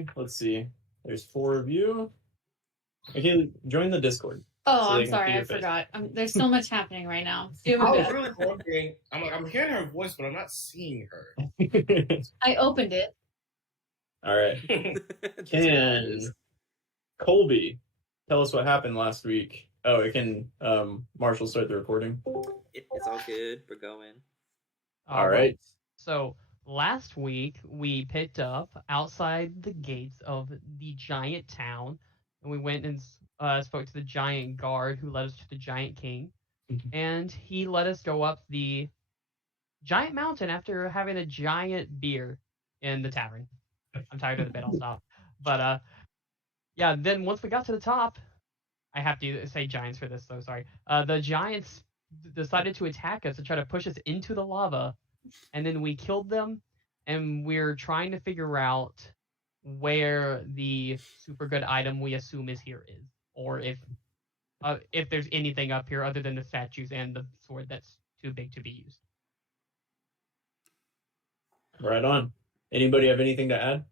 everybody. Let's see. There's 4 of you. Okay, join the Discord. Oh, so I'm sorry, I forgot. There's so much happening right now. I was really wondering. I'm hearing her voice, but I'm not seeing her. I opened it. All right. Can Colby tell us what happened last week? Oh, it can Marshall start the recording. It's all good. We're going. All right. So last week we picked up outside the gates of the giant town, and we went and spoke to the giant guard who led us to the giant king, and he let us go up the giant mountain after having a giant beer in the tavern. I'm tired of the bit. I'll stop. But yeah. Then once we got to the top, I have to say giants for this though. Sorry. The giants decided to attack us and try to push us into the lava, and then we killed them. And we're trying to figure out where the super good item we assume is here is, or if there's anything up here other than the statues and the sword that's too big to be used. Right on. Anybody have anything to add?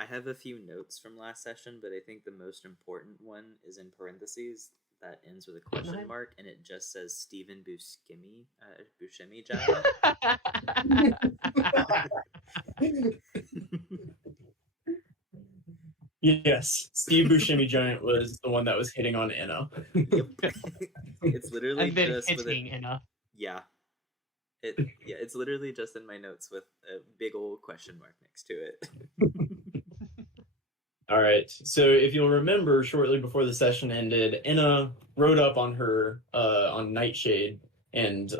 I have a few notes from last session, but I think the most important one is in parentheses that ends with a question mark, and it just says Stephen Buscemi Giant. Yes, Steve Buscemi Giant was the one that was hitting on Enna. It's literally and then just hitting Enna. Yeah. It's literally just in my notes with a big old question mark next to it. All right. So if you'll remember, shortly before the session ended, Enna rode up on her on Nightshade and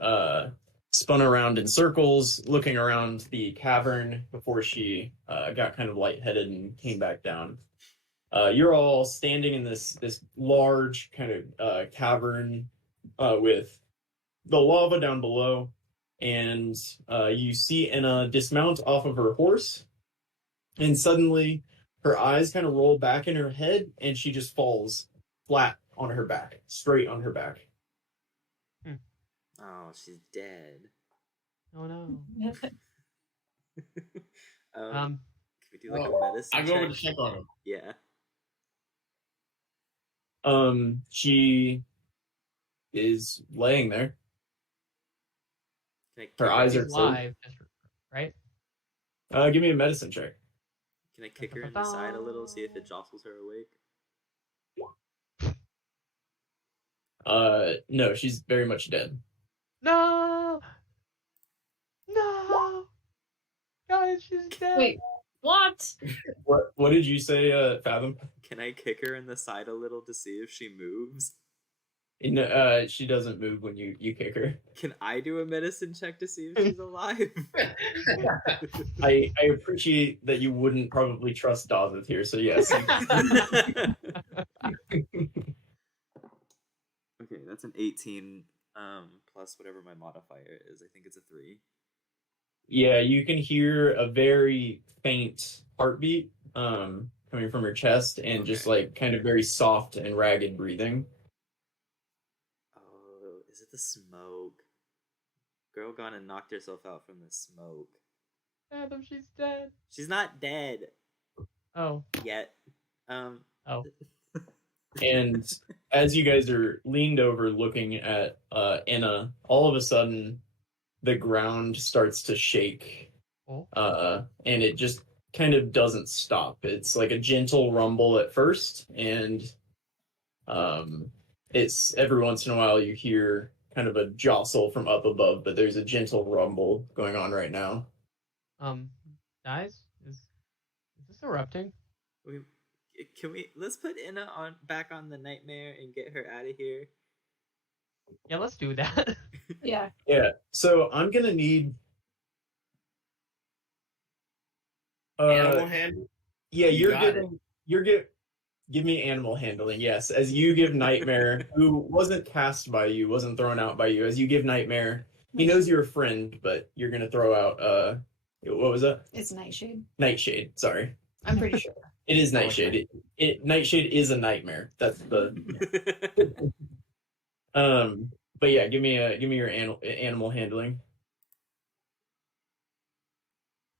spun around in circles, looking around the cavern before she got kind of lightheaded and came back down. You're all standing in this large kind of cavern with the lava down below, and you see Enna dismount off of her horse, and suddenly her eyes kind of roll back in her head, and she just falls flat on her back, straight on her back. Oh, she's dead. Oh no. Can we do like a medicine I go over to check on him. Yeah. She is laying there. Her eyes are live, right? Give me a medicine check. Can I kick her in the side a little, see if it jostles her awake? No, she's very much dead. No, guys, she's dead. Wait, what? What did you say, Fathom? Can I kick her in the side a little to see if she moves? No, she doesn't move when you kick her. Can I do a medicine check to see if she's alive? I appreciate that you wouldn't probably trust Dawes here, so yes. Okay, that's an 18 plus whatever my modifier is. I think it's a 3. Yeah, you can hear a very faint heartbeat coming from her chest, and just like kind of very soft and ragged breathing. Oh, is it the smoke? Girl gone and knocked herself out from the smoke. Adam, she's dead. She's not dead. Oh. Yet. Oh. And as you guys are leaned over looking at Enna, all of a sudden the ground starts to shake. And it just kind of doesn't stop. It's like a gentle rumble at first, and it's every once in a while you hear kind of a jostle from up above, but there's a gentle rumble going on right now. Guys, is this erupting? Let's put Enna back on the nightmare and get her out of here. Yeah, let's do that. Yeah. Yeah. So I'm gonna need animal handling. Yeah, give me animal handling, yes. As you give Nightmare, who wasn't cast by you, wasn't thrown out by you, as you give Nightmare, he knows you're a friend, but you're gonna throw out what was that? It's Nightshade. Nightshade, sorry. I'm pretty sure. It is Nightshade. Nightshade is a nightmare. That's the but yeah, give me your animal handling.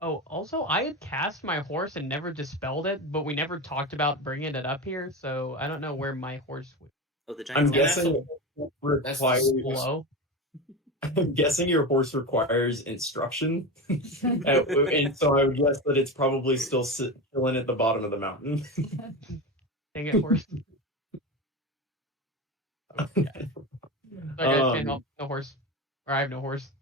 Oh, also, I had cast my horse and never dispelled it, but we never talked about bringing it up here, so I don't know where my horse would. Oh, the I'm giant. And that's guessing That's requires. Below. I'm guessing your horse requires instruction, and so I would guess that it's probably still chilling at the bottom of the mountain. Dang it, horse. Okay. So I guess no horse. Or I have no horse.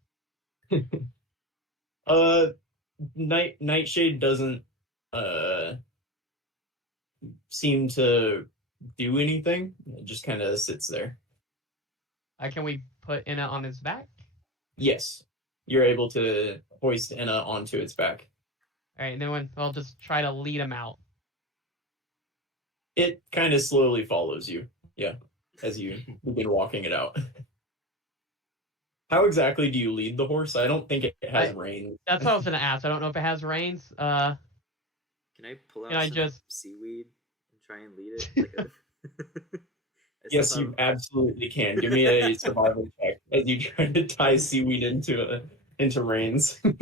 Nightshade doesn't seem to do anything. It just kind of sits there. Can we put Enna on his back? Yes, you're able to hoist Enna onto its back. All right, then I'll just try to lead him out. It kind of slowly follows you, yeah, as you begin walking it out. How exactly do you lead the horse? I don't think it has reins. That's what I was gonna ask. I don't know if it has reins. Can I pull out some seaweed and try and lead it? Yes, you absolutely can. Give me a survival check as you try to tie seaweed into reins. Okay.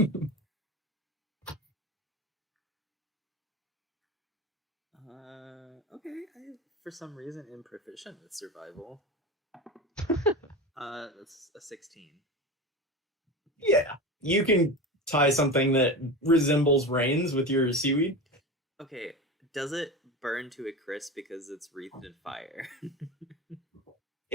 I, for some reason, am proficient with survival. That's a 16. Yeah, you can tie something that resembles reins with your seaweed. Okay, does it burn to a crisp because it's wreathed in fire?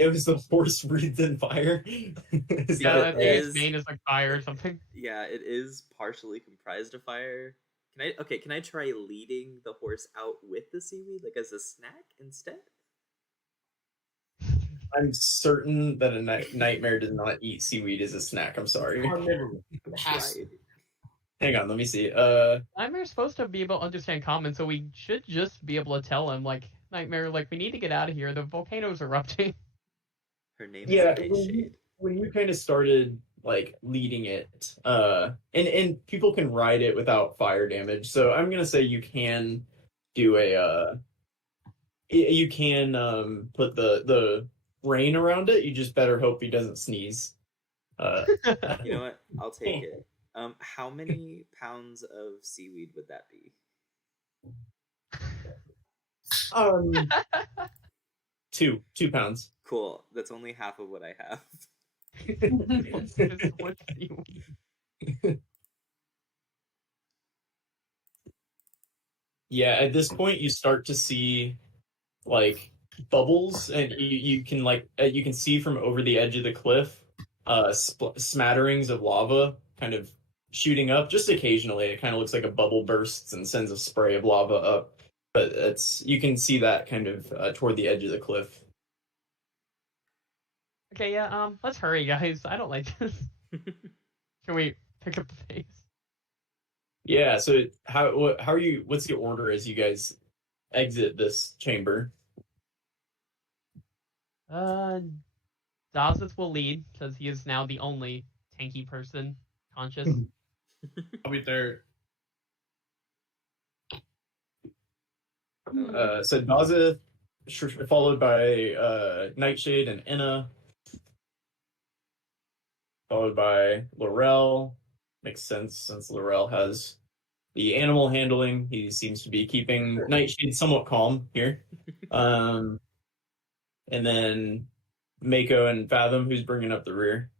Oh, It was the horse breathed in fire. yeah, its mane is like fire or something. Yeah, it is partially comprised of fire. Can I try leading the horse out with the seaweed, like as a snack instead? I'm certain that a nightmare does not eat seaweed as a snack. I'm sorry. Hang on, let me see. Nightmare's supposed to be able to understand common, so we should just be able to tell him, like, Nightmare, like, we need to get out of here. The volcano's erupting. Her name Yeah, is Nightshade. when you kind of started like leading it, and people can ride it without fire damage. So I'm gonna say you can do you can put the rein around it. You just better hope he doesn't sneeze. You know what? I'll take it. How many pounds of seaweed would that be? 2 pounds. Cool. That's only half of what I have. Yeah, at this point you start to see like bubbles, and you can you can see from over the edge of the cliff smatterings of lava kind of shooting up just occasionally. It kind of looks like a bubble bursts and sends a spray of lava up, but you can see that kind of toward the edge of the cliff. Okay, yeah, let's hurry, guys. I don't like this. Can we pick up the pace? Yeah, so how are you, what's the order as you guys exit this chamber? Dazeth will lead, because he is now the only tanky person conscious. I'll be third. So Dazeth, followed by Nightshade and Enna, followed by Laurel. Makes sense since Laurel has the animal handling. He seems to be keeping Nightshade somewhat calm here. And then Mako and Fathom, who's bringing up the rear.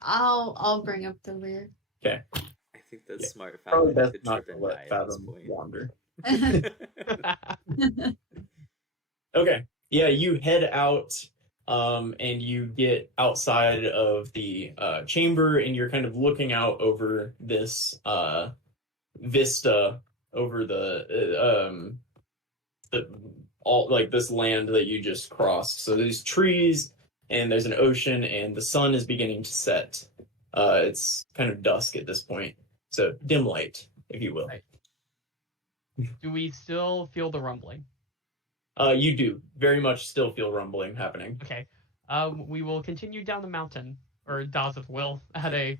I'll bring up the rear. Okay. I think that's smart. Probably Fathom best could not trip to and let die at this Fathom point. wander. Okay. Yeah, you head out, and you get outside of the chamber, and you're kind of looking out over this vista over the this land that you just crossed. So there's trees, and there's an ocean, and the sun is beginning to set. It's kind of dusk at this point, so dim light, if you will. Right. Do we still feel the rumbling? You do very much still feel rumbling happening. Okay. We will continue down the mountain, or Dazeth will, at a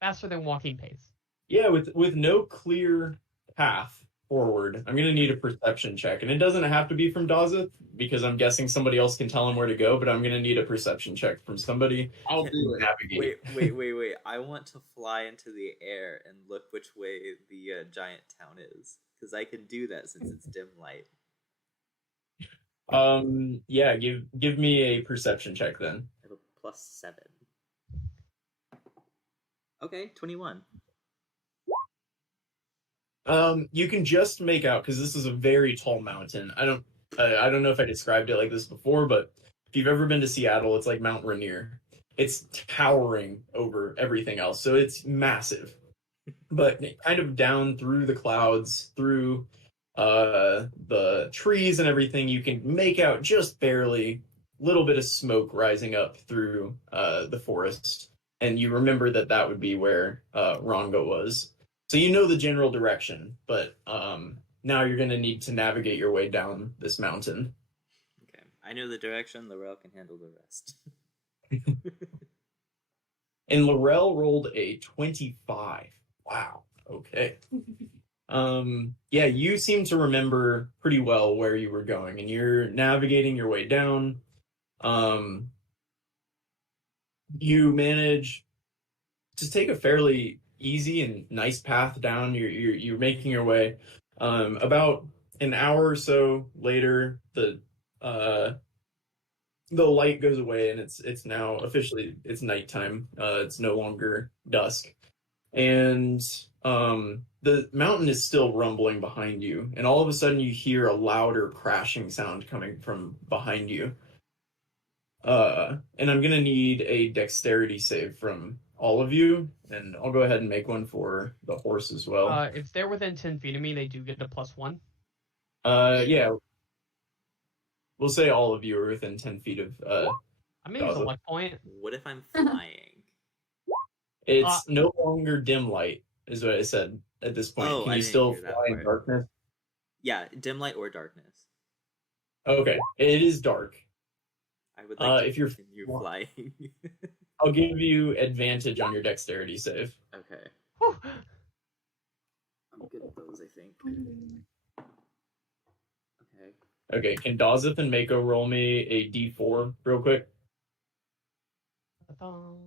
faster than walking pace. Yeah, with no clear path, forward, I'm gonna need a perception check, and it doesn't have to be from Dazeth because I'm guessing somebody else can tell him where to go. But I'm gonna need a perception check from somebody. I'll do it. Navigate. Wait. I want to fly into the air and look which way the giant town is. Because I can do that since it's dim light. Yeah, give me a perception check then. I have a +7. Okay, 21. You can just make out because this is a very tall mountain. I don't know if I described it like this before, but if you've ever been to Seattle, it's like Mount Rainier. It's towering over everything else, so it's massive. But kind of down through the clouds, through the trees and everything, you can make out just barely a little bit of smoke rising up through the forest. And you remember that would be where Rongo was. So you know the general direction, but now you're going to need to navigate your way down this mountain. Okay, I know the direction. Laurel can handle the rest. And Laurel rolled a 25. Wow. Okay. Yeah, you seem to remember pretty well where you were going, and you're navigating your way down. You manage to take a fairly easy and nice path down. You're making your way. About an hour or so later, the light goes away, and it's now officially it's nighttime. It's no longer dusk, and the mountain is still rumbling behind you, and all of a sudden you hear a louder crashing sound coming from behind you. And I'm gonna need a dexterity save from all of you, and I'll go ahead and make one for the horse as well. If they're within 10 feet of me, they do get a +1. Yeah. We'll say all of you are within 10 feet of I mean, it's a luck point. What if I'm flying? It's no longer dim light, is what I said at this point. Oh, Can I you didn't still hear that fly in part. darkness? Yeah, dim light or darkness. Okay, it is dark. I would like to if you're continue flying. I'll give you advantage on your dexterity save. Okay. Whew. I'm good at those, I think. Okay. Okay, can Dazeth and Mako roll me a d4 real quick?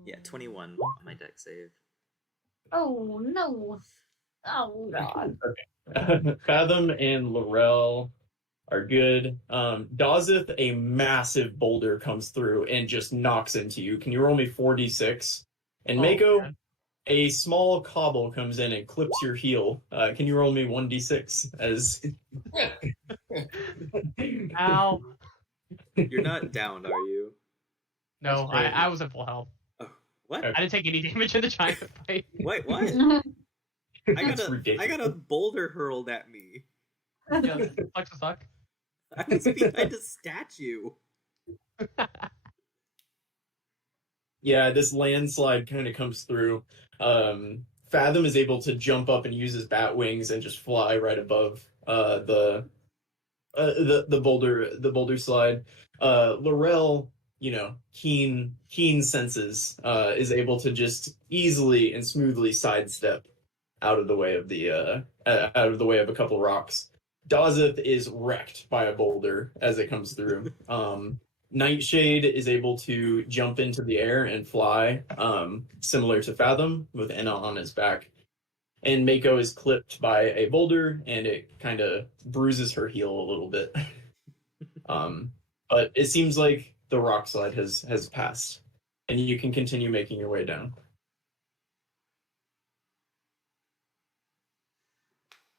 Yeah, 21 on my dex save. Oh no. Oh god. Okay. Fathom and Laurel are good. Dazeth, a massive boulder comes through and just knocks into you. Can you roll me 4d6? And Mako, man. a small cobble comes in and clips your heel. Can you roll me 1d6 as... Ow. You're not down, are you? No, That's crazy. I was at full health. Oh, what? Okay. I didn't take any damage in the giant fight. Wait, what? That's I ridiculous. got a boulder hurled at me. Yeah, sucks to suck. I was behind a statue. Yeah, this landslide kind of comes through. Fathom is able to jump up and use his bat wings and just fly right above the boulder slide. Laurel, keen senses, is able to just easily and smoothly sidestep out of the way of a couple rocks. Dazeth is wrecked by a boulder as it comes through. Nightshade is able to jump into the air and fly, similar to Fathom, with Enna on his back. And Mako is clipped by a boulder, and it kind of bruises her heel a little bit. But it seems like the rock slide has passed, and you can continue making your way down.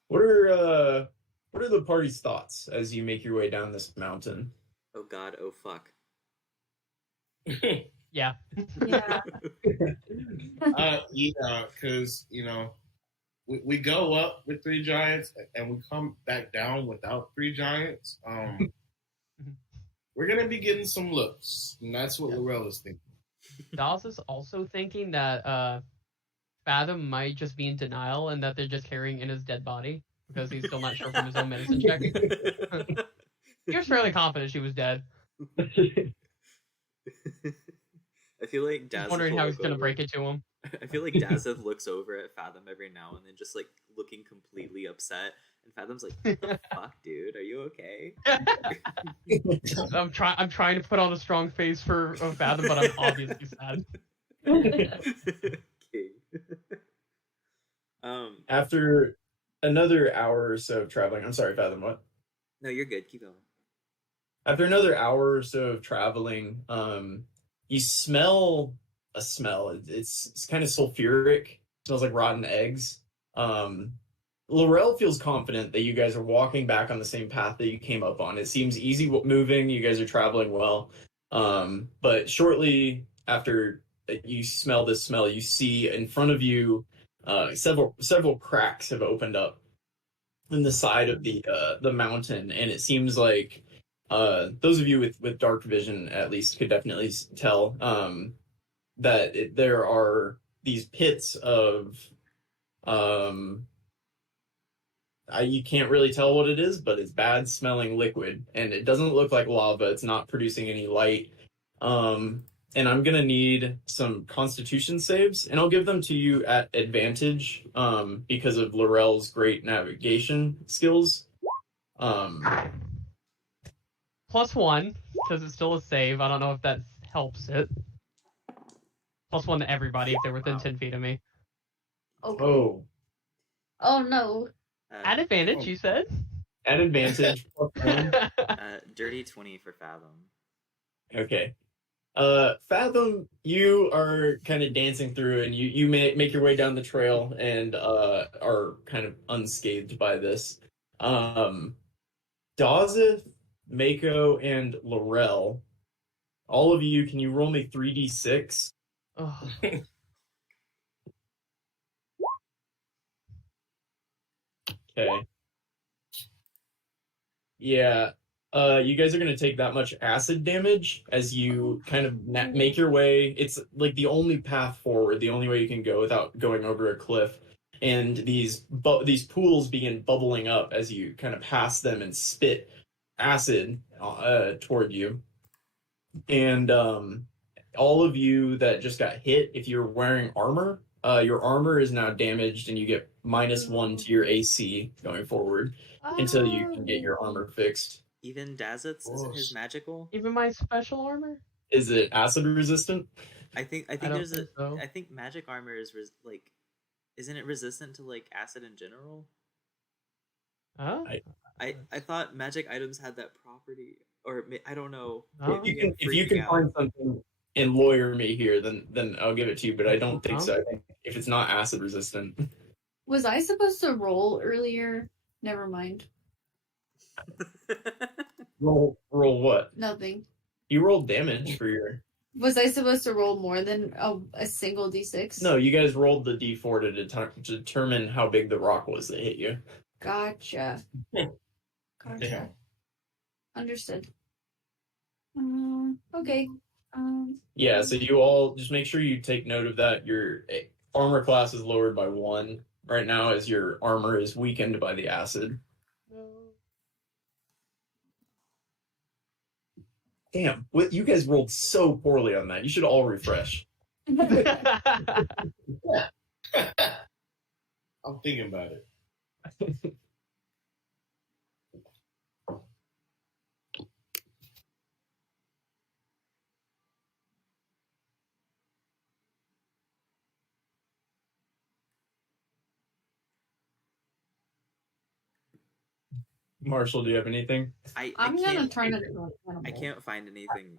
What are the party's thoughts as you make your way down this mountain? Oh god, oh fuck. Yeah. Yeah. Yeah, because we go up with 3 giants and we come back down without 3 giants. We're gonna be getting some looks, and that's what Laurel is thinking. Dawes is also thinking that Fathom might just be in denial and that they're just carrying in his dead body because he's still not sure from his own medicine check. He was fairly confident she was dead. I feel like He's Daz wondering how he's gonna break it to him. I feel like Dazeth looks over at Fathom every now and then, just like looking completely upset. And Fathom's like, "What the fuck, dude? Are you okay?" I'm trying to put on a strong face for Fathom, but I'm obviously sad. King. After another hour or so of traveling, I'm sorry, Fathom, what? No, you're good. Keep going. After another hour or so of traveling, you smell a smell. It's kind of sulfuric. It smells like rotten eggs. Laurel feels confident that you guys are walking back on the same path that you came up on. It seems easy moving. You guys are traveling well. But shortly after you smell this smell, you see in front of you several cracks have opened up in the side of the mountain, and it seems like those of you with dark vision at least could definitely tell that there are these pits of you can't really tell what it is, but it's bad smelling liquid, and it doesn't look like lava. It's not producing any light. And I'm gonna need some Constitution saves, and I'll give them to you at advantage because of Laurel's great navigation skills. +1, because it's still a save. I don't know if that helps it. +1 to everybody if they're within 10 feet of me. Okay. Oh, Oh no. At advantage, you said? at advantage +1. Dirty 20 for Fathom. Okay. Fathom, you are kind of dancing through, and you make your way down the trail and are kind of unscathed by this. Dazeth, Mako, and Laurel, all of you, can you roll me 3d6? Oh. Okay. Yeah. You guys are going to take that much acid damage as you kind of make your way. It's like the only path forward, the only way you can go without going over a cliff. And these pools begin bubbling up as you kind of pass them and spit acid toward you. And all of you that just got hit, if you're wearing armor, your armor is now damaged, and you get -1 to your AC going forward until you can get your armor fixed. Even Dazeth's isn't his magical. Even my special armor? Is it acid resistant? I think don't there's think so. I think magic armor is like, isn't it resistant to like acid in general? Huh? I thought magic items had that property, or I don't know. Oh. Maybe If you can find something and lawyer me here, then I'll give it to you. But I don't think so. I think if it's not acid resistant. Was I supposed to roll earlier? Never mind. Roll what? Nothing. You rolled damage for your. Was I supposed to roll more than a single d6? No, you guys rolled the d4 to determine how big the rock was that hit you. Gotcha. Damn. Understood. Okay. Yeah, so you all just make sure you take note of that. Your armor class is lowered by 1 right now as your armor is weakened by the acid. Damn, you guys rolled so poorly on that. You should all refresh. I'm thinking about it. Marshall, do you have anything? I'm gonna turn it into I can't find anything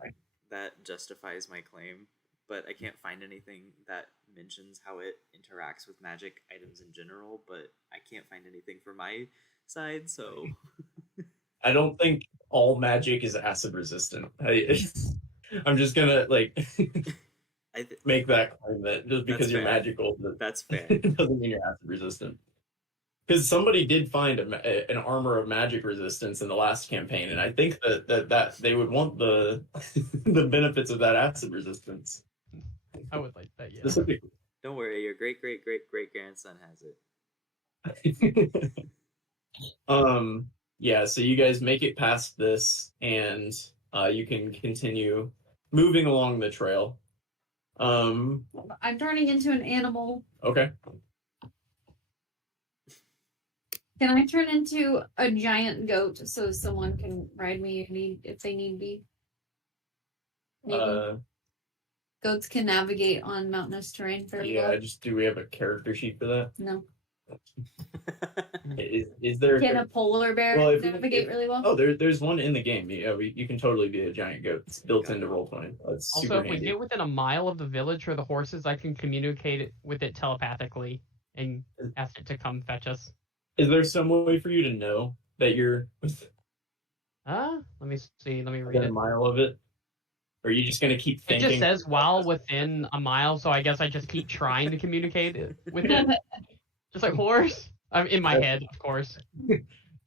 that justifies my claim, but I can't find anything that mentions how it interacts with magic items in general, but I can't find anything for my side, so... I don't think all magic is acid resistant. I'm just gonna, make that claim that just because you're magical, that's fair. doesn't mean you're acid resistant. Because somebody did find an armor of magic resistance in the last campaign, and I think that they would want the the benefits of that acid resistance. I would like that, yeah. Specifically. Don't worry, your great-great-great-great-grandson has it. Yeah, so you guys make it past this, and you can continue moving along the trail. I'm turning into an animal. Okay. Can I turn into a giant goat so someone can ride me if they need be? Maybe goats can navigate on mountainous terrain very well. Do we have a character sheet for that? No. Is there? Can a polar bear navigate really well? Oh, there's one in the game. Yeah, you can totally be a giant goat. It's built into Roll20. That's Also, super if we handy. get within a mile of the village or the horses, I can communicate with it telepathically and ask it to come fetch us. Is there some way for you to know that you're Let me see. Let me read within it. a mile of it? Or are you just gonna keep It thinking? just says while within a mile, so I guess I just keep trying to communicate with it. Just like horse. I'm in my head, of course.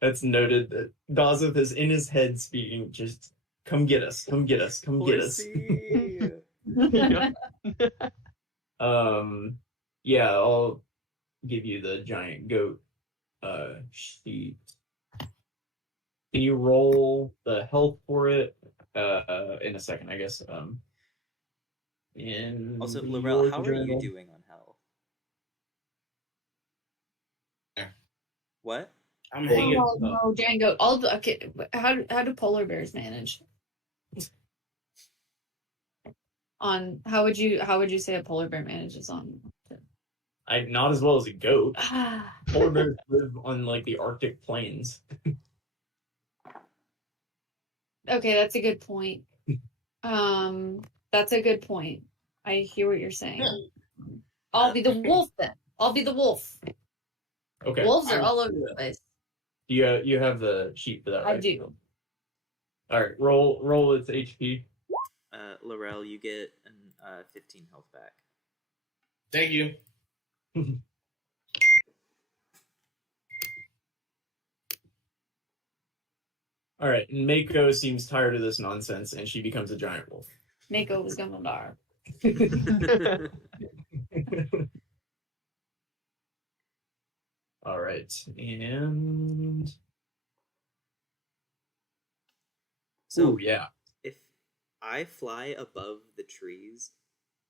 That's noted. That Dazeth is in his head speaking. Just come get us. Come get us. Come get us. Yeah, I'll give you the giant goat sheet. Can you roll the health for it in a second, I guess. Also, Laurel, how are you doing on health? What? I'm Dang it. hanging. No, giant goat. Okay. How do polar bears manage? On how would you say a polar bear manages on? Not as well as a goat. Polar bears live on like the Arctic plains. Okay, that's a good point. That's a good point. I hear what you're saying. I'll be the wolf then. I'll be the wolf. Okay. Wolves are all over the place. You have the sheet for that, right? I do. All right, roll its HP. Laurel, you get an 15 health back. Thank you. All right, and Mako seems tired of this nonsense, and she becomes a giant wolf. Mako was gonna die. All right, and So yeah, if I fly above the trees,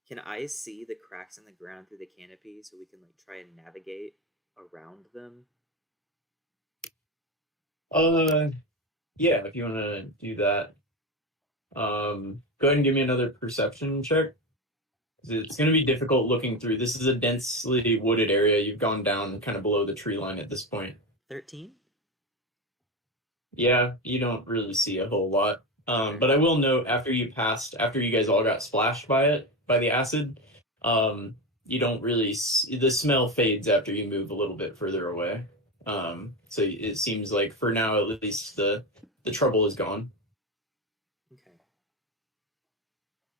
can I see the cracks in the ground through the canopy so we can like try and navigate around them? yeah, if you want to do that, go ahead and give me another perception check. It's going to be difficult looking through. This is a densely wooded area. You've gone down kind of below the tree line at this point. 13? Yeah, you don't really see a whole lot. But I will note after you guys all got splashed by the acid, you don't really the smell fades after you move a little bit further away. So it seems like for now at least the trouble is gone.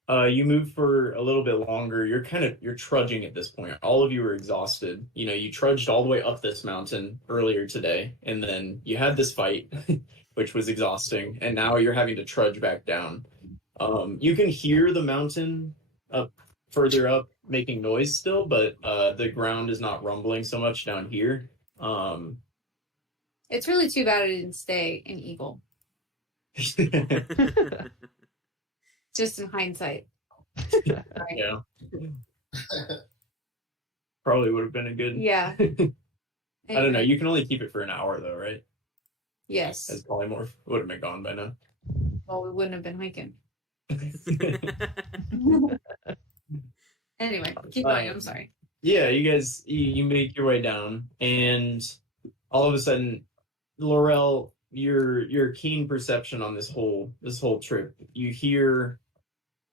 Okay. You move for a little bit longer. You're trudging at this point. All of you are exhausted. You know, you trudged all the way up this mountain earlier today, and then you had this fight, which was exhausting, and now you're having to trudge back down. You can hear the mountain up further up making noise still, but the ground is not rumbling so much down here. It's really too bad I didn't stay in Eagle. Just in hindsight. Yeah. Probably would have been a good. Yeah. I don't know. You can only keep it for an hour though, right? Yes. As polymorph would have been gone by now. Well, we wouldn't have been hiking. Anyway, keep going. I'm sorry. Yeah, you guys, you make your way down, and all of a sudden, Laurel, your keen perception on this whole trip, you hear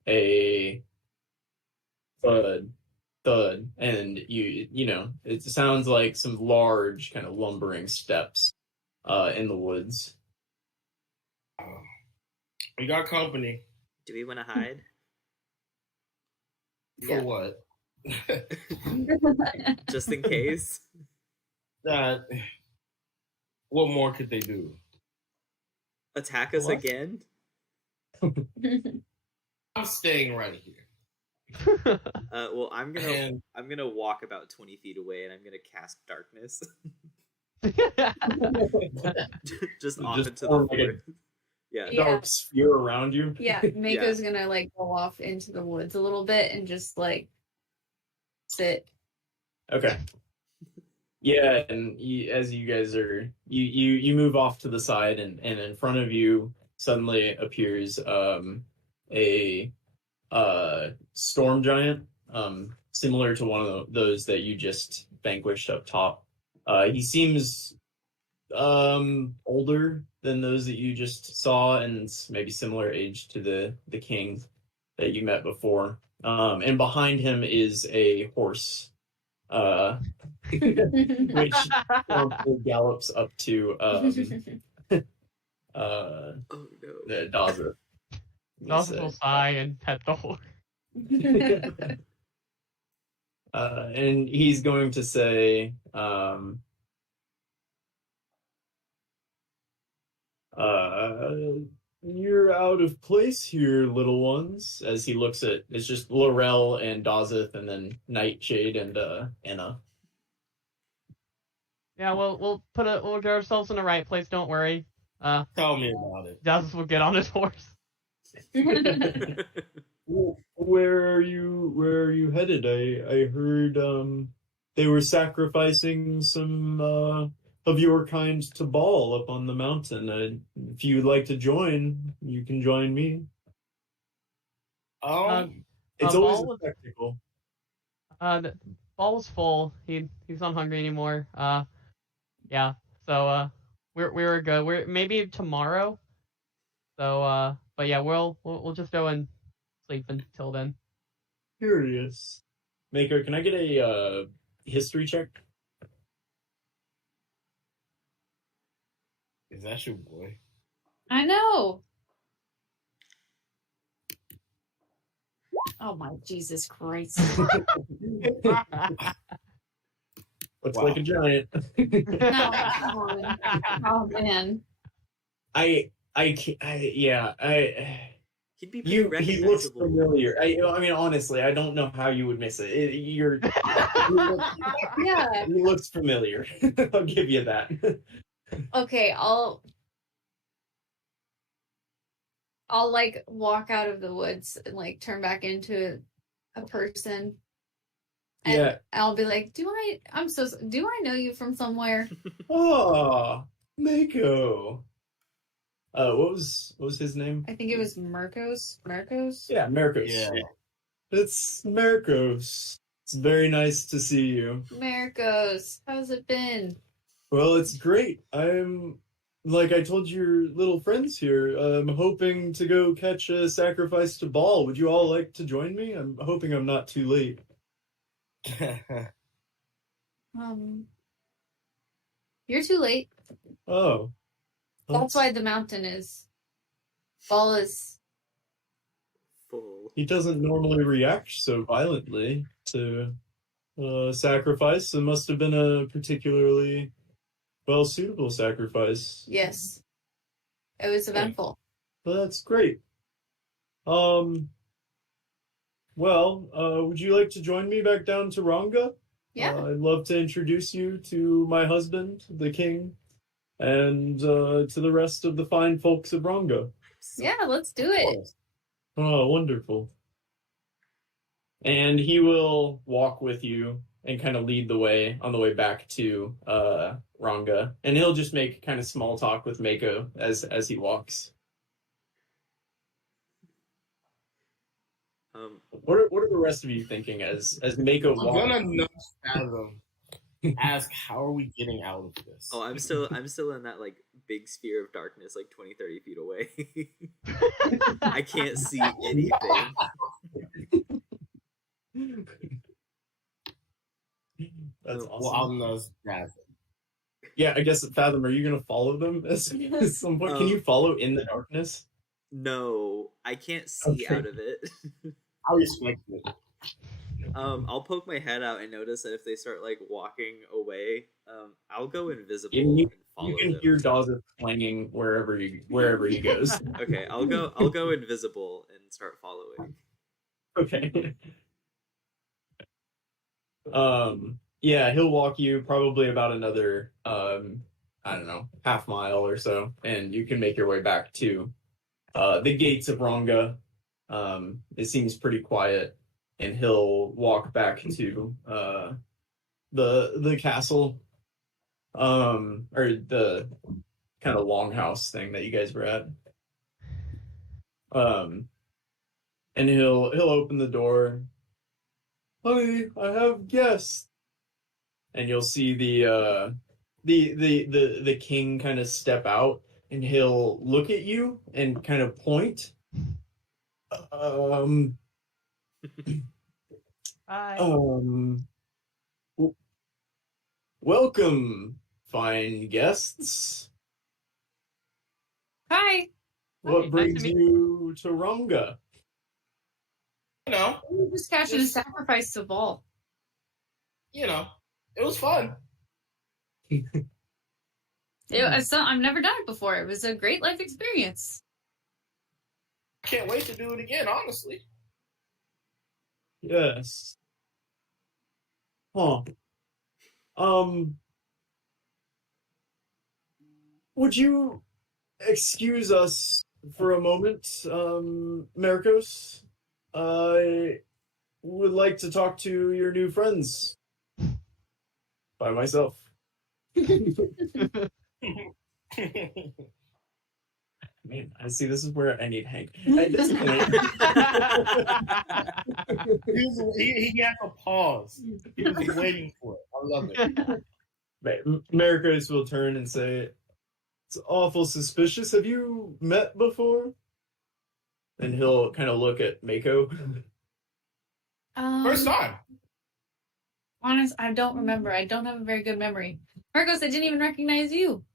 a thud, and you know it sounds like some large kind of lumbering steps in the woods. We got company. Do we want to hide? For what? Just in case? What more could they do? Attack us What? again? I'm staying right here. Well, I'm And gonna walk about 20 feet away, and I'm gonna cast darkness. Just off into the form like forest. Yeah. Yeah. dark sphere around you. Yeah, Mako's gonna like go off into the woods a little bit and just like sit. Okay. Yeah, and as you guys are you move off to the side, and in front of you suddenly appears a storm giant, similar to one of those that you just vanquished up top. He seems older than those that you just saw, and maybe similar age to the king that you met before. And behind him is a horse, which gallops up to Oh no. the Daza. Dawson will sigh and pet the horse. And he's going to say, "You're out of place here, little ones." As he looks at, it's just Laurel and Dazeth, and then Nightshade and Enna. Yeah, we'll get ourselves in the right place. Don't worry. Tell me about it. Dawson will get on his horse. Where are you headed? I heard they were sacrificing some of your kind to Baal up on the mountain. If you'd like to join, you can join me. It's always Baal a spectacle. The ball was full. He's not hungry anymore. Yeah. So we're good. We're maybe tomorrow. So but yeah, we'll just go and sleep until then. Curious. Maker, can I get a history check? Is that your boy? I know. Oh my Jesus Christ! Looks Wow. like a giant. No, come on. Oh man. He'd be pretty He looks recognizable. familiar. I mean, honestly, I don't know how you would miss it. Yeah. He looks familiar. I'll give you that. Okay, I'll like walk out of the woods and like turn back into a person. And Yeah. I'll be like, do I know you from somewhere? Oh, Mako. What was his name? I think it was Marcos. Marcos? Yeah, Marcos. Yeah. It's Marcos. It's very nice to see you. Marcos. How's it been? Well, it's great. I'm, like I told your little friends here, I'm hoping to go catch a sacrifice to Baal. Would you all like to join me? I'm hoping I'm not too late. You're too late. Oh. That's why the mountain is. Ball is. Full. He doesn't normally react so violently to sacrifice. It must have been a particularly suitable sacrifice. Yes. It was eventful. Well, that's great. Would you like to join me back down to Ranga? Yeah. I'd love to introduce you to my husband, the king, and to the rest of the fine folks of Ranga. Yeah, let's do it. Oh, wonderful. And he will walk with you and kind of lead the way on the way back to Ranga. And he'll just make kind of small talk with Mako as he walks. What are the rest of you thinking as Mako I'm walks? gonna nudge Fathom. Ask, how are we getting out of this? Oh, I'm still in that like big sphere of darkness, like 20, 30 feet away. I can't see anything. That's Well, awesome. I'll nudge Fathom. Yeah, I guess Fathom, are you gonna follow them at some point? Can you follow in the darkness? No, I can't see Okay. out of it. I respect it. I'll poke my head out and notice that if they start like walking away, I'll go invisible And and follow You can them. hear Dawson clanging wherever he goes. Okay, I'll go invisible and start following. Okay. Yeah, he'll walk you probably about another I don't know, half mile or so, and you can make your way back to the gates of Ronga. It seems pretty quiet, and he'll walk back to the castle, or the kind of longhouse thing that you guys were at. And he'll open the door. Hi, I have guests. And you'll see the king kind of step out, and he'll look at you and kind of point. Hi. Welcome, fine guests. Hi. What Hi, brings nice to meet you to Ronga? You know, We were just catching a sacrifice to Ball. you know, it was fun. I've never done it before. It was a great life experience. Can't wait to do it again, honestly. Yes. Huh. Would you excuse us for a moment, Malkus? I would like to talk to your new friends by myself. Man, I see. This is where I need Hank. At this point, He had to pause. He was waiting for it. I love it. Malkus will turn and say, "It's awful suspicious. Have you met before?" And he'll kind of look at Mako. First time. Honest, I don't remember. I don't have a very good memory. Marcos, I didn't even recognize you.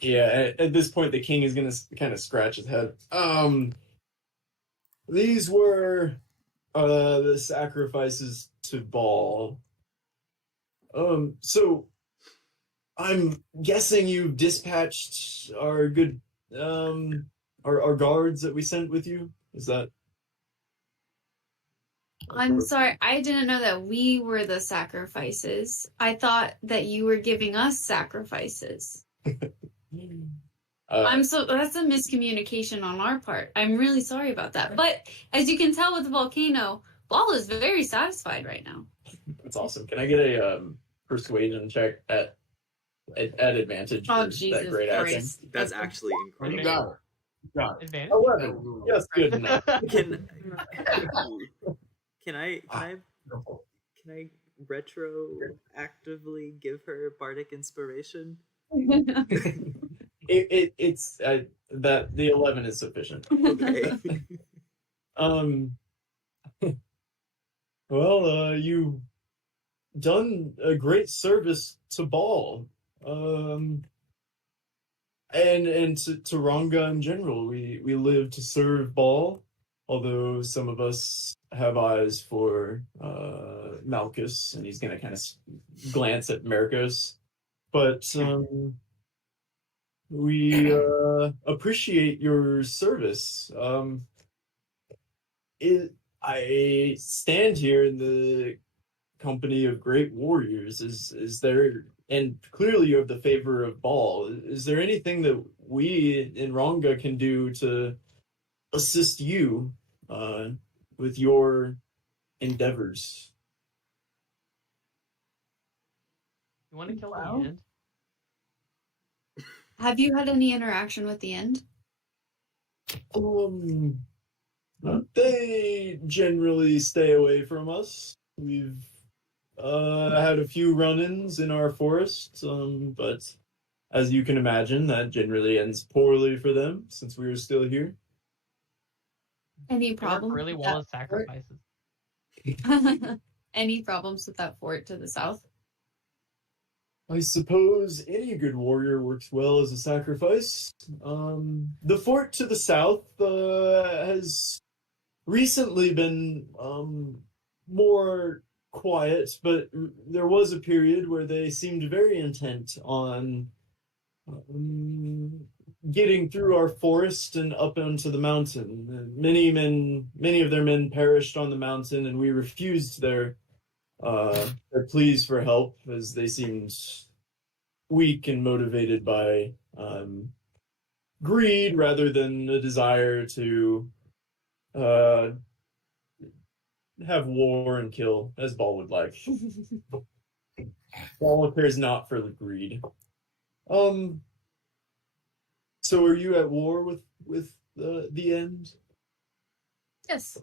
Yeah, at this point, the king is going to kind of scratch his head. These were the sacrifices to Baal. So I'm guessing you dispatched our good, our guards that we sent with you? Is that? I'm sorry. I didn't know that we were the sacrifices. I thought that you were giving us sacrifices. That's a miscommunication on our part. I'm really sorry about that. But as you can tell with the volcano, Ball is very satisfied right now. That's awesome. Can I get a persuasion check at advantage for that great acting? Christ. That's actually You incredible. got it. You got it. Advantage? 11. Yes, good enough. Can I retroactively give her bardic inspiration? It's that the 11 is sufficient. Okay. Well, you've done a great service to Ball, and to Ronga in general. We live to serve Ball, although some of us have eyes for Malkus, and he's gonna kind of glance at Malkus. But we appreciate your service. I stand here in the company of great warriors. Is there, and clearly you have the favor of Baal. Is there anything that we in Ronga can do to assist you with your endeavors? You want to kill Wow. the end? Have you had any interaction with the end? They generally stay away from us. We've had a few run-ins in our forest, but as you can imagine, that generally ends poorly for them since we are still here. Any They work problems? really with well as that fort? sacrifices. Any problems with that fort to the south? I suppose any good warrior works well as a sacrifice. The fort to the south has recently been more quiet, but there was a period where they seemed very intent on getting through our forest and up onto the mountain. Many of their men perished on the mountain, and we refused their pleas for help as they seemed weak and motivated by greed rather than a desire to uh, have war and kill, as Ball would like. Ball cares not for the greed. So are you at war with the end? Yes.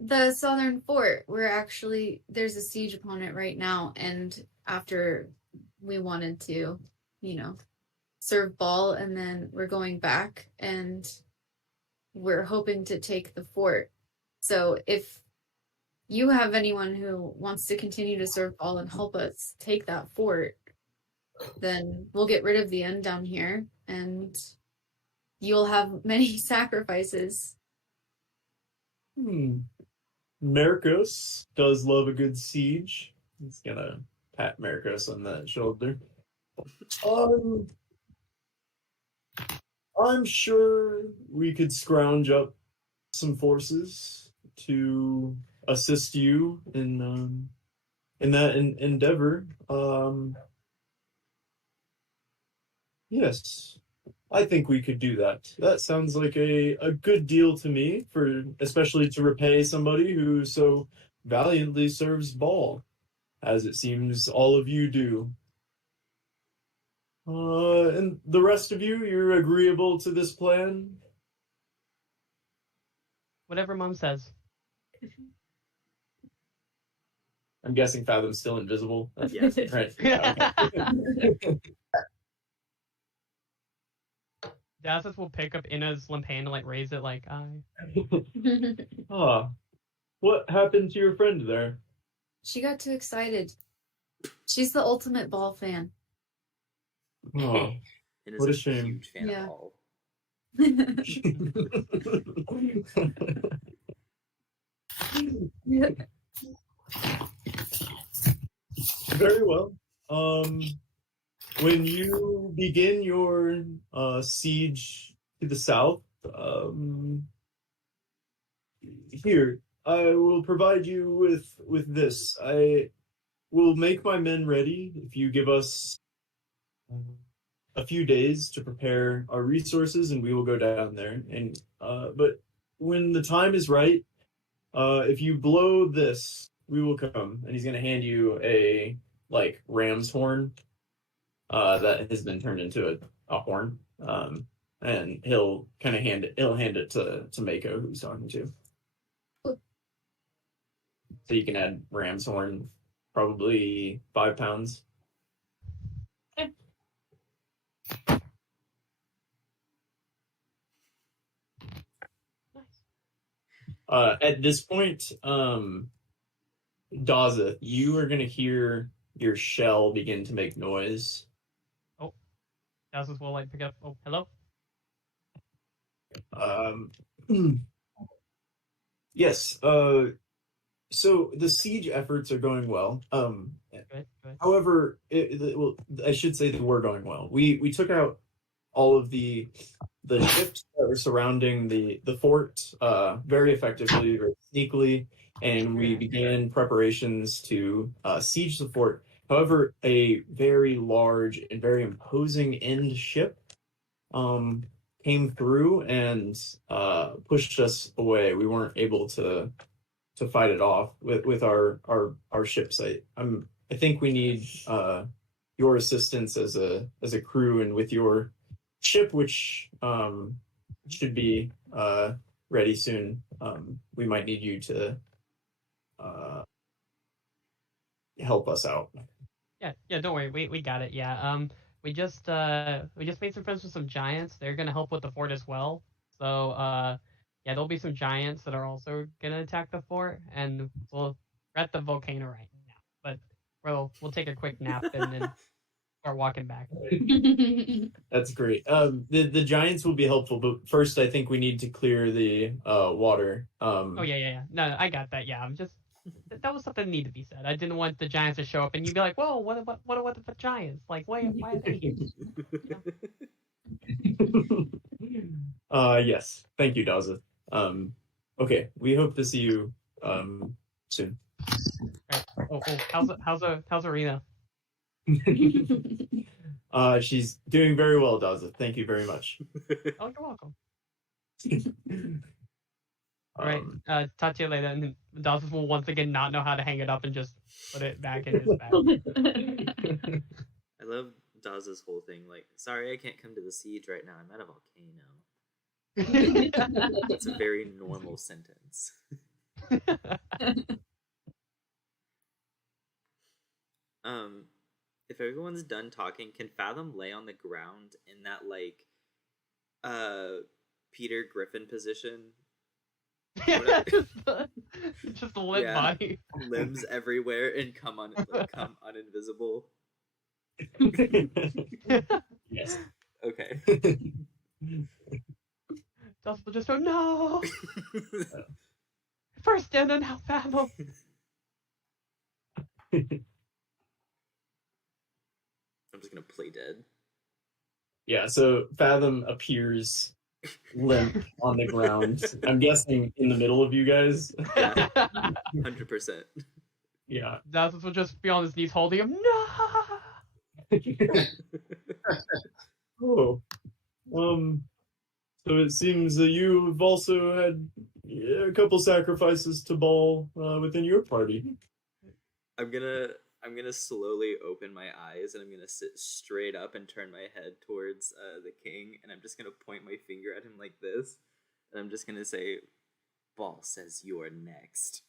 The southern fort, there's a siege upon it right now, and after we wanted to, serve Ball, and then we're going back, and we're hoping to take the fort. So if you have anyone who wants to continue to serve Ball and help us take that fort, then we'll get rid of the end down here, and you'll have many sacrifices. Malkus does love a good siege. He's gonna pat Malkus on the shoulder. I'm sure we could scrounge up some forces to assist you in that endeavor. Yes, I think we could do that. That sounds like a good deal to me, especially to repay somebody who so valiantly serves Ball, as it seems all of you do. And the rest of you, you're agreeable to this plan? Whatever Mom says. I'm guessing Fathom's still invisible. Yes. Right. Okay. Dazeth will pick up Enna's limp hand and like raise it like What happened to your friend there? She got too excited. She's the ultimate Ball fan. Oh, It is what a a shame. huge fan Yeah. of Ball. Very well. When you begin your siege to the south, here I will provide you with this. I will make my men ready if you give us a few days to prepare our resources, and we will go down there. And but when the time is right, if you blow this, we will come. And he's going to hand you a ram's horn that has been turned into a horn. And he'll kind of hand it to Mako, who's talking to. So you can add ram's horn, probably 5 pounds. At this point, Daza, you are going to hear your shell begin to make noise. oh. Dazeth will like pick up. Oh, hello? Yes, so the siege efforts are going well. Good. However, I should say they were going well. We took out all of the ships that were surrounding the fort very effectively, very sneakily, and we began preparations to siege the fort. However, a very large and very imposing end ship came through and pushed us away. We weren't able to fight it off with our ship site. I think we need your assistance as a crew, and with your ship, which should be ready soon. We might need you to help us out. Yeah, don't worry. We got it. Yeah. We just made some friends with some giants. They're gonna help with the fort as well. So yeah, there'll be some giants that are also gonna attack the fort, and we're at the volcano right now. But we'll take a quick nap and then start walking back. That's great. The giants will be helpful, but first I think we need to clear the water. Oh yeah. No, I got that. Yeah, I'm just that was something that needed to be said. I didn't want the giants to show up and you'd be like, "Whoa, what about the giants? Like, why are they here?" Yes. Thank you, Daza. Okay, we hope to see you soon. Right. Oh, how's Arena? She's doing very well, Daza. Thank you very much. Oh, you're welcome. All right, talk to you later. And Dawson will once again not know how to hang it up and just put it back in his bag. I love Daz's whole thing. Like, sorry, I can't come to the siege right now. I'm at a volcano. It's a very normal sentence. If everyone's done talking, can Fathom lay on the ground in that like Peter Griffin position? just a limp body. Limbs everywhere and come uninvisible. Yes. Okay. Dawson will just go, no! First Enna, now Fathom! I'm just gonna play dead. Yeah, so Fathom appears limp on the ground. I'm guessing in the middle of you guys. Yeah, 100%. Yeah. Dawson will just be on his knees holding him, no! Oh. So it seems that you've also had a couple sacrifices to Baal within your party. I'm gonna slowly open my eyes and I'm gonna sit straight up and turn my head towards the king, and I'm just gonna point my finger at him like this, and I'm just gonna say, "Baal says you're next."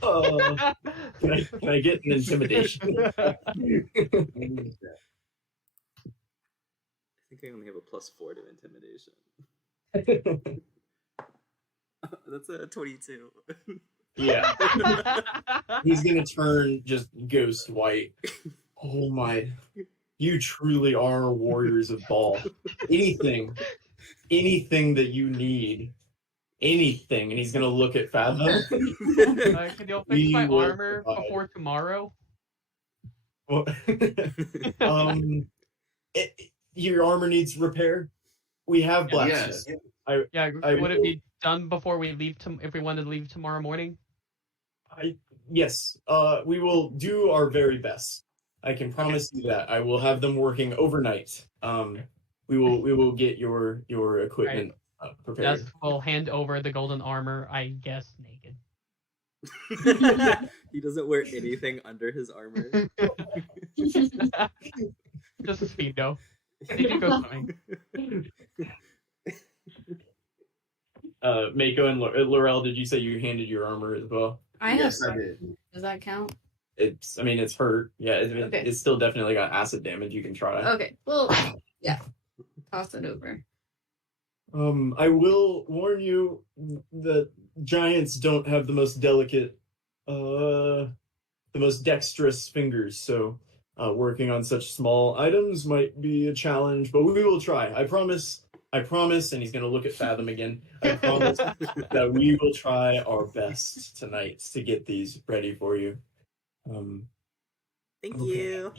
Can I get an intimidation? I think I only have a +4 to intimidation. That's a 22. Yeah. He's gonna turn just ghost white. Oh my. You truly are warriors of Baal. Anything that you need. Anything. And he's gonna look at Fathom. Can you fix my armor before tomorrow? Well, your armor needs repair. We have blacksmith. Yes. Would it be done before we leave? If we wanted to leave tomorrow morning? Yes. We will do our very best. I can promise you that. I will have them working overnight. We will get your equipment prepared. Dust will hand over the golden armor, I guess, naked. He doesn't wear anything under his armor. Just a speedo. They can go swimming. Mako and Laurel, did you say you handed your armor as well? Yes, I did. Does that count? It's hurt. Yeah, it's still definitely got acid damage. You can try. Okay, well, yeah. Toss it over. I will warn you that giants don't have the most delicate, the most dexterous fingers, so working on such small items might be a challenge, but we will try. I promise, and he's going to look at Fathom again. I promise that we will try our best tonight to get these ready for you. Thank you.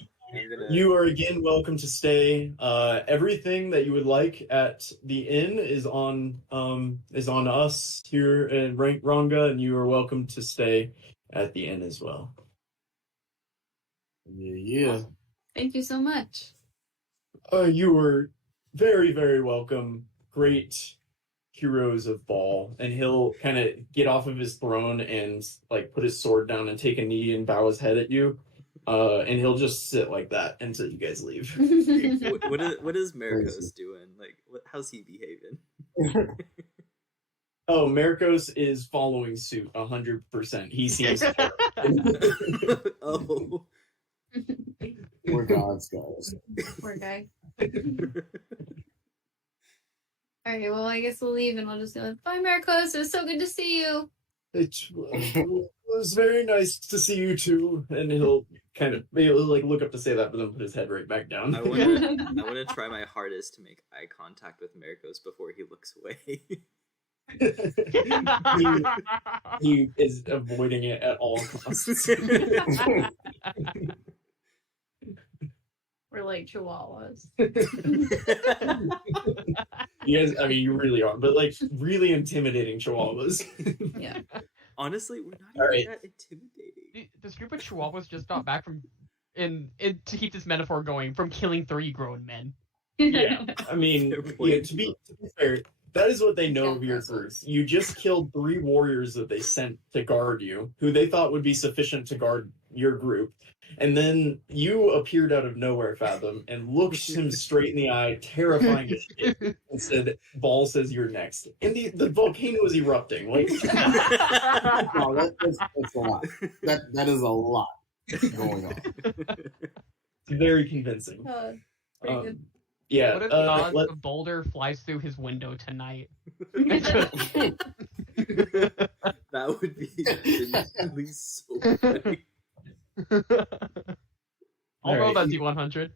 You are again welcome to stay. Everything that you would like at the inn is on us here in Ranga, and you are welcome to stay at the inn as well. Yeah. Thank you so much. You were very, very welcome. Great heroes of Baal. And he'll kind of get off of his throne and like put his sword down and take a knee and bow his head at you. And he'll just sit like that until you guys leave. What is Malkus doing? Like, how's he behaving? Oh, Malkus is following suit 100%. He seems. Oh. We're God's guys. Poor guy. Alright, well, I guess we'll leave and we'll just go, bye, Malkus. It was so good to see you. It was very nice to see you too. And he'll like look up to say that, but then put his head right back down. I want to try my hardest to make eye contact with Malkus before he looks away. he is avoiding it at all costs. We're like chihuahuas. You guys, I mean, you really are, but like really intimidating chihuahuas. Yeah. Honestly, we're not even that intimidating. This group of chihuahuas just got back from to keep this metaphor going, from killing 3 grown men. Yeah, I mean, Fair point. to be fair, that is what they know Yeah, of your that's group. You just killed 3 warriors that they sent to guard you, who they thought would be sufficient to guard your group. And then you appeared out of nowhere, Fathom, and looked him straight in the eye, terrifying as shit, and said, "Ball says you're next." And the volcano is erupting. Like, No, that's a lot. That is a lot going on. it's very convincing. Pretty good. Yeah, What if the odds a boulder flies through his window tonight? That would be genuinely so funny. I'll roll Alright. that D100.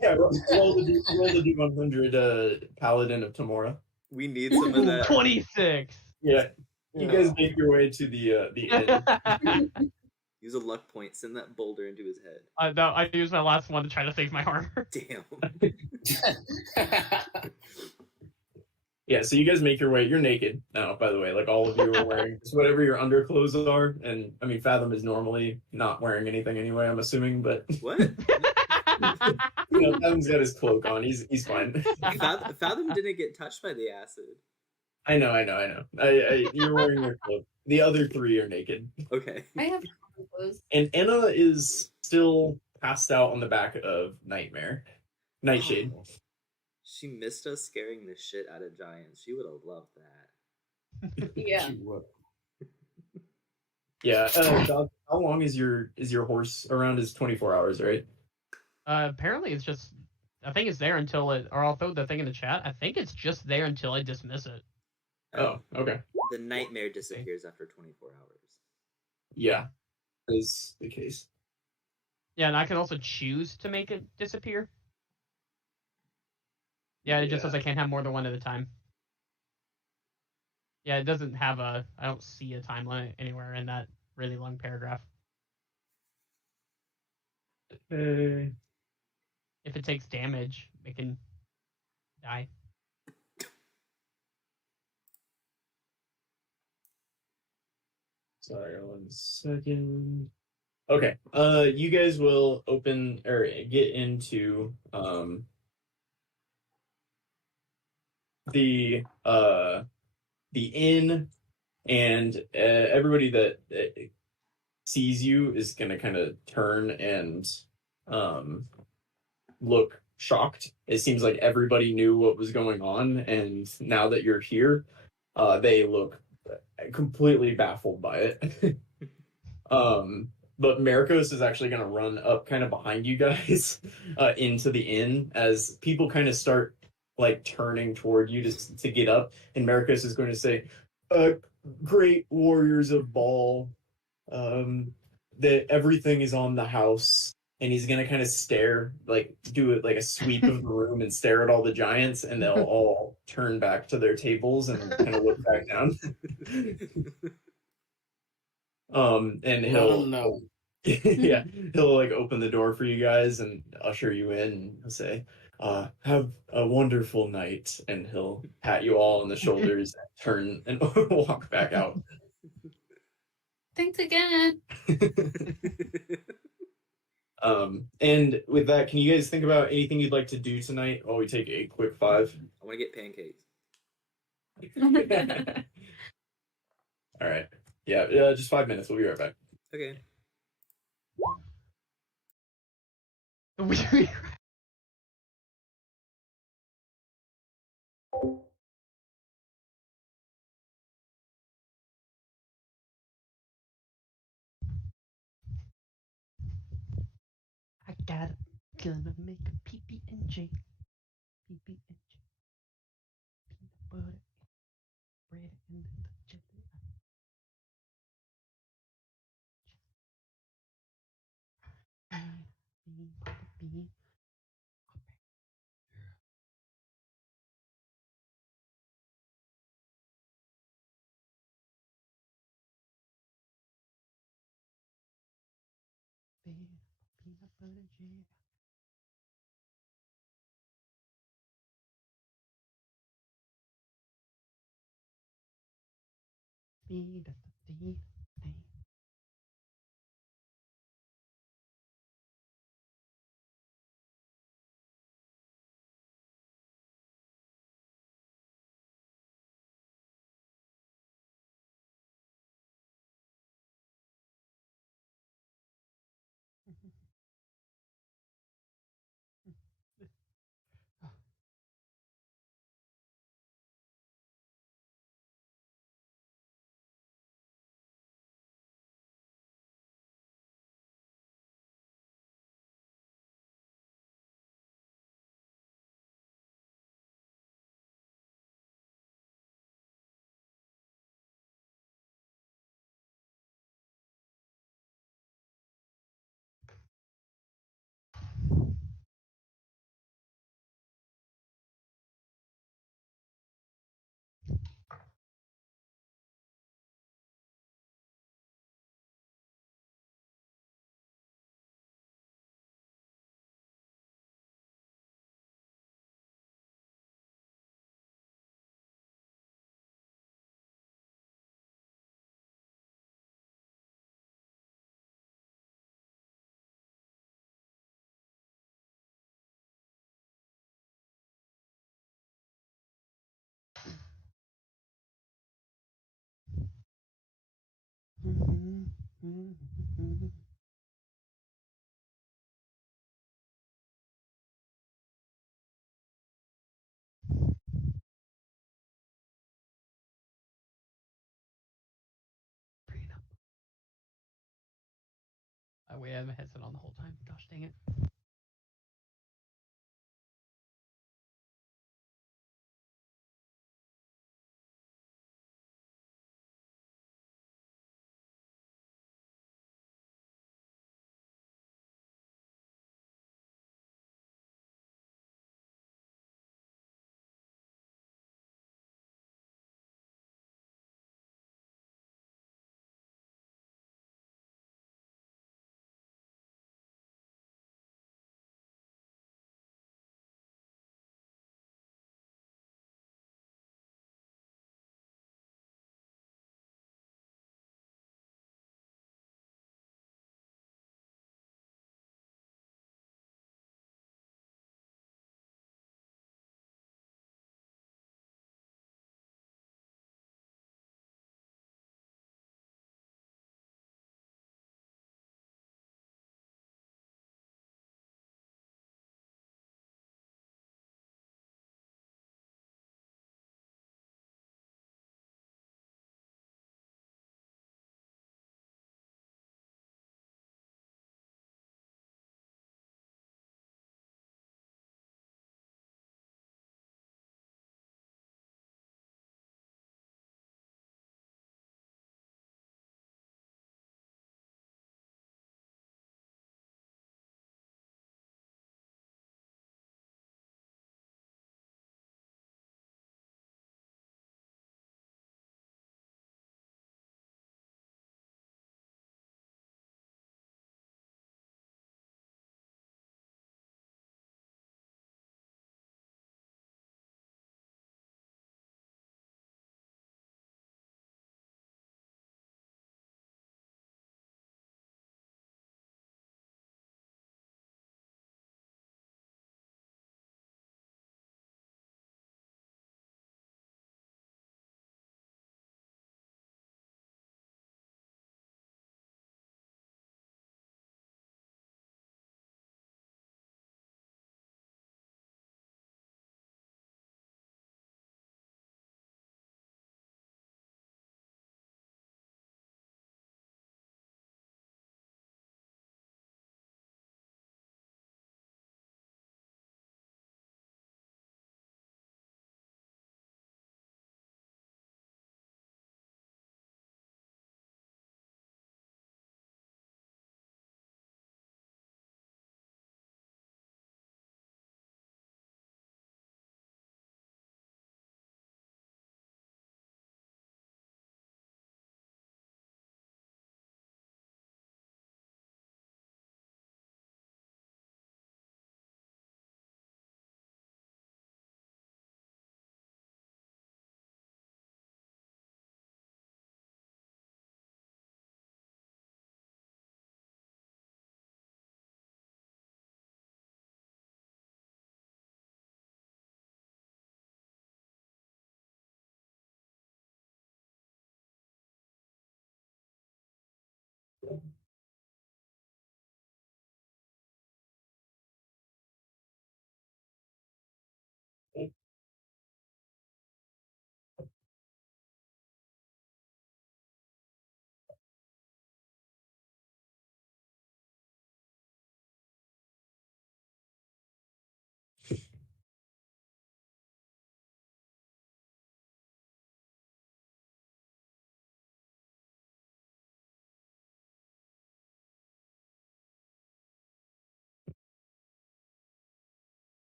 Yeah, roll the D100 Paladin of Tamora. We need some of that. 26. Yeah, you guys make your way to the inn. Use a luck point. Send that boulder into his head. No, I used my last one to try to save my armor. Damn. Yeah, so you guys make your way. You're naked now, by the way. Like, all of you are wearing just whatever your underclothes are. And, I mean, Fathom is normally not wearing anything anyway, I'm assuming. But, What? Fathom's got his cloak on. He's fine. Fathom didn't get touched by the acid. I know. You're wearing your cloak. The other 3 are naked. Okay. I have clothes. And Enna is still passed out on the back of Nightshade. Oh. She missed us scaring the shit out of giants. She would have loved that. Yeah. Yeah. Doug, how long is your horse around? Is 24 hours, right? Apparently it's just, I think it's there until I'll throw the thing in the chat. I think it's just there until I dismiss it. Oh, okay. The nightmare disappears after 24 hours. Yeah, that is the case. Yeah, and I can also choose to make it disappear. Yeah, it just says I can't have more than one at a time. Yeah, it doesn't have I don't see a time limit anywhere in that really long paragraph. Okay. If it takes damage, it can die. Sorry, 1 second. Okay. You guys will open or get into the inn, and everybody that sees you is gonna kind of turn and look shocked. It seems like everybody knew what was going on, and now that you're here, they look completely baffled by it. But Malkus is actually going to run up kind of behind you guys into the inn as people kind of start like turning toward you to get up, and Malkus is going to say, "Great warriors of Baal, that everything is on the house." And he's gonna kind of stare, like do it like a sweep of the room and stare at all the giants, and they'll all turn back to their tables and kind of look back down. And he'll yeah, he'll like open the door for you guys and usher you in, and he'll say, "Have a wonderful night," and he'll pat you all on the shoulders, turn and walk back out. Thanks again. And with that, can you guys think about anything you'd like to do tonight while we take a quick 5? I want to get pancakes. All right. Yeah, just 5 minutes. We'll be right back. Okay. I gotta gonna make a PB&J. PB&J. Peanut butter, bread, and the jelly. Bean. Peanut butter jam. Be the Wait, I have my headset on the whole time. Gosh dang it.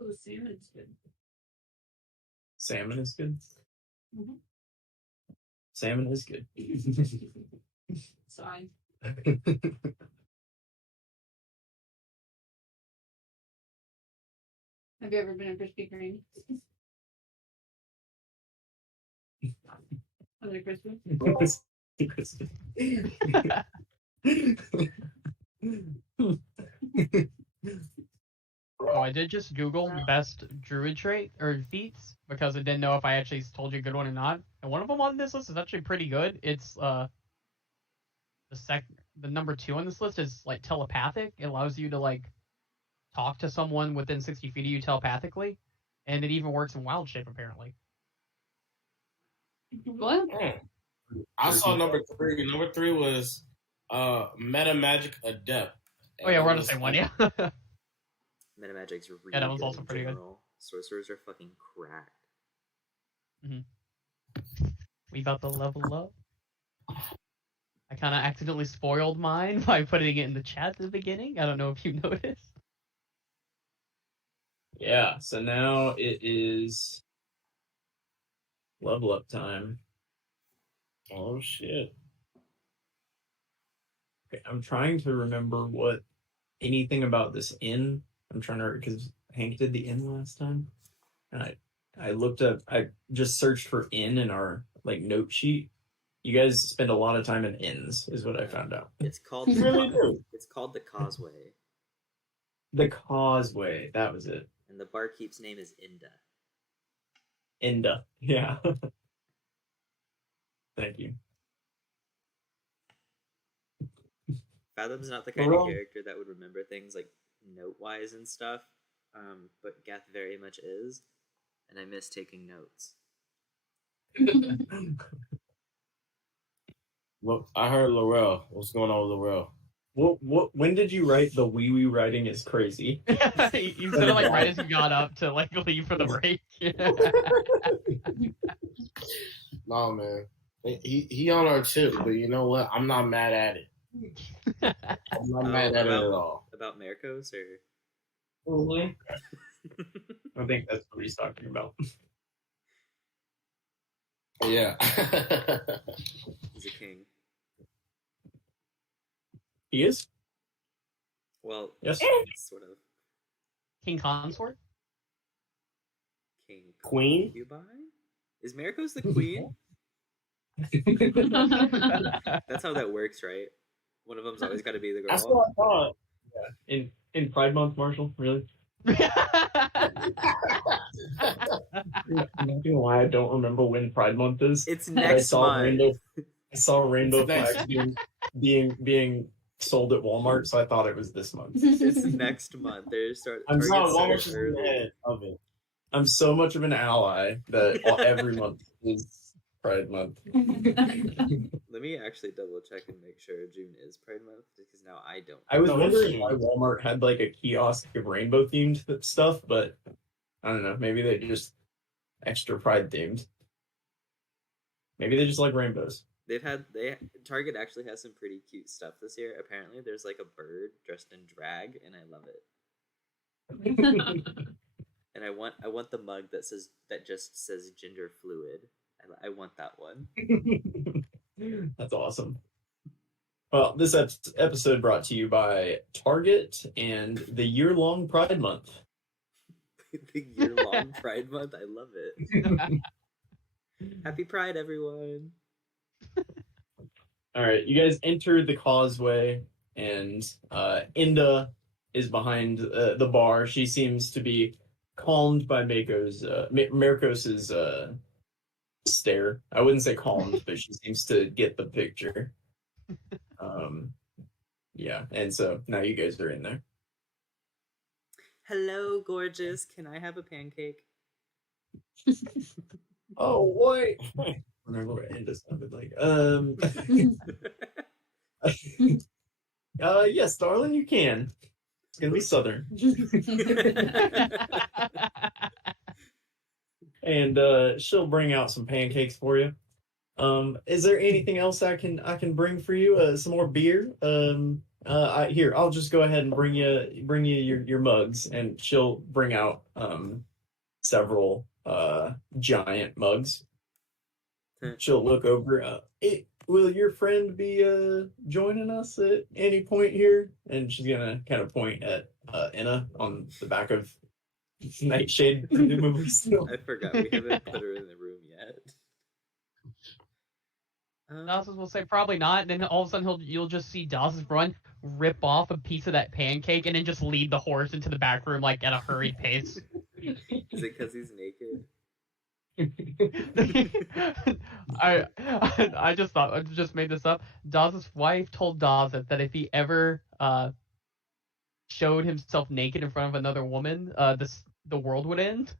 Oh, salmon's good. Salmon is good. Mhm. Salmon is good. It's fine. Have you ever been a Krispy Kreme? Was it Christmas? Oh, I did just Google best druid trait or feats because I didn't know if I actually told you a good one or not. And one of them on this list is actually pretty good. It's the number 2 on this list is like telepathic. It allows you to like talk to someone within 60 feet of you telepathically, and it even works in wild shape apparently. What? I saw number 3. Number 3 was Meta Magic Adept. Oh yeah, we're on the same one, yeah. Metamagic's really Yeah, that one's good also in pretty good. general. Sorcerers are fucking cracked. We got the level up. I kind of accidentally spoiled mine by putting it in the chat at the beginning. I don't know if you noticed. Yeah, so now it is level up time. Oh shit. Okay, I'm trying to remember what anything about this inn. I'm trying to, because Hank did the inn last time, and I looked up. I just searched for inn in our like note sheet. You guys spend a lot of time in inns, is what I found out. It's called Really do. it's called the Causeway, The Causeway, that was it. and the barkeep's name is Inda. Enda, yeah. Thank you. Fathom's not the kind of character that would remember things like note-wise and stuff, but Geth very much is, and I miss taking notes. Look, I heard Laurel. What's going on with Laurel? When did you write the wee writing is crazy? You said it like right as you got up to like leave for the break. No, man. He on our tip, but you know what? I'm not mad at it. I'm not mad at it at all. About Malkus, or? Really? I think that's what he's talking about. Yeah. He's a king. He is? Well, Yes. Sort of. King Consort? King. Queen? Concubine? Is Malkus the queen? That's how that works, right? One of them's always got to be the girl. That's what I thought. Yeah. In Pride Month, Marshall? Really? I'm not gonna lie, I don't remember when Pride Month is. It's next month. I saw rainbow It's next flags being sold at Walmart, so I thought it was this month. It's next month. I'm sorry, Target's Walmart's so just early. ahead of it. I'm so much of an ally that every month is Pride Month. Let me actually double check and make sure June is Pride Month, because now I don't. I was No, wondering why Walmart had like a kiosk of rainbow themed stuff, but I don't know. Maybe they just extra Pride themed. Maybe they just like rainbows. Target actually has some pretty cute stuff this year. Apparently, there's like a bird dressed in drag, and I love it. And I want the mug that just says gender fluid. I want that one. That's awesome. Well, this episode brought to you by Target and the year-long Pride Month. The year-long Pride Month. I love it. Happy Pride, everyone. All right, you guys enter the causeway, and Inda is behind the bar. She seems to be calmed by Malkus's stare. I wouldn't say calmed, but she seems to get the picture. Yeah, and so now you guys are in there. Hello, gorgeous. Can I have a pancake? Oh, wait. Remember what Inda sounded like. Yes, darling, you can. It's gonna be southern. And she'll bring out some pancakes for you. Is there anything else I can bring for you? Some more beer? Here, I'll just go ahead and bring you your mugs, and she'll bring out several giant mugs. She'll look over. Will your friend be joining us at any point here? And she's gonna kind of point at Enna on the back of Nightshade, presumably still. I forgot we haven't put her in the room yet. Dawes will say probably not, and then all of a sudden you'll just see Dawes run, rip off a piece of that pancake, and then just lead the horse into the back room like at a hurried pace. Is it because he's naked? I just made this up. Dawes' wife told Dawes that if he ever showed himself naked in front of another woman, the world would end.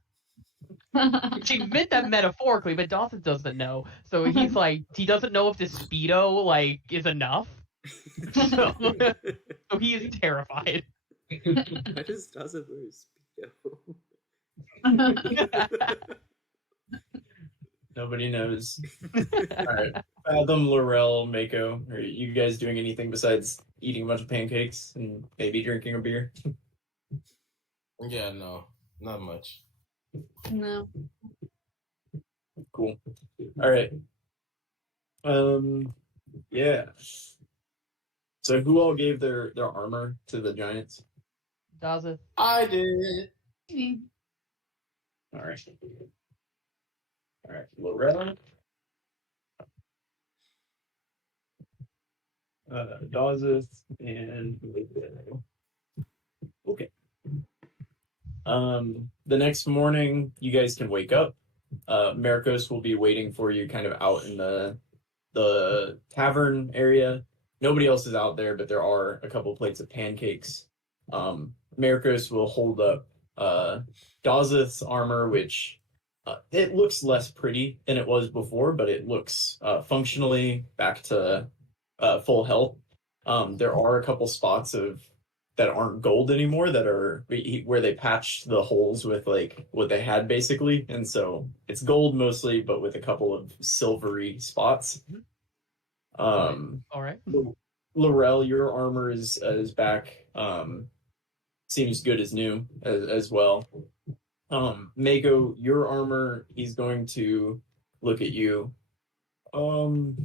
She meant that metaphorically, but Dawson doesn't know. So he's like, he doesn't know if this Speedo, like, is enough. So he is terrified. Why does Dawson wear a Speedo? Nobody knows. Alright. Fathom, Laurel, Mako, are you guys doing anything besides eating a bunch of pancakes and maybe drinking a beer? Yeah, no, not much. No. Cool. Alright. Yeah. So who all gave their armor to the giants? Dawson. I did. Alright. Alright, Loretta. Dawseth and okay. The next morning you guys can wake up. Malkus will be waiting for you kind of out in the tavern area. Nobody else is out there, but there are a couple plates of pancakes. Malkus will hold up Dawseth's armor, which it looks less pretty than it was before, but it looks functionally back to full health. There are a couple spots that aren't gold anymore that are where they patched the holes with like what they had basically, and so it's gold mostly, but with a couple of silvery spots. All right. Laurel, your armor is back. Seems good as new as well. Mako, your armor, he's going to look at you. I'm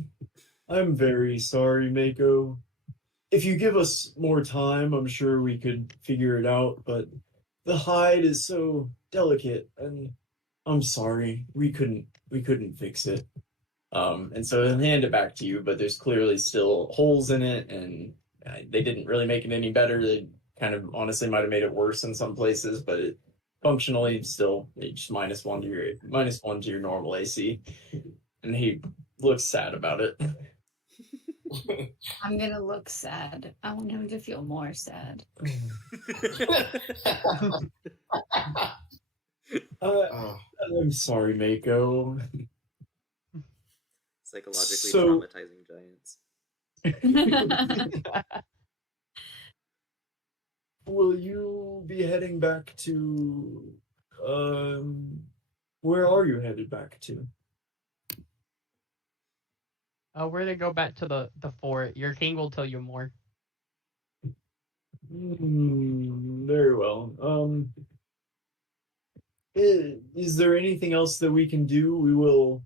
very sorry, Mako. If you give us more time, I'm sure we could figure it out, but the hide is so delicate, and I'm sorry, we couldn't fix it. And so he'll hand it back to you, but there's clearly still holes in it, and they didn't really make it any better. They kind of honestly might have made it worse in some places, but it functionally still just -1 to your normal AC. And he looks sad about it. I'm gonna look sad. I want him to feel more sad. I'm sorry, Mako. Psychologically So- traumatizing giants. Will you be heading back to where are you headed back to? We're gonna go back to the fort. Your king will tell you more. Very well. Is there anything else that we can do? We will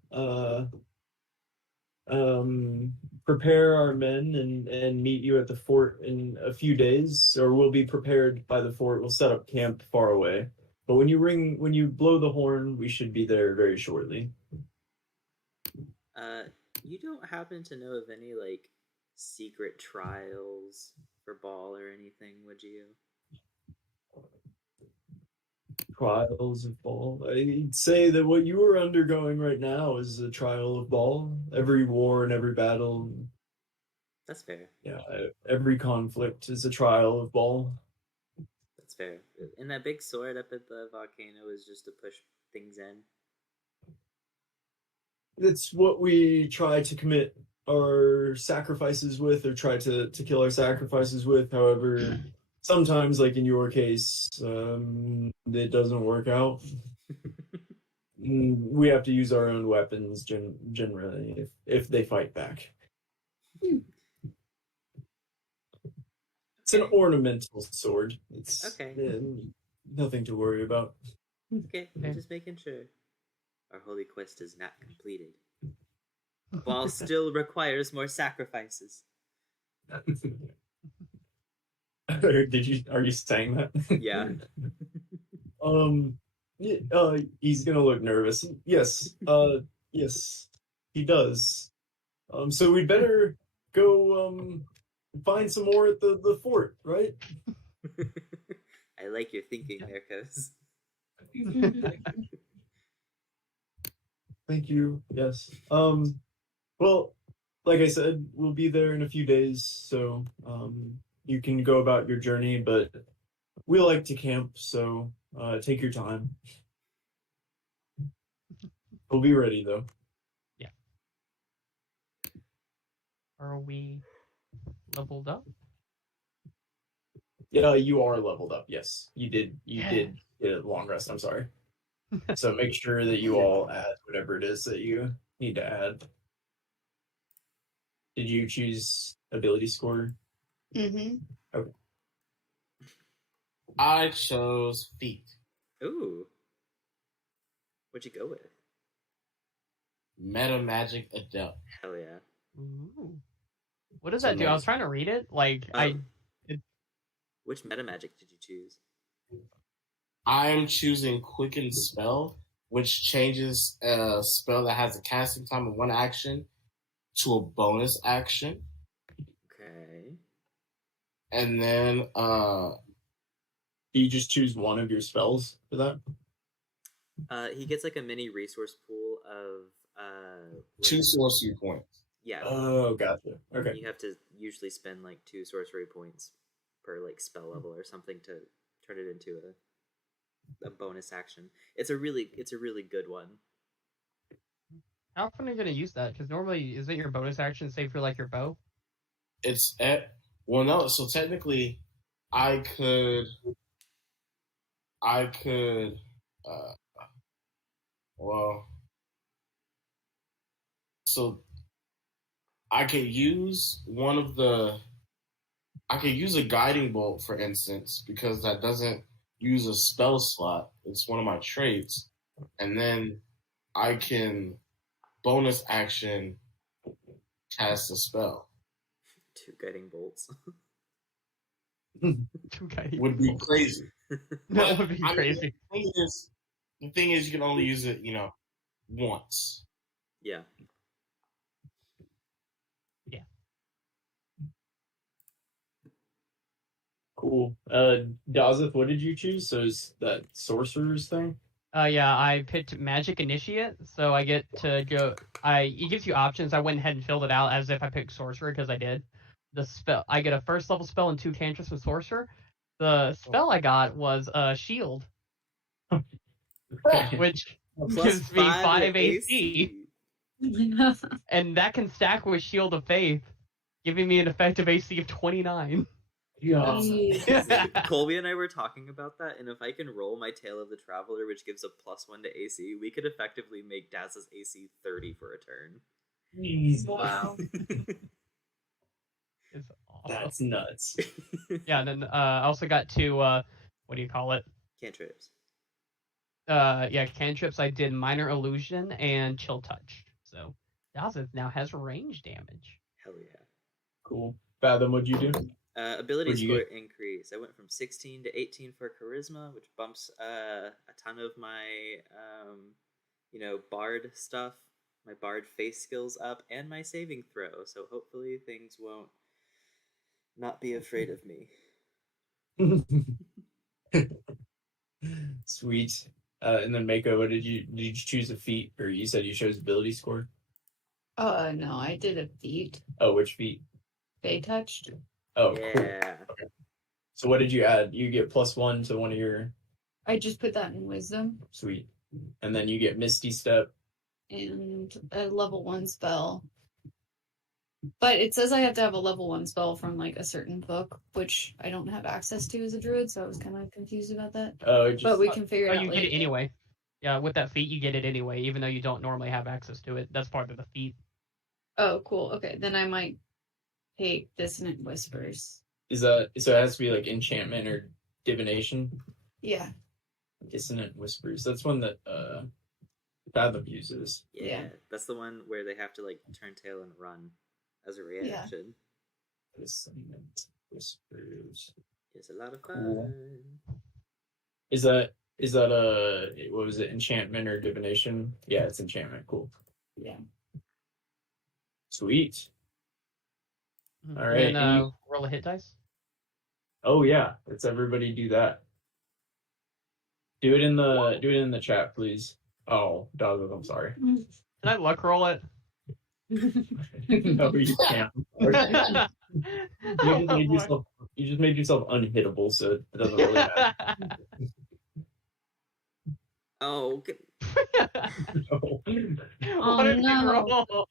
prepare our men and meet you at the fort in a few days, or we'll be prepared by the fort. We'll set up camp far away. But when you blow the horn, we should be there very shortly. You don't happen to know of any like secret trials for Ball or anything, would you? Trials of Ball. I'd say that what you are undergoing right now is a trial of Ball. Every war and every battle, That's fair. yeah, every conflict is a trial of Ball. That's fair. And that big sword up at the volcano is just to push things in. It's what we try to commit our sacrifices with, or try to kill our sacrifices with. However, sometimes, like in your case, it doesn't work out. We have to use our own weapons generally if they fight back. It's an ornamental sword. It's Okay. Nothing to worry about. Okay, I'm just making sure. Our holy quest is not completed. Ball still requires more sacrifices. Are you saying that? Yeah. He's gonna look nervous. Yes, yes, he does. So we'd better go find some more at the fort, right? I like your thinking there, cuz. Thank you. Yes. Well, like I said, we'll be there in a few days, so you can go about your journey, but we like to camp, so take your time. We'll be ready though. Yeah. Are we leveled up? Yeah, you are leveled up. Yes, you did. You Yeah. did get a long rest. I'm sorry. So make sure that you all add whatever it is that you need to add. Did you choose ability score? Mm-hmm. Okay. I chose feet. Ooh. What'd you go with? Meta Magic Adept. Hell yeah. Ooh. What does So that do? I was nice. trying to read it. Like Which meta magic did you choose? I'm choosing Quicken Spell, which changes a spell that has a casting time of 1 action to a bonus action. Okay. And then Do you just choose one of your spells for that? He gets like a mini resource pool of 2 sorcery points. Yeah. Oh, gotcha. Okay. You have to usually spend like 2 sorcery points per like spell level or something to turn it into a bonus action. It's a really good one. how often are you gonna use that? Because normally, isn't your bonus action save for like your bow? It's at no. So technically, I could. Well, so I could use one of the. I could use a guiding bolt, for instance, because that doesn't use a spell slot. It's one of my traits, and then I can bonus action cast a spell. 2 guiding bolts. Okay. Would be crazy. That would be I mean, crazy. the thing is, you can only use it, once. Yeah. Cool. Dazeth, what did you choose? So is that sorcerer's thing? Yeah, I picked Magic Initiate, so I get to go. It gives you options. I went ahead and filled it out as if I picked Sorcerer because I did. The spell, I get a first level spell and 2 cantrips with Sorcerer. The spell I got was Shield, which gives me 5 AC, and that can stack with Shield of Faith, giving me an effective AC of 29. Yeah. Colby and I were talking about that, and if I can roll my Tale of the Traveler, which gives a +1 to AC, we could effectively make Daz's AC 30 for a turn. Wow. It's awesome. That's nuts. Yeah, and then I also got 2, what do you call it? Cantrips. Yeah, cantrips. I did Minor Illusion and Chill Touch. So Dazeth now has range damage. Hell yeah. Cool. Fathom, what'd you do? Ability What'd you score get? increase. I went from 16 to 18 for charisma, which bumps a ton of my bard stuff, my bard face skills up, and my saving throw. So hopefully things won't not be afraid of me. Sweet. And then Mako, what did you choose a feat, or you said you chose ability score? No, I did a feat. Oh, which feat? They touched. Oh, cool. Yeah. Okay. So what did you add? You get +1 to one of your. I just put that in wisdom Sweet. And then you get Misty Step. and a level 1 spell. But it says I have to have a level 1 spell from like a certain book, which I don't have access to as a druid, so I was kind of confused about that. But we can figure it out you later. get it anyway. Yeah, with that feat, you get it anyway, even though you don't normally have access to it. That's part of the feat. Oh, cool. Okay, then I might take Dissonant Whispers. Is that so? It has to be like enchantment or divination. Yeah. Dissonant Whispers. That's one that Fathom uses. Yeah. That's the one where they have to like turn tail and run as a reaction. Dissonant Whispers. It's a lot of fun. Cool. Is that what was it? Enchantment or divination? Yeah, it's enchantment. Cool. Yeah. Sweet. Mhm. All right, And then roll a hit dice. Oh yeah, let's everybody do that. Do it in the chat, please. Oh, Doggo, I'm sorry. Can I luck roll it? No, you can't. You just made yourself unhittable, so it doesn't really matter. Oh, No. What did you no. roll?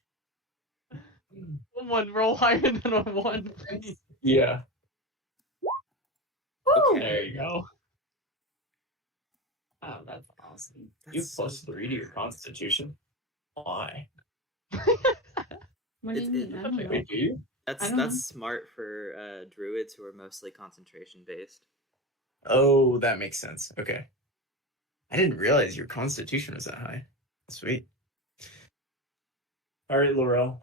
Someone roll higher than a 1, please. Yeah. okay. There you go. Go. Oh, that's awesome. That's You have so +3 to your constitution. Why? What do you It- mean? I don't know. Wait, do you? I don't know. That's smart for druids who are mostly concentration based. Oh, that makes sense. Okay. I didn't realize your constitution was that high. Sweet. All right, Laurel.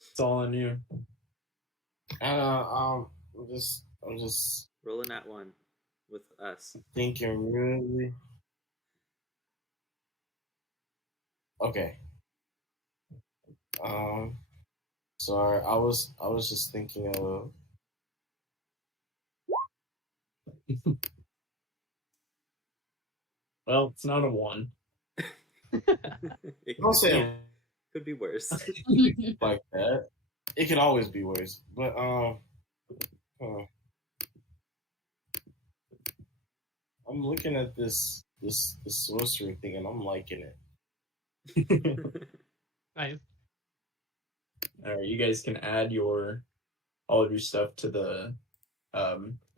It's all on you. I'm just Rolling at 1 with us. thinking really. Okay. Sorry, I was just thinking of. Well, it's not a 1. It Don't say could be worse. it like that. It can always be worse, but I'm looking at this sorcery thing and I'm liking it. Nice. All right, you guys can add all of your stuff to the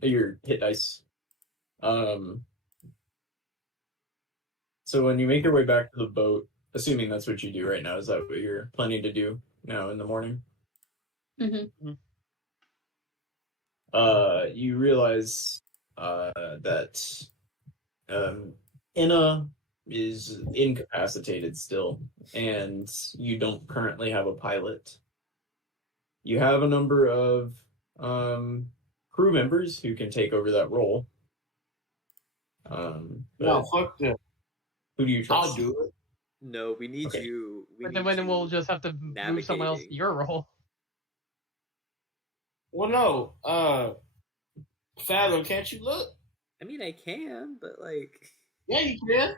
your hit dice. So when you make your way back to the boat, assuming that's what you do right now, is that what you're planning to do now in the morning? Mm-hmm. You realize that Enna is incapacitated still, and you don't currently have a pilot. You have a number of crew members who can take over that role. No, But fuck that. who do you trust? I'll do it. No, we need Okay. you. But need then you we'll just have to move someone else to navigating. your role. Well, no. Fathom, can't you look? I mean, I can, but like, Yeah, you can.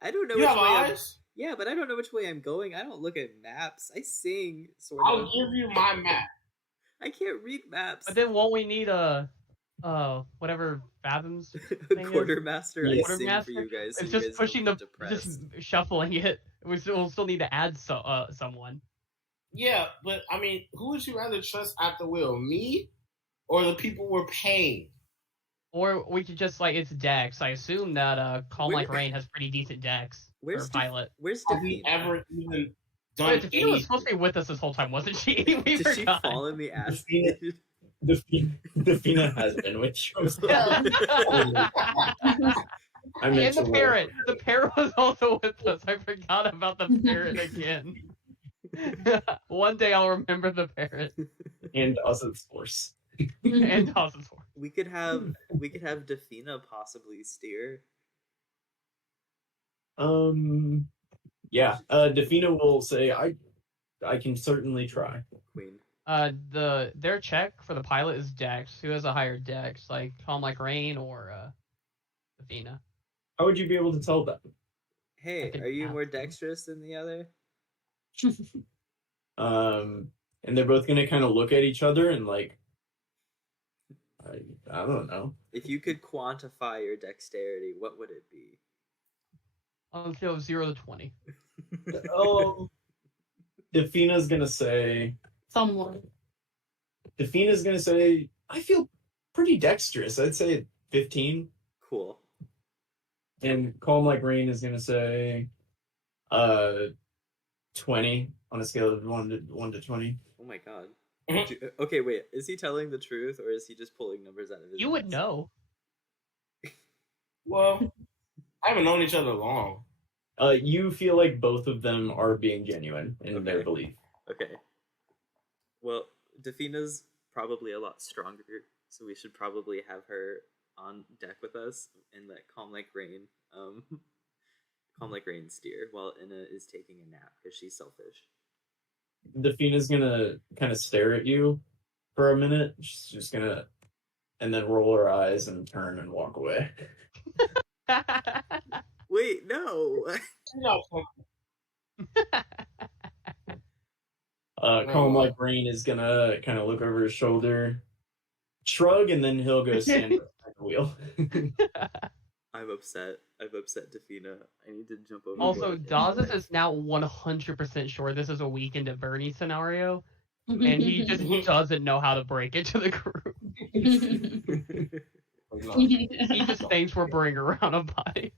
I don't know You which have way eyes. Yeah, but I don't know which way I'm going. I don't look at maps. I sing, sort I'll of. give you my map. I can't read maps. But then won't we need a whatever fathoms A thing is? quartermaster. I Yes. sing for Quartermaster? you guys. So It's you just guys pushing don't the get just depressed. shuffling it. We'll still need to add someone. Yeah, but I mean, who would you rather trust at the wheel, me or the people we're paying? Or we could just it's Dex. I assume that Calm Like Where- Rain has pretty decent Dex for a Where's pilot. Where's Have we Defina? ever even done But Defina was anything? supposed to be with us this whole time, wasn't she? We Did she forgot. fall in the acid? Defina has been with you. I meant And the to parrot. The parrot was also with us. I forgot about the parrot again. One day I'll remember the parrot and us its force. and Dawson's horse. We could have Defina possibly steer. Yeah. Defina will say, I can certainly try. Queen. Their check for the pilot is Dex. Who has a higher Dex, like Calm Like Rain or Athena? How would you be able to tell that? Hey, I could are you ask more them. dexterous than the other? And they're both gonna kind of look at each other and I don't know. If you could quantify your dexterity, what would it be? On a scale of 0 to 20. Defina's gonna say. Someone. Defina's gonna say, I feel pretty dexterous. I'd say 15. Cool. And Calm Like Rain is gonna say 20 on a scale of 1 to 20. Oh my god. Okay, wait. Is he telling the truth or is he just pulling numbers out of his You would ass? know. Well, I haven't known each other long. You feel like both of them are being genuine in their Okay. belief. Okay. Well, Defina's probably a lot stronger, so we should probably have her on deck with us and let Calm Like Rain steer while Enna is taking a nap because she's selfish. Defina's gonna kind of stare at you for a minute. She's just gonna, and then roll her eyes and turn and walk away. Wait, no. Calm like Rain is gonna kind of look over his shoulder, shrug, and then he'll go stand up at the wheel. I'm upset. I've upset Defina. I need to jump over. Also, Dawes is now 100% sure this is a weekend at Bernie scenario, and he just doesn't know how to break it to the group. He just thinks we're bringing around a body.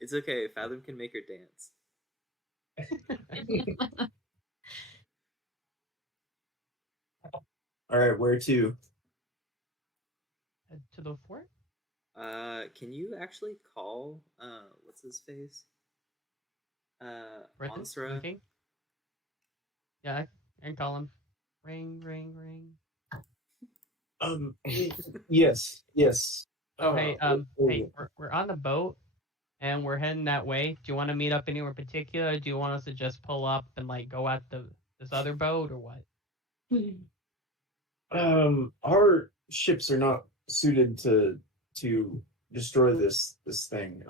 It's okay. Fathom can make her dance. All right, where to? To the fort? Can you actually call what's his face? Onsra? Okay. Yeah, I can call him. Ring, ring, ring. Yes. Oh, hey, we're on the boat, and we're heading that way. Do you want to meet up anywhere particular? Do you want us to just pull up and like go at this other boat or what? Our ships are not suited to destroy this thing.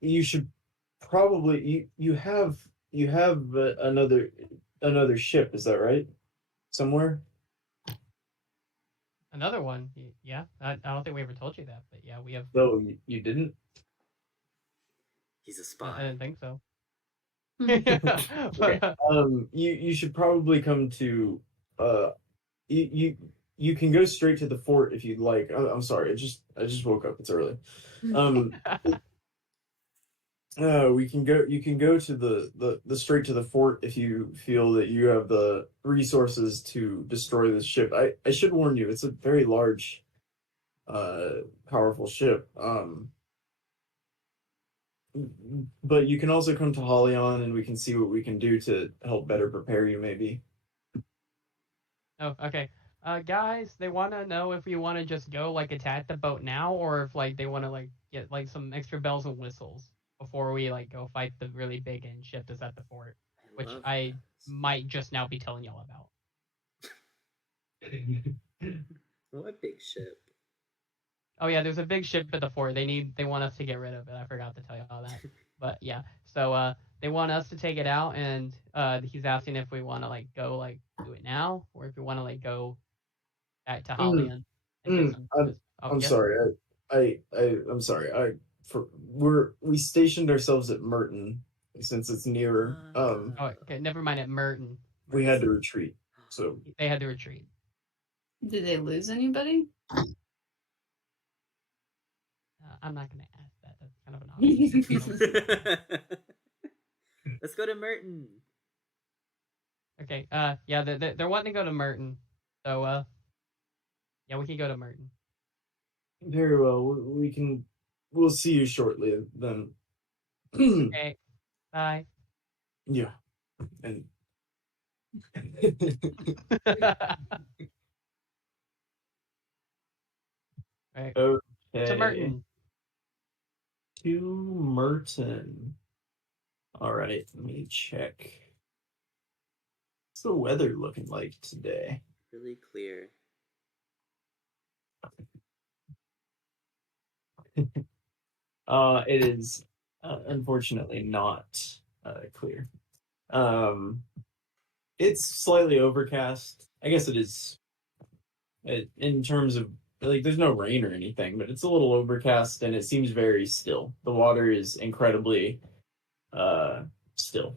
You should probably you have another ship, is that right? Somewhere? Another one? Yeah. I don't think we ever told you that, but yeah, we have. No, you didn't. He's a I spy. didn't think so. Okay. You should probably come to you can go straight to the fort if you'd like. I'm sorry, I just woke up. It's early. You can go to the straight to the fort if you feel that you have the resources to destroy this ship. I should warn you, it's a very large, powerful ship. But you can also come to Holion and we can see what we can do to help better prepare you, maybe. Oh, okay. Guys, they want to know if we want to just go like attack the boat now, or if like they want to like get like some extra bells and whistles before we like go fight the really big end ship that's at the fort, which I might just now be telling y'all about. What big ship? Oh yeah, there's a big ship at the fort. They want us to get rid of it. I forgot to tell you all that. But yeah, so they want us to take it out, and he's asking if we want to like go like do it now, or if we want to like go back to Holion. I'm sorry. I'm sorry. We stationed ourselves at Merton since it's nearer. Oh, okay, never mind. At Merton, we had to retreat. So they had to retreat. Did they lose anybody? I'm not going to ask that. That's kind of an obvious. Let's go to Merton. Okay. Yeah, they're wanting to go to Merton. So yeah, we can go to Merton. Very well. We'll see you shortly then. Okay. Bye. Yeah. And right. okay. To Merton. To Merton. All right, let me check. What's the weather looking like today? Really clear. It is unfortunately not clear. It's slightly overcast. I guess it is. In terms of like, there's no rain or anything, but it's a little overcast and it seems very still. The water is incredibly still.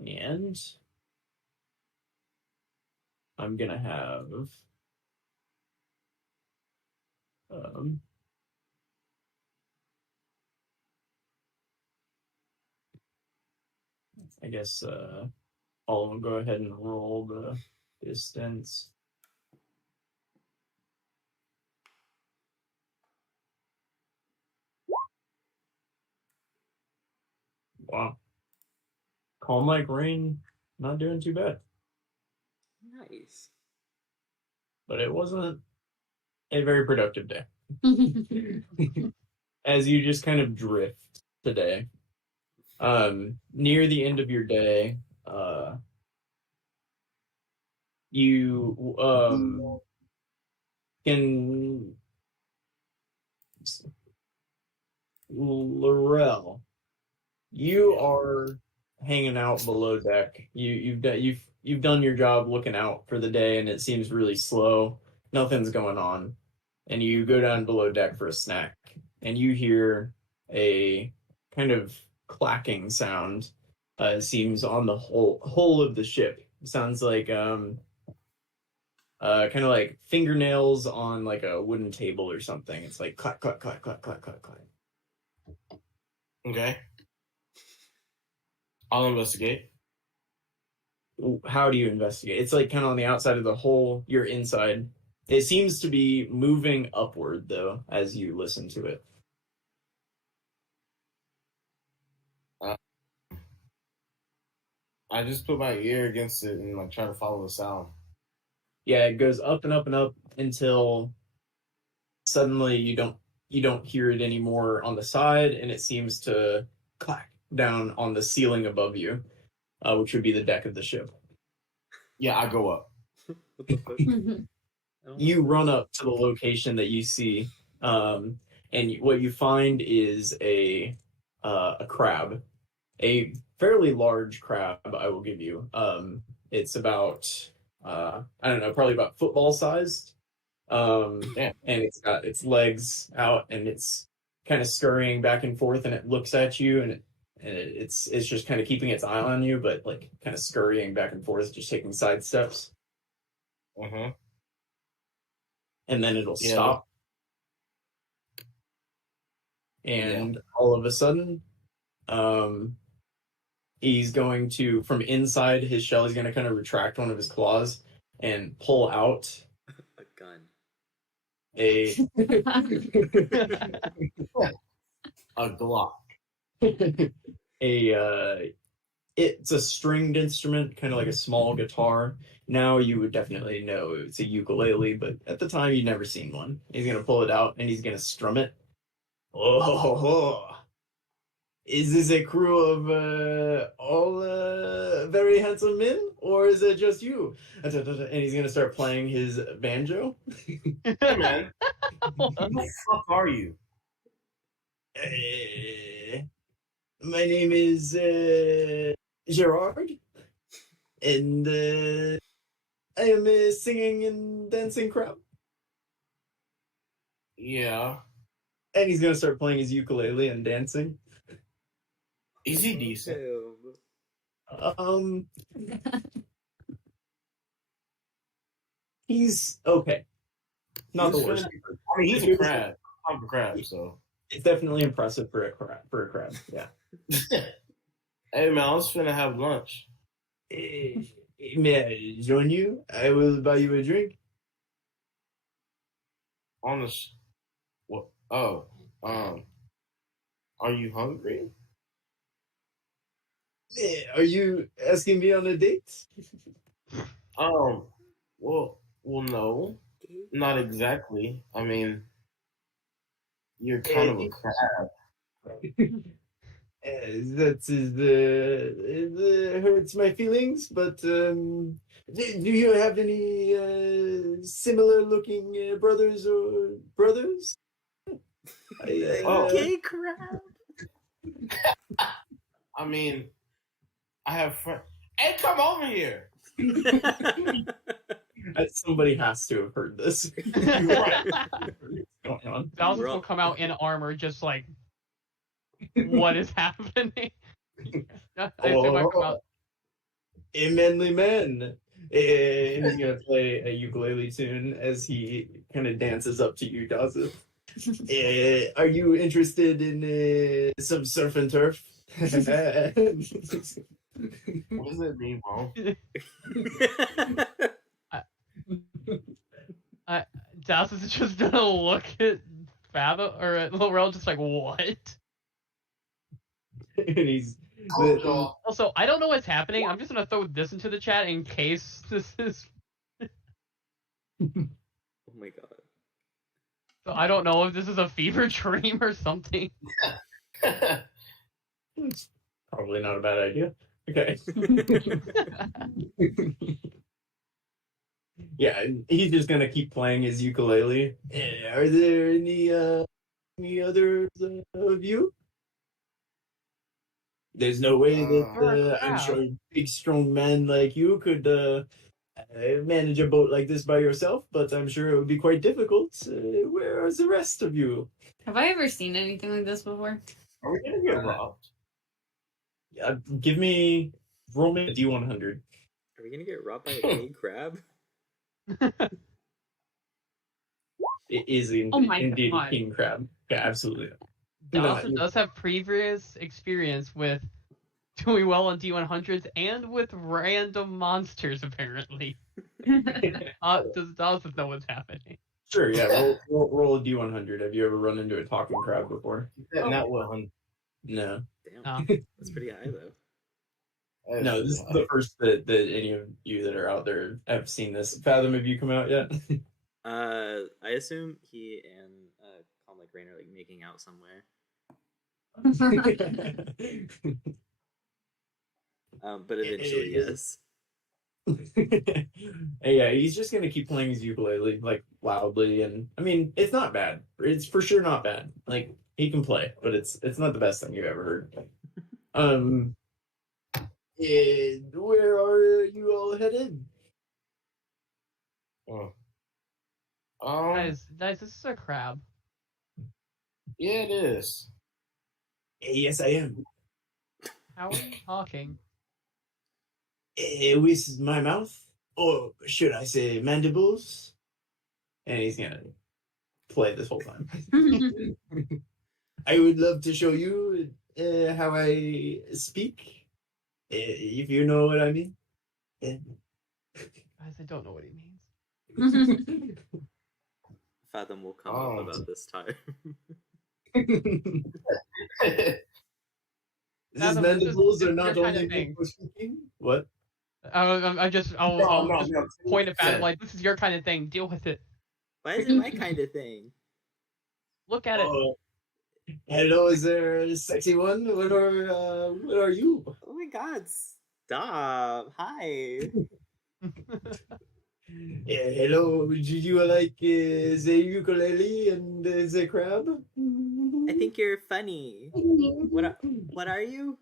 And I'm gonna have I guess all of them go ahead and roll the distance. Wow. Calm like rain, not doing too bad. Nice. But it wasn't a very productive day. as you just kind of drift today. Near the end of your day, you can Laurel, you are hanging out below deck. You've done your job looking out for the day, and it seems really slow. Nothing's going on, and you go down below deck for a snack, and you hear a kind of clacking sound. It seems on the whole of the ship. It sounds like kind of like fingernails on like a wooden table or something. It's like clack clack clack clack clack clack clack. Okay. I'll investigate. How do you investigate? It's like kind of on the outside of the hole. You're inside. It seems to be moving upward though as you listen to it. I just put my ear against it and like try to follow the sound. Yeah, it goes up and up and up until suddenly you don't hear it anymore on the side, and it seems to clack down on the ceiling above you, which would be the deck of the ship. Yeah, I go up. What the fuck? You run up to the location that you see, and what you find is a crab, a fairly large crab. I will give you. It's about I don't know, probably about football sized. Yeah. And it's got its legs out, and it's kind of scurrying back and forth, and it looks at you, and it's just kind of keeping its eye on you, but like kind of scurrying back and forth, just taking side steps. Mm-hmm. And then it'll Yeah. stop. And all of a sudden, he's going to, from inside his shell, he's going to kind of retract one of his claws and pull out A gun. a A Glock. it's a stringed instrument, kind of like a small guitar. Now you would definitely know it's a ukulele, but at the time you'd never seen one. He's gonna pull it out and he's gonna strum it. Oh, ho, ho. Is this a crew of all very handsome men, or is it just you? And he's gonna start playing his banjo. Hey man, who the fuck are you? My name is Gerard, and I am a singing and dancing crowd. Yeah. And he's gonna start playing his ukulele and dancing. Is he decent? He's okay. Not the worst. I mean, he's a crab. I'm a crab, so. It's definitely impressive for a crab. Yeah. Hey man, I was finna have lunch. May I join you? I will buy you a drink. On the what? Oh, are you hungry? Are you asking me on a date? Well, no, not exactly. I mean, you're kind of a crab. That hurts my feelings, but do you have any similar looking brothers? Gay crab. I mean, I have friends. Hey, come over here. Somebody has to have heard this. Right. What's going on? Thousands will come out in armor, just like, what is happening? I assume I come out. A manly man. And he's gonna play a ukulele tune as he kind of dances up to you, Dawson. Are you interested in some surf and turf? What does it mean, Mom? Dallas is just gonna look at Fathom or at Laurel, just like, what? And he's Also, I don't know what's happening. I'm just gonna throw this into the chat in case this is. Oh my god. So I don't know if this is a fever dream or something. It's probably not a bad idea. Okay. Yeah, he's just gonna keep playing his ukulele. Are there any others of you? There's no way that I'm sure a big strong man like you could manage a boat like this by yourself, but I'm sure it would be quite difficult. Where are the rest of you? Have I ever seen anything like this before? Are we gonna get robbed? Roll me a D100. Are we gonna get robbed by a king crab? It is indeed a king crab. Yeah, absolutely. Dawson does have previous experience with doing well on D100s and with random monsters, apparently. Does Dawson know what's happening? Sure, yeah. Roll a D100. Have you ever run into a talking crab before? Not 100. No. Damn, that's pretty high though. No, this is the first that any of you that are out there have seen this. Fathom, have you come out yet? I assume he and Calm Like Rain are like making out somewhere. But eventually, yes. Yeah, he's just gonna keep playing his ukulele like loudly, and I mean, it's not bad. It's for sure not bad. Like he can play, but it's not the best thing you've ever heard. Where are you all headed? Guys, this is a crab. Yeah, it is. Yes, I am. How are you talking? With my mouth, or should I say mandibles? And he's gonna play this whole time. I would love to show you how I speak, if you know what I mean. Guys, I don't know what he means. Fathom will come up about this time. These mandibles are not only for speaking. What? I'll just point it at like, this is your kind of thing. Deal with it. Why is it my kind of thing? Look at it. Hello, is there a sexy one? What are you? Oh my god, stop. Hi. Hello, do you like the ukulele and the crab? I think you're funny. What are you?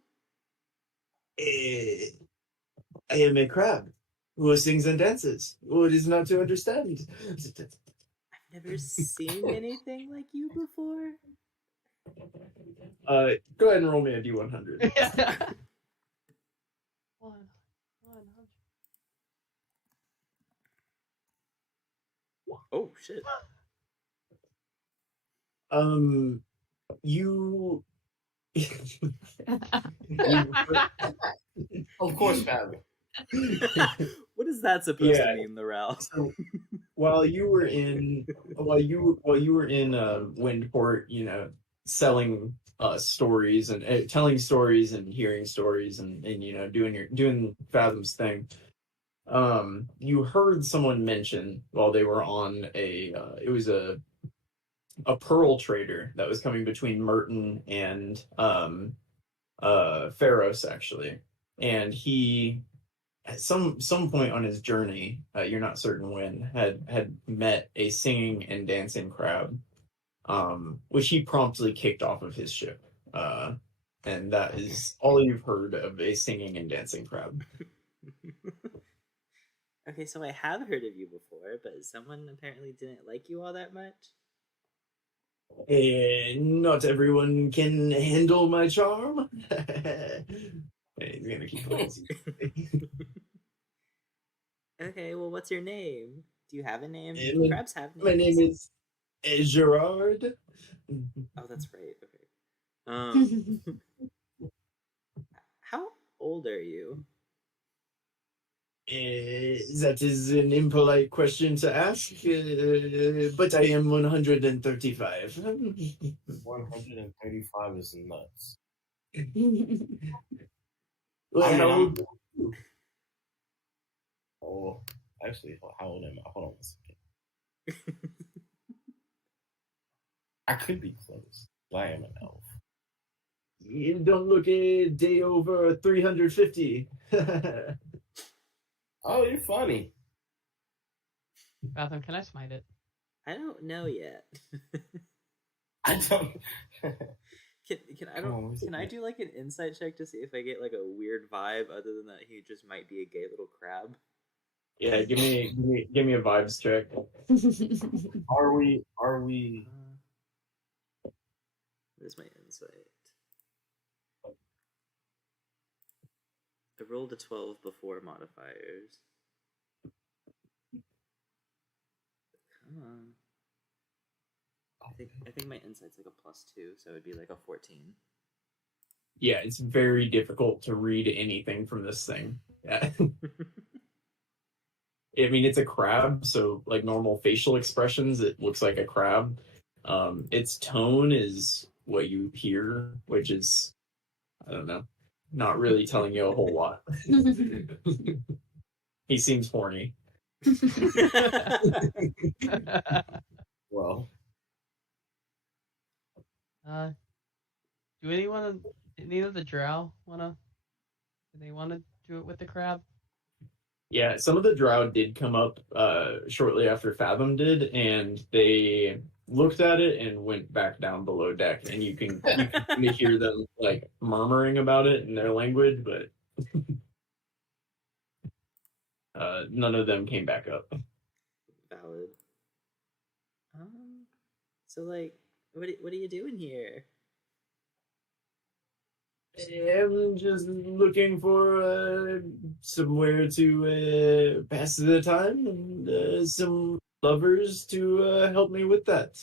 I am a crab who sings and dances. What is not to understand? I've never seen anything like you before. Go ahead and roll me a D100. Oh shit. You. Of course, Fathom. What is that supposed to mean, Laurel? So, while you were in Windport, selling stories and telling stories and hearing stories and doing Fathom's thing, you heard someone mention while they were on it was a pearl trader that was coming between Merton and Pharos, actually, and he at some point on his journey, you're not certain when, had met a singing and dancing crab, which he promptly kicked off of his ship, and that is all you've heard of a singing and dancing crab. Okay, so I have heard of you before, but someone apparently didn't like you all that much. Not everyone can handle my charm. He's gonna keep playing. Okay, well, what's your name? Do you have a name? Crabs have names. My name is Gerard. Oh, that's right. Okay. How old are you? That is an impolite question to ask, but I am 135. 135 is nuts. Well, actually, how old am I? Hold on a second. I could be close. I am an elf. You don't look a day over 350. Oh, you're funny. Fathom, can I smite it? I don't know yet. I don't. Can I do like an insight check to see if I get like a weird vibe other than that he just might be a gay little crab? Yeah, give me a vibes check. Are we? Where's my insight? I rolled a 12 before modifiers. Come on. I think my insight's like a +2, so it'd be like a 14. Yeah, it's very difficult to read anything from this thing. Yeah. I mean, it's a crab, so like normal facial expressions, it looks like a crab. Its tone is what you hear, which is, I don't know, not really telling you a whole lot. He seems horny. Well, Do any of the Drow do they want to do it with the crab? Yeah, some of the Drow did come up shortly after Fathom did, and they looked at it and went back down below deck, and you can hear them like murmuring about it in their language, but none of them came back up. Valid. So like, what are you doing here? I'm just looking for somewhere to pass the time and some lovers to help me with that.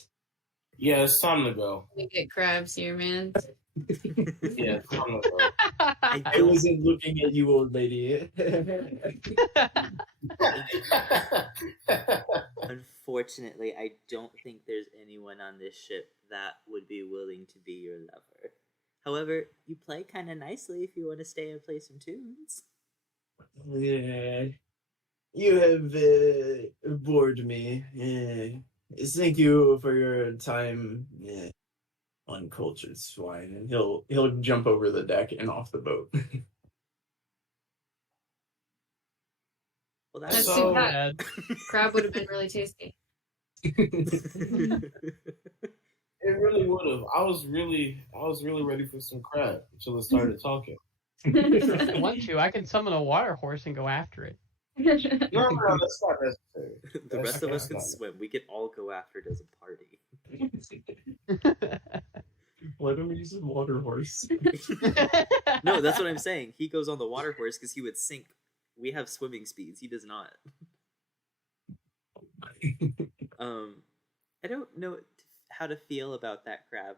yeah, it's time to go. We get crabs here, man. Yeah, it's time to go. I wasn't looking at you, old lady. Unfortunately, I don't think there's anyone on this ship that would be willing to be your lover. However, you play kind of nicely if you want to stay and play some tunes. Yeah. You have bored me. Thank you for your time, uncultured swine. And he'll jump over the deck and off the boat. Well, That's So- too bad. Crab would have been really tasty. It really would have. I was really ready for some crab until it started talking. If you want to, I can summon a water horse and go after it. No, that's not necessary. The rest of us can That's swim. We could all go after it as a party. Let him use his water horse. No, that's what I'm saying. He goes on the water horse because he would sink. We have swimming speeds. He does not. I don't know how to feel about that crab.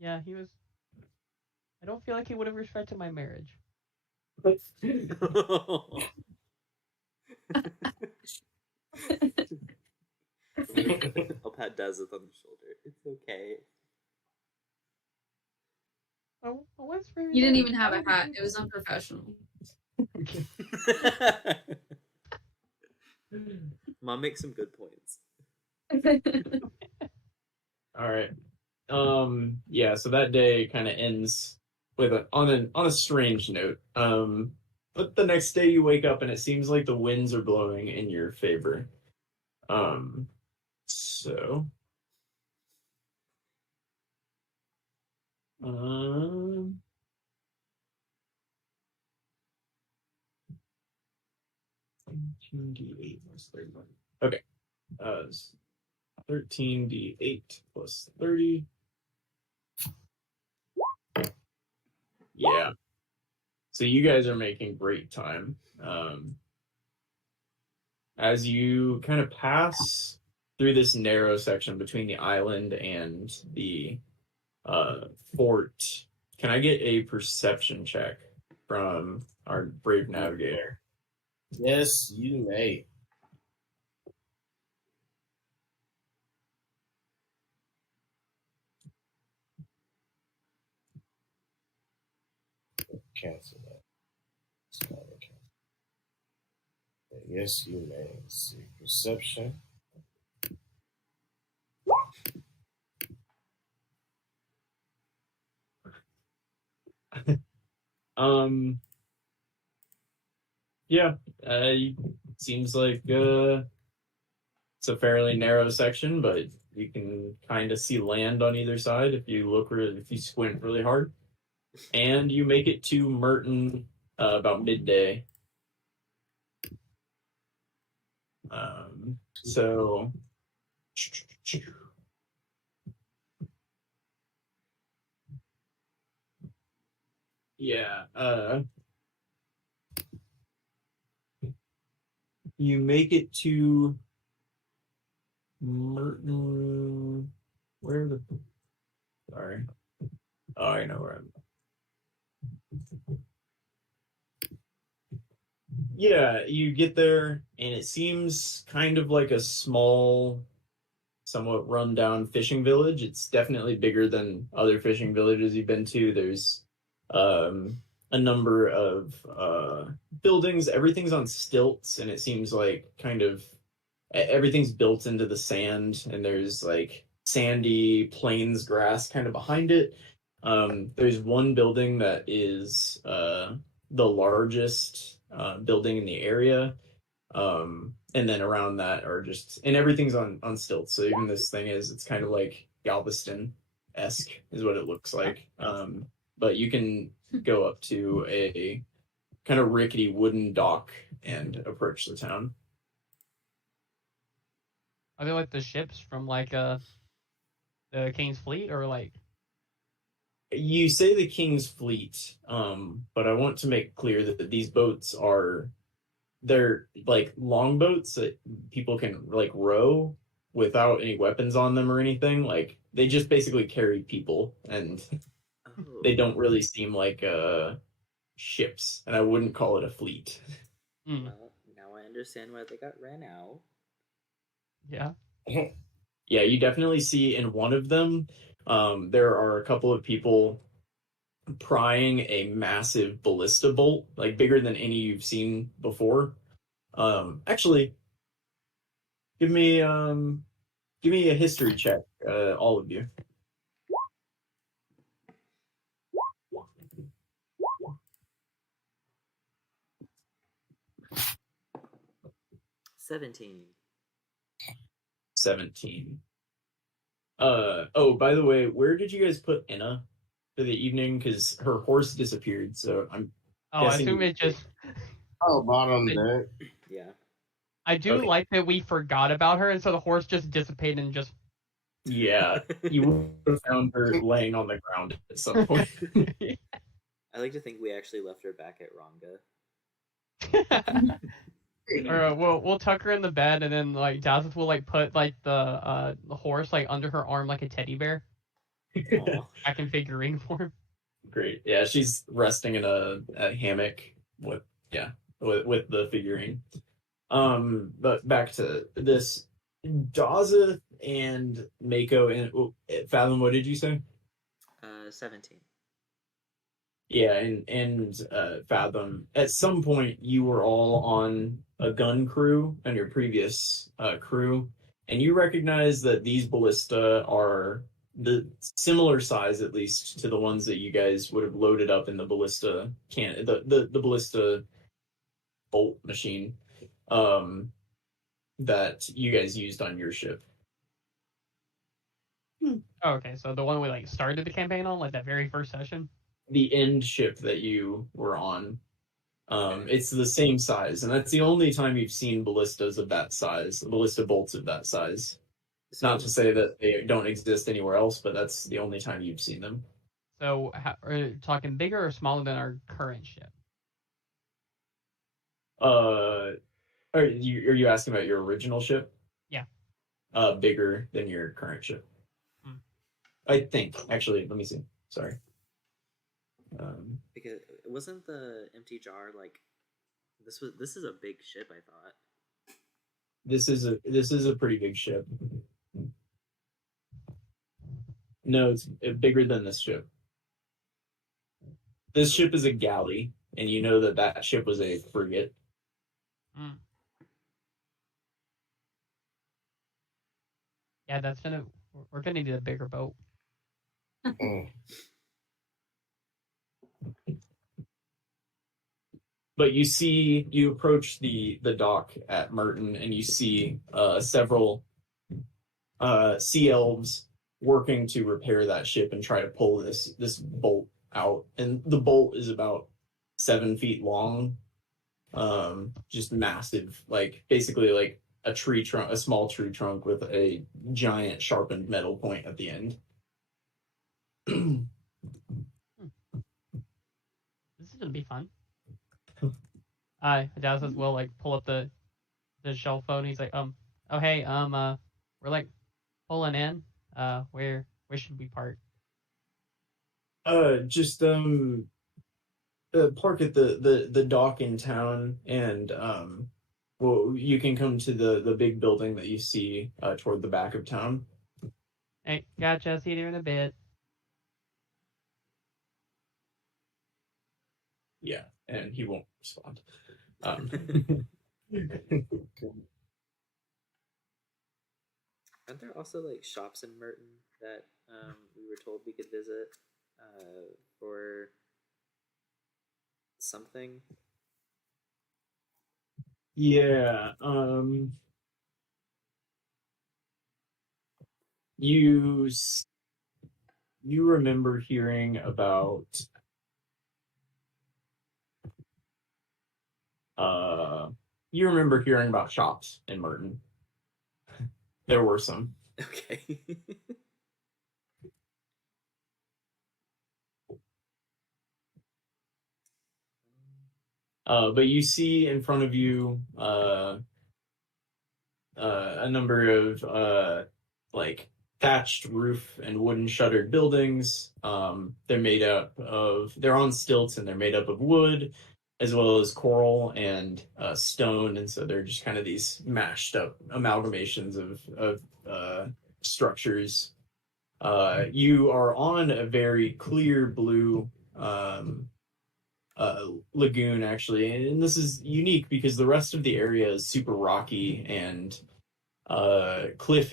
Yeah, he was. I don't feel like he would have respected my marriage. I'll pat Dazeth on the shoulder. It's okay. You didn't even have a hat. It was unprofessional. Mom makes some good points. All right. Yeah, so that day kind of ends with on a strange note. But the next day you wake up and it seems like the winds are blowing in your favor. So okay. 13d8 plus 30. Yeah. So you guys are making great time. As you kind of pass through this narrow section between the island and the fort, can I get a perception check from our brave navigator? Yes, you may. Cancel that. Yes, you may. Let's see. Perception. Yeah. Seems like it's a fairly narrow section, but you can kind of see land on either side if you if you squint really hard. And you make it to Merton about midday. So yeah, you make it to Merton. Where the? Sorry. Oh, I know where I'm. Yeah, you get there, and it seems kind of like a small, somewhat run-down fishing village. It's definitely bigger than other fishing villages you've been to. There's um, a number of buildings. Everything's on stilts, and it seems like kind of everything's built into the sand, and there's like sandy plains grass kind of behind it. There's one building that is the largest building in the area. And then around that are just, and everything's on stilts. So even this thing it's kind of like Galveston-esque is what it looks like. But you can go up to a kind of rickety wooden dock and approach the town. Are they like the ships from like the King's Fleet, or like? You say the King's Fleet, but I want to make clear that these boats they're like longboats that people can like row without any weapons on them or anything. Like they just basically carry people, and Oh. they don't really seem like ships, and I wouldn't call it a fleet. Well, now I understand why they got ran out. Yeah. Yeah, you definitely see in one of them, there are a couple of people prying a massive ballista bolt, like bigger than any you've seen before. Actually, give me a history check, all of you. $17. 17. Oh, by the way, where did you guys put Enna for the evening? Because her horse disappeared, so I'm Oh, I guessing assume it just. Oh, bottom deck. Yeah. I do Okay. like that we forgot about her, and so the horse just dissipated and just. Yeah, you would have found her laying on the ground at some point. I like to think we actually left her back at Ranga. Or we'll tuck her in the bed, and then like Dazeth will like put like the horse like under her arm like a teddy bear. Aw. Back in figurine form. Great. Yeah, she's resting in a hammock with the figurine. But back to this, Dazeth and Mako and Fathom. What did you say? 17. Yeah, and Fathom. At some point, you were all on a gun crew on your previous crew, and you recognize that these ballista are the similar size, at least, to the ones that you guys would have loaded up in the ballista the ballista bolt machine, that you guys used on your ship. Oh, okay, so the one we like started the campaign on, like that very first session. The end ship that you were on. Okay. It's the same size, and that's the only time you've seen ballistas of that size, ballista bolts of that size. It's not to say that they don't exist anywhere else, but that's the only time you've seen them. So, are you talking bigger or smaller than our current ship? Are you asking about your original ship? Yeah. Bigger than your current ship. Hmm. I think. Actually, let me see. Sorry. Because wasn't the empty jar like this is a big ship, I thought. This is a pretty big ship. No, it's bigger than this ship. This ship is a galley, and you know that ship was a frigate. Mm. Yeah, we're gonna need a bigger boat. But you approach the dock at Merton, and you see several sea elves working to repair that ship and try to pull this bolt out. And the bolt is about 7 feet long, just massive, like basically like a tree trunk, a small tree trunk with a giant sharpened metal point at the end. This is gonna be fun. Dad says, "Will like pull up the shell phone." He's like, oh hey, we're like pulling in. Where should we park? Just park at the dock in town, and well, you can come to the big building that you see toward the back of town. Hey, gotcha. See you in a bit. Yeah, and he won't respond. Aren't there also like shops in Merton that we were told we could visit for something? Yeah, you remember hearing about shops in Merton. There were some. Okay. But you see in front of you a number of like thatched roof and wooden shuttered buildings. They're on stilts, and they're made up of wood as well as coral and stone, and so they're just kind of these mashed up amalgamations of structures. You are on a very clear blue lagoon, actually, and this is unique because the rest of the area is super rocky and cliff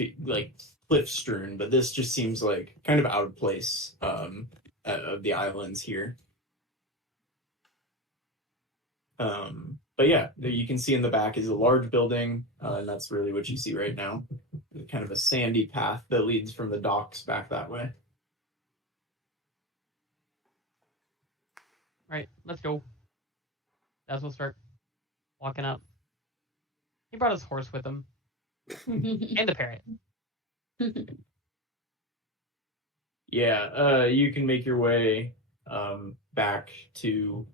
strewn, but this just seems like kind of out of place of the islands here. But yeah, you can see in the back is a large building, and that's really what you see right now. Kind of a sandy path that leads from the docks back that way. Right, let's go. As we'll start walking up. He brought his horse with him. And the parrot. Yeah, you can make your way back to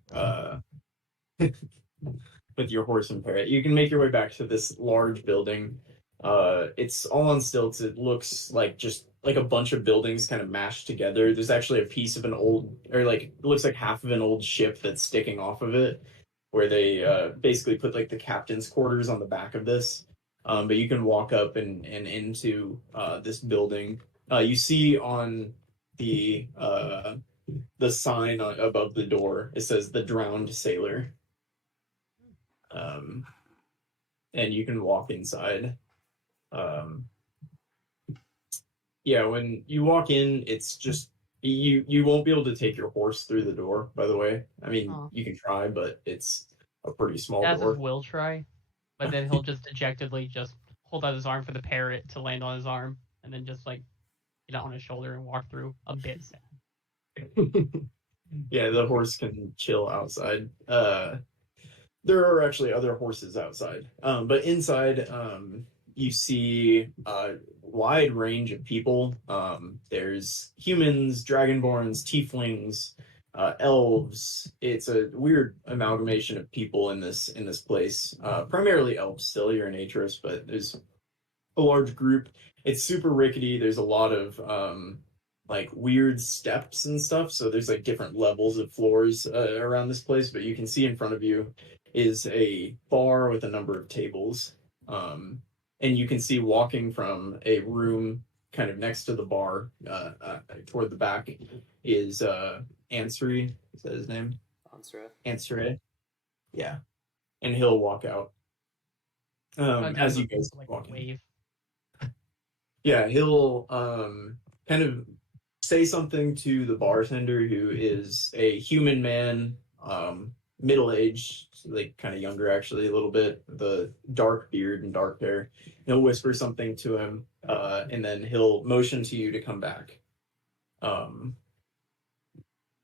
with your horse and parrot. You can make your way back to this large building. It's all on stilts. It looks like just like a bunch of buildings kind of mashed together. There's actually a piece of an old, or like it looks like half of an old ship that's sticking off of it, where they basically put like the captain's quarters on the back of this. But you can walk up and into this building. You see on the sign above the door, it says the Drowned Sailor. And you can walk inside. Yeah, when you walk in, it's just you won't be able to take your horse through the door, by the way. I mean, you can try, but it's a pretty small door. Will try, but then he'll just dejectedly just hold out his arm for the parrot to land on his arm, and then just like get out on his shoulder and walk through, a bit sad. Yeah, the horse can chill outside. There are actually other horses outside, but inside you see a wide range of people. There's humans, dragonborns, tieflings, elves. It's a weird amalgamation of people in this place. Primarily elves still. You're in Aetros, but there's a large group. It's super rickety. There's a lot of like weird steps and stuff. So there's like different levels of floors around this place. But you can see in front of you is a bar with a number of tables. And you can see walking from a room kind of next to the bar toward the back is Ansari. Is that his name? Ansari. Yeah. And he'll walk out. As you guys like walk in. wave. Yeah, he'll kind of say something to the bartender, who is a human man middle-aged, like kind of younger actually a little bit, the dark beard and dark hair. He'll whisper something to him, and then he'll motion to you to come back.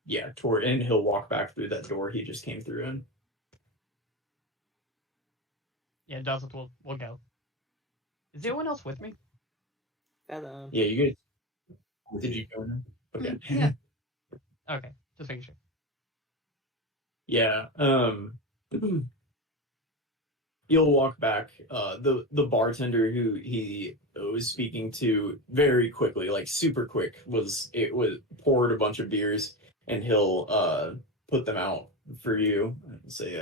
Yeah, and he'll walk back through that door he just came through in. Yeah, Dawson will go. Is anyone else with me? Ta-da. Yeah, you guys. Did you go in? Okay. Yeah. Okay, just making sure. Yeah. You'll walk back. The bartender who he was speaking to very quickly, like super quick, was poured a bunch of beers, and he'll put them out for you and say,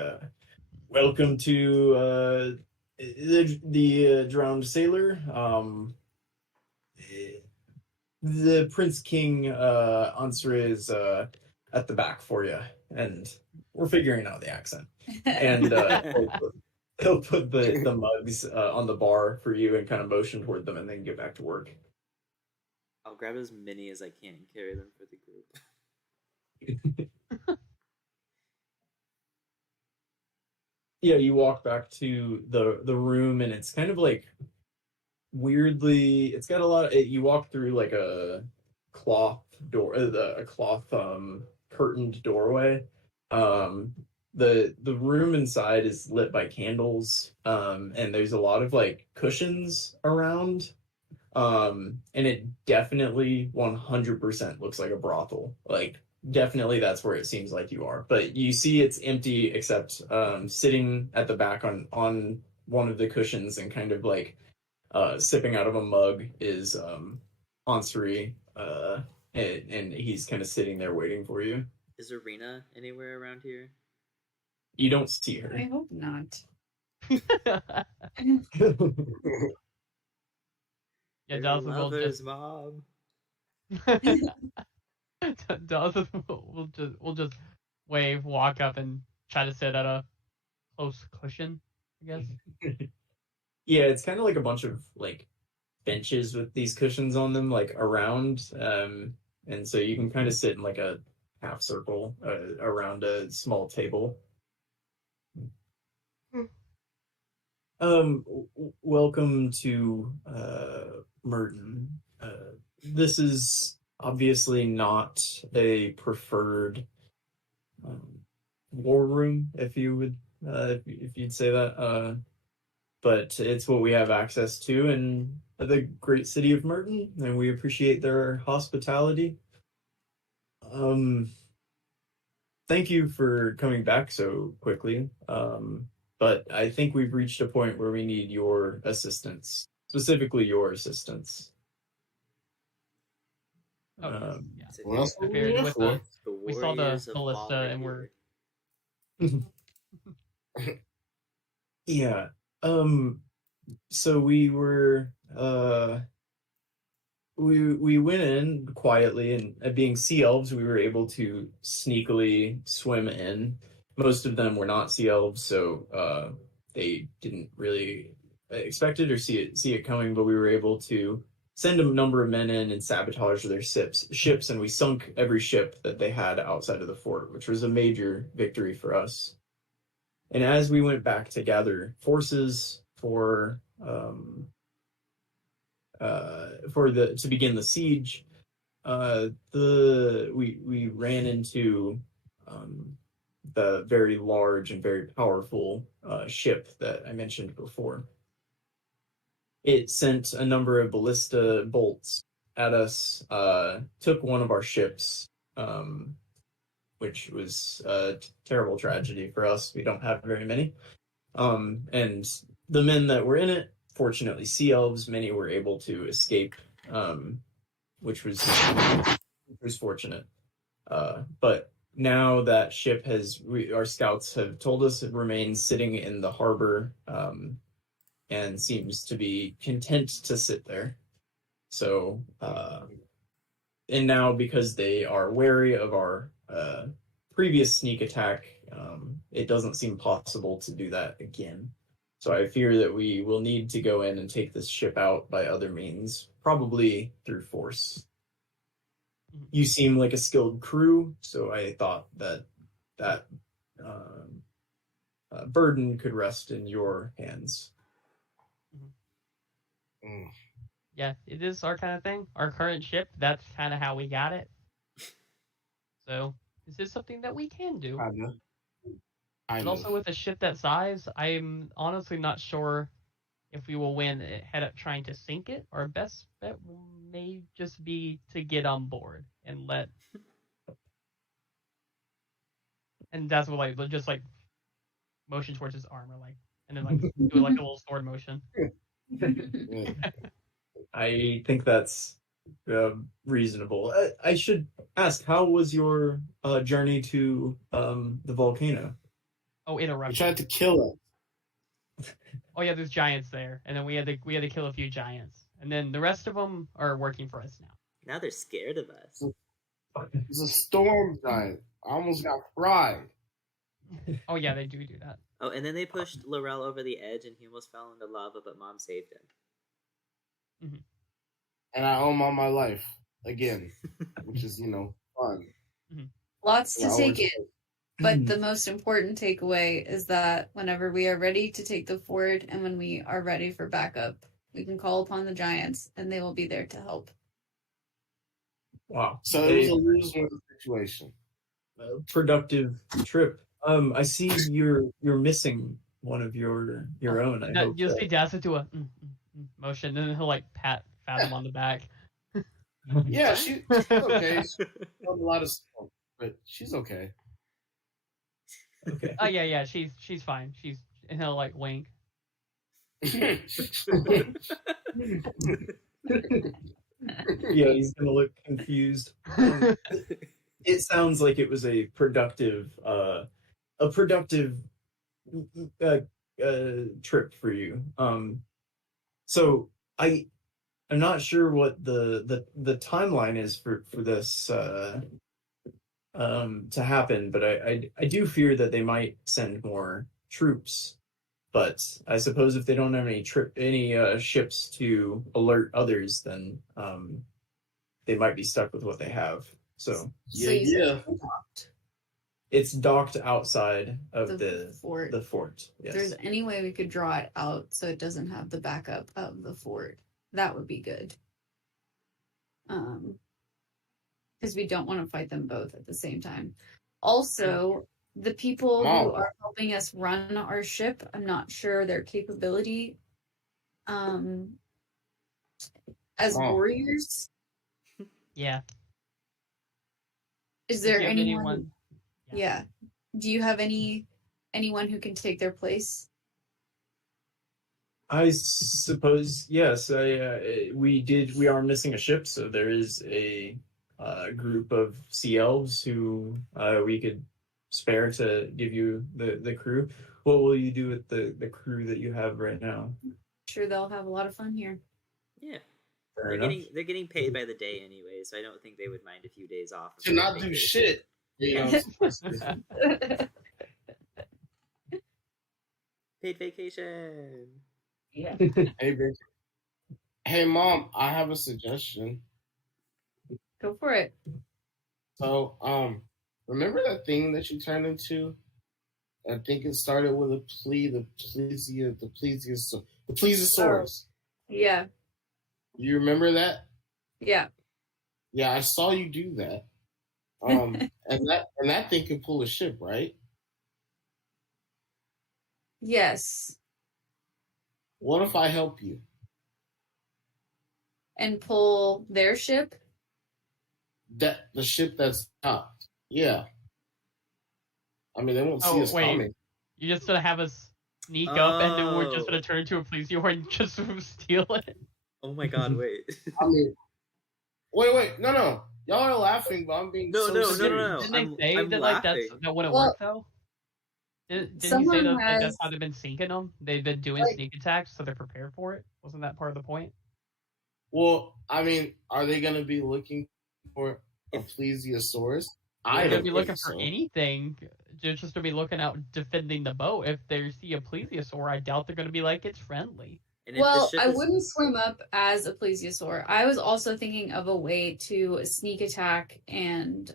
"Welcome to the drowned sailor. The Prince King Answer is at the back for you, and we're figuring out the accent." And he'll put the mugs on the bar for you and kind of motion toward them, and then get back to work. I'll grab as many as I can and carry them for the group. Yeah, you walk back to the room, and it's kind of like weirdly. It's got a lot of. You walk through like a cloth door, a cloth curtained doorway. The room inside is lit by candles, and there's a lot of like cushions around, and it definitely 100% looks like a brothel. Like definitely that's where it seems like you are, but you see it's empty except sitting at the back on one of the cushions and kind of like sipping out of a mug is Ansari, and he's kind of sitting there waiting for you. Is Arena anywhere around here? You don't see her. I hope not. Yeah, They're Dawson will lovers, just Mom. Dawson will just wave, walk up, and try to sit at a close cushion, I guess. Yeah, it's kind of like a bunch of like benches with these cushions on them, like around, and so you can kind of sit in like a half circle around a small table. Welcome to Merton. This is obviously not a preferred war room, if you would, if you'd say that. But it's what we have access to in the great city of Merton, and we appreciate their hospitality. Thank you for coming back so quickly. But I think we've reached a point where we need your assistance, specifically your assistance. Oh, yeah. What else are we Prepared here with for? we saw the Warriors of ballista Law and we're Yeah. So we were we went in quietly, and being sea elves, we were able to sneakily swim in. Most of them were not sea elves, so they didn't really expect it or see it coming. But we were able to send a number of men in and sabotage their ships, and we sunk every ship that they had outside of the fort, which was a major victory for us. And as we went back to gather forces to begin the siege, we ran into the very large and very powerful ship that I mentioned before. It sent a number of ballista bolts at us, took one of our ships, which was a terrible tragedy for us. We don't have very many. And the men that were in it, fortunately sea elves, many were able to escape, which was fortunate. But now that ship our scouts have told us it remains sitting in the harbor, and seems to be content to sit there. So, and now because they are wary of our previous sneak attack, it doesn't seem possible to do that again. So I fear that we will need to go in and take this ship out by other means, probably through force. You seem like a skilled crew, so I thought that burden could rest in your hands. Mm. Yeah, it is our kind of thing. Our current ship, that's kind of how we got it. So, this is something that we can do. Kinda. And also with a ship that size, I'm honestly not sure if we will win head up trying to sink it. Our best bet may just be to get on board and let. And that's what just motion towards his armor, and then do like a little sword motion. I think that's reasonable. I should ask, how was your journey to the volcano? Oh, We interruption. tried to kill it. Oh yeah, there's giants there, and then we had to kill a few giants, and then the rest of them are working for us now. Now they're scared of us. It's a storm giant. I almost got fried. Oh yeah, they do that. Oh, and then they pushed Laurel over the edge, and he almost fell into lava, but Mom saved him. And I owe Mom my life again, which is fun. Lots to I take always in. say. But the most important takeaway is that whenever we are ready to take the fort and when we are ready for backup, we can call upon the giants and they will be there to help. Wow. So it was a lose-win situation. Productive trip. I see you're missing one of your own. I hope You'll that- see Dasa do a motion, and then he'll pat Fathom on the back. Yeah, she's okay. She's done a lot of stuff, but she's okay. Okay. Oh yeah, she's fine. And he'll wink. Yeah, he's gonna look confused. It sounds like it was a productive trip for you. So I'm not sure what the timeline is for this to happen, but I do fear that they might send more troops. But I suppose if they don't have any ships to alert others, then they might be stuck with what they have. So Yeah. it's docked outside of The fort. The fort. If Yes. there's any way we could draw it out so it doesn't have the backup of the fort, that would be good. Because we don't want to fight them both at the same time. Also, the people who are helping us run our ship, I'm not sure their capability as warriors. Yeah. Is there If you have anyone? Yeah. Do you have anyone who can take their place? I suppose yes. We are missing a ship, so there is a group of sea elves who we could spare to give you the crew. What will you do with the crew that you have right now? Sure, they'll have a lot of fun here. Yeah. Fair enough. They're getting paid by the day anyway, so I don't think they would mind a few days off. To not do shit. Paid vacation. Yeah. Hey, Mom, I have a suggestion. Go for it. So, remember that thing that you turned into? I think it started with a the plesiosaurus. Yeah. You remember that? Yeah. Yeah, I saw you do that. And that thing can pull a ship, right? Yes. What if I help you? And pull their ship? The ship that's topped. Yeah. I mean, they won't see us coming. You're just gonna have us sneak up, and then we're just gonna turn to a plesiosaur and just steal it. Oh my god! Wait. I mean, wait, no. Y'all are laughing, but I'm being No. serious. Didn't they say that that wouldn't work though? Didn't you say that that's how they've been sinking them? They've been doing sneak attacks, so they're prepared for it. Wasn't that part of the point? Well, I mean, are they going to be looking for a plesiosaurus? They're going to be looking for anything. They're just going to be looking out defending the boat. If they see a plesiosaur, I doubt they're going to be like, it's friendly. Well, I wouldn't swim up as a plesiosaur. I was also thinking of a way to sneak attack and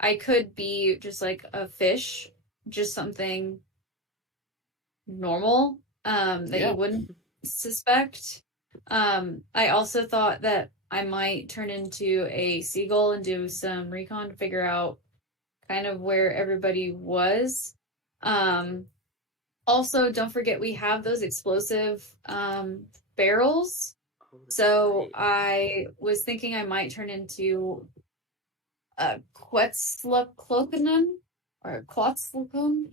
I could be just like a fish, just something normal that Yeah. you wouldn't suspect. I also thought that I might turn into a seagull and do some recon to figure out kind of where everybody was. Also, don't forget we have those explosive barrels. Oh, that's So right. I was thinking I might turn into a Quetzalcoatl or a Quetzalcoatl.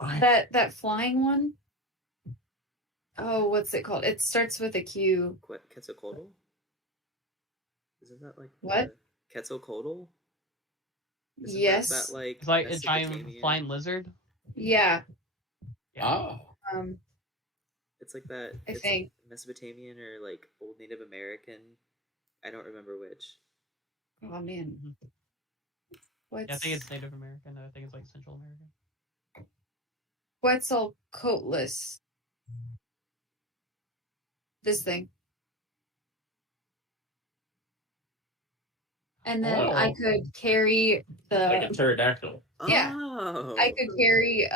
That flying one. Oh, what's it called? It starts with a Q. Quetzalcoatl? Isn't that like What? the Quetzalcoatl? Isn't Yes. that like It's like a giant Mesopotamian? flying lizard. Yeah. Oh. It's like that. I it's think. Mesopotamian or like old Native American. I don't remember which. Oh man. What's Yeah, I think it's Native American. I think it's like Central American. Quetzalcoatlus? This thing. And then I Oh. could carry Like a the pterodactyl. Yeah. Oh. I could carry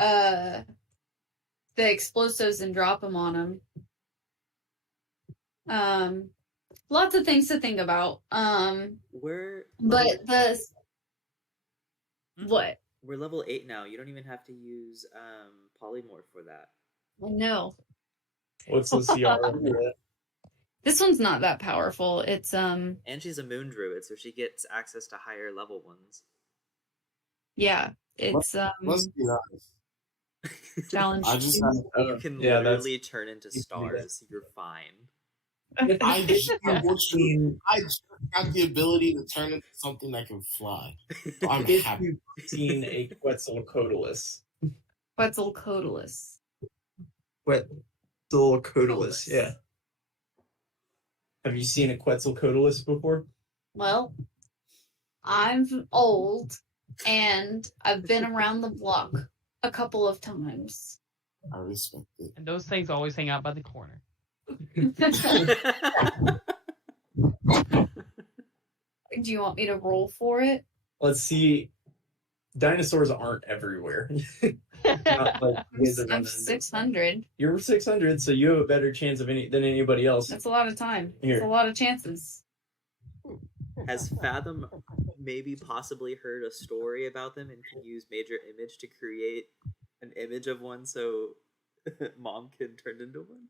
the explosives and drop them on them. Lots of things to think about. We're But level, the what? we're level 8 now. You don't even have to use polymorph for that. No, What's the CR for that? this one's not that powerful. It's And she's a moon druid, so she gets access to higher level ones. yeah, it's Let's be honest. challenge. I just two. have, You can yeah, literally turn into you can do that. stars. You're fine. I just If you've got the ability to turn into something that can fly. So I'm if happy. you've seen a Quetzalcoatlus. Quetzalcoatlus. Quetzalcoatlus, yeah. Have you seen a Quetzalcoatlus before? Well, I'm old and I've been around the block a couple of times. I respect it. And those things always hang out by the corner. Do you want me to roll for it? Let's see. Dinosaurs aren't everywhere. Not like you guys are I'm running into- 600. You're 600, so you have a better chance of than anybody else. That's a lot of time. Here. That's a lot of chances. Has Fathom maybe possibly heard a story about them and can use Major Image to create an image of one so Mom can turn into one?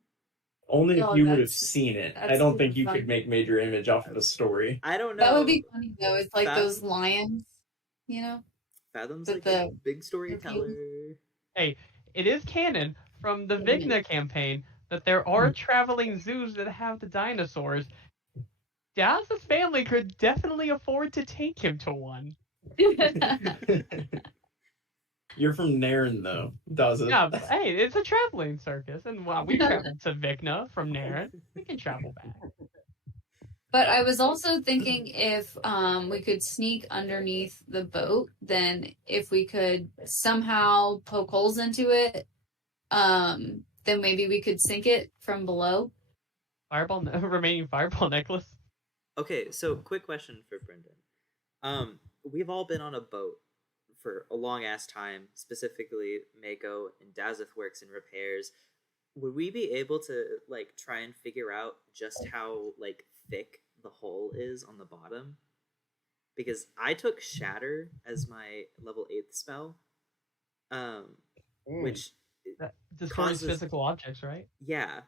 Only if Oh, you would have that's- seen it. I that's don't think you fun. could make Major Image off of a story. I don't know. That would be funny though. It's like Fat- those lions, you know? Fathom's But like a big storyteller. Hey, it is canon from the Vigna campaign that there are traveling zoos that have the dinosaurs. Daz's family could definitely afford to take him to one. You're from Nairn, though. Does it? Yeah, but hey, it's a traveling circus, and while we traveled to Vigna from Nairn, we can travel back. But I was also thinking if we could sneak underneath the boat, then if we could somehow poke holes into it, then maybe we could sink it from below. Remaining fireball necklace. Okay, so quick question for Brendan. We've all been on a boat for a long ass time, specifically Mako and Dazeth works in repairs. Would we be able to like try and figure out just how like thick the hole is on the bottom? Because I took Shatter as my level 8th spell. Which That destroys causes- physical objects, right? yeah.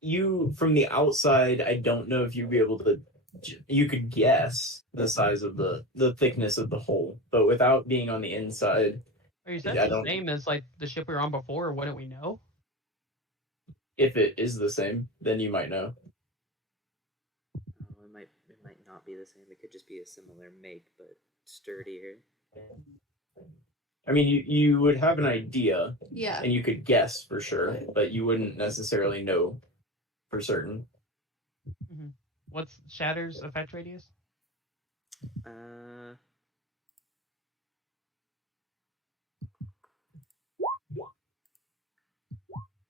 You from the outside, I don't know if you'd be able to. You could guess the size of the thickness of the hole, but without being on the inside, Or you said I it's the don't- same as like the ship we were on before, wouldn't we know? if it is the same, then you might know. Oh, it might not be the same. It could just be a similar make, but sturdier. I mean, you would have an idea, Yeah. and you could guess for sure, but you wouldn't necessarily know for certain. What's Shatter's effect radius?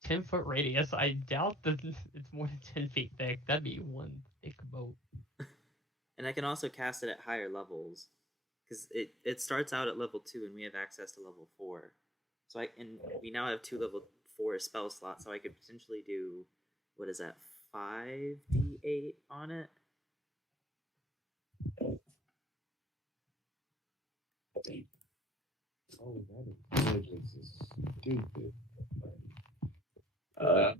10-foot radius. I doubt that it's more than 10 feet thick. That'd be one thick boat. And I can also cast it at higher levels because it starts out at level 2 and we have access to level 4. So we now have 2 level 4 spell slots, so I could potentially do, what is that, 5d8 on it? Oh, that intelligence is stupid.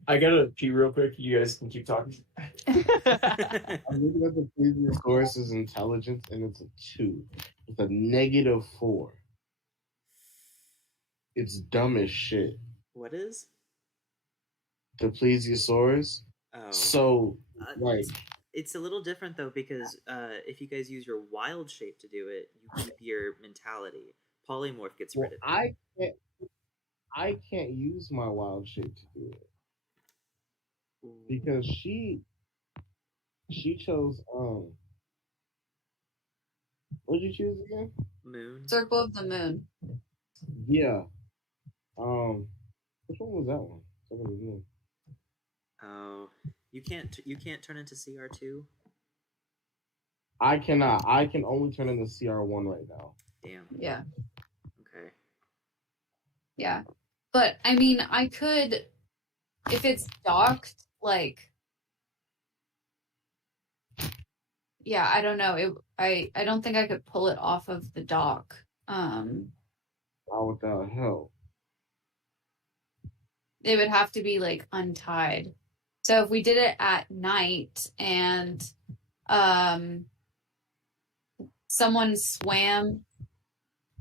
I gotta pee real quick. You guys can keep talking. I'm looking at the previous course's intelligence, and it's a 2. It's a -4. It's dumb as shit. What is? The plesiosaurus. Oh. So, like, it's a little different though because if you guys use your wild shape to do it, you keep your mentality. Polymorph gets rid of it. I can't use my wild shape to do it because she chose what did you choose again? Moon. Circle of the Moon. Yeah. Which one was that one? Circle of the Moon. Oh, you can't turn into CR2? I cannot. I can only turn into CR1 right now. Damn. Yeah. Okay. Yeah. But I mean, I could, if it's docked, like, yeah, I don't know. I don't think I could pull it off of the dock. How without help? It would have to be like untied. So if we did it at night and someone swam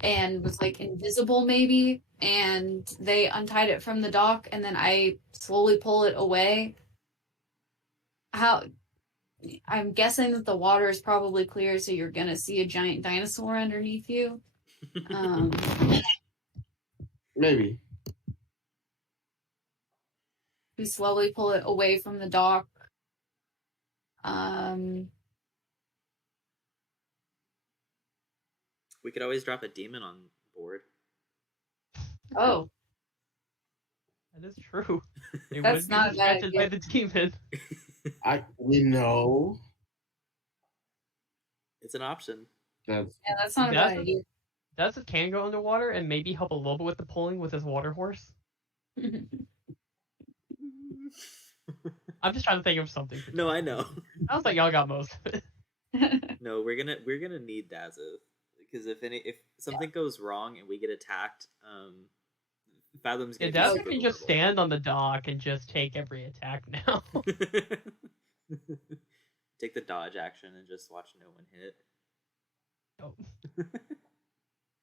and was like invisible maybe, and they untied it from the dock and then I slowly pull it away, I'm guessing that the water is probably clear, so you're gonna see a giant dinosaur underneath you. Maybe. We slowly pull it away from the dock. We could always drop a demon on board. Oh, That is true. They That's would be not a bad distracted by the demon. We know It's an option. that's yeah, that's not a bad idea. Dazza can go underwater and maybe help a little bit with the pulling with his water horse. I'm just trying to think of something. No, I know. I was like, y'all got most of it. No, we're gonna need Dazza because if something goes wrong and we get attacked, Fathom's Yeah, gonna be Dazza super can just vulnerable. stand on the dock and just take every attack now. Take the dodge action and just watch no one hit. Oh.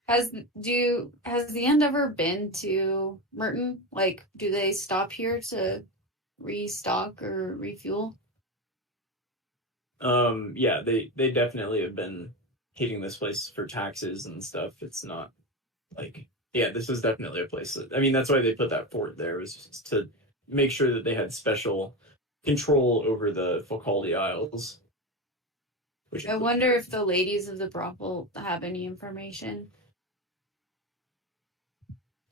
Has the end ever been to Merton? Like, do they stop here to restock or refuel? Yeah, they definitely have been hitting this place for taxes and stuff. It's not like, yeah, this is definitely a place that, I mean, that's why they put that fort there, was just to make sure that they had special control over the Focaldi Isles. I wonder if the ladies of the brothel have any information.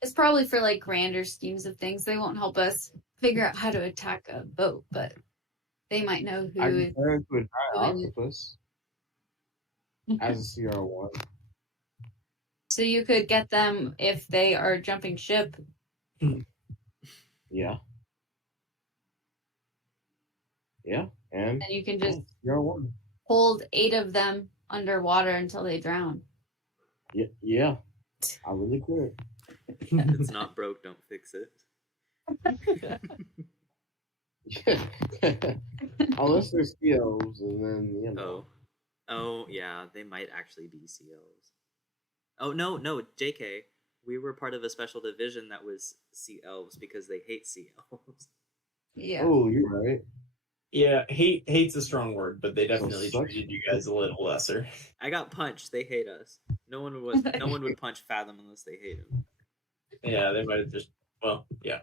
It's probably for like grander schemes of things. They won't help us figure out how to attack a boat, but they might know who I is. can turn into a giant octopus as a CR1. So you could get them if they are jumping ship. Yeah. Yeah, and you can just CR1. hold 8 of them underwater until they drown. Yeah. I really could. If it's not broke, don't fix it. Unless they're COs, and then, you know. Oh, yeah, they might actually be COs. Oh, no, JK. We were part of a special division that was Sea Elves because they hate Sea Elves. Yeah. Oh, you're right. Yeah, hate's a strong word, but they definitely So treated you guys a little lesser. I got punched. They hate us. No one would punch Fathom unless they hate him. Yeah, they might have just, well, yeah.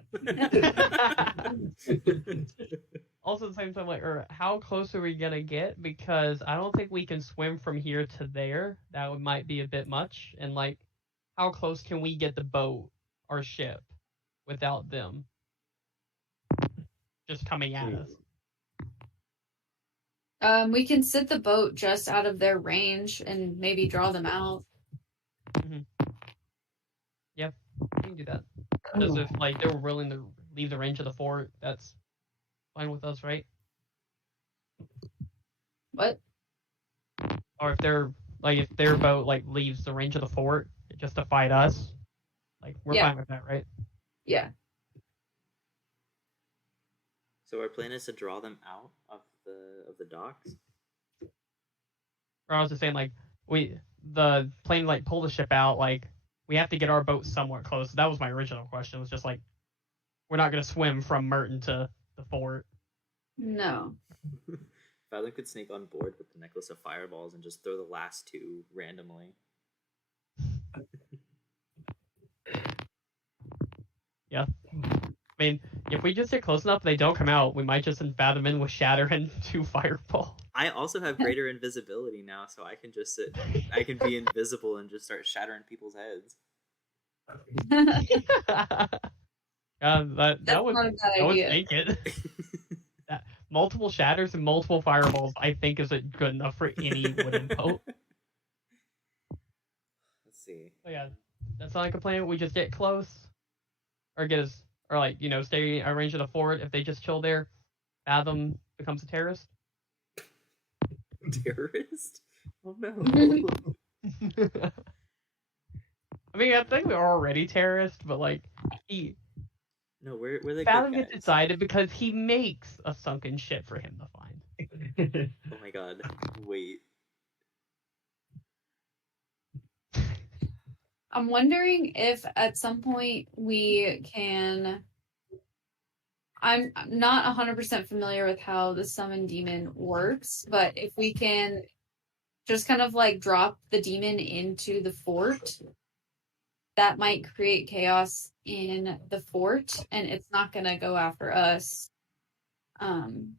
Also, at the same time, like, how close are we gonna get? Because I don't think we can swim from here to there. That might be a bit much. And like, how close can we get the boat or ship without them just coming at us? We can sit the boat just out of their range and maybe draw them out. Yep, we can do that. Because if like they were willing to leave the range of the fort, that's fine with us, right? What? Or if their boat like leaves the range of the fort just to fight us, like we're Yeah. fine with that, right? Yeah. So our plan is to draw them out of the docks. Or I was just saying like the plane like pull the ship out, like we have to get our boat somewhat close. That was my original question. It was just like we're not gonna swim from Merton to the fort. No. Fathom could sneak on board with the necklace of fireballs and just throw the last two randomly. Yeah. I mean, if we just get close enough, they don't come out. We might just Fathom in with Shatter and 2 fireball. I also have greater invisibility now, so I can just sit. I can be invisible and just start shattering people's heads. That would not a bad idea. take it. Multiple shatters and multiple fireballs, I think, isn't good enough for any wooden boat. Let's see. So yeah, that's not like a plan. We just get close, or get us, or like stay in range of the fort. If they just chill there, Fathom becomes a terrorist. Terrorist? Oh no. I mean, I think they're already terrorists, but like No, we're the Fathom good gets guys. decided because he makes a sunken ship for him to find. Oh my god. Wait. I'm wondering if at some point we can. I'm not 100% familiar with how the summon demon works, but if we can just kind of like drop the demon into the fort, that might create chaos in the fort, and it's not going to go after us. And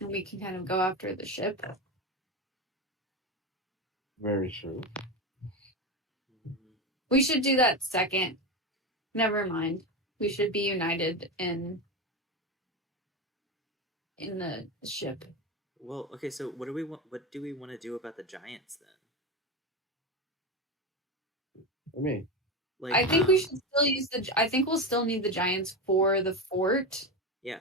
we can kind of go after the ship. Very true. We should do that second. Never mind. We should be united in the ship. Well, okay, so what do we want to do about the giants then? I mean, Like, I think we should still use I think we'll still need the giants for the fort. Yeah.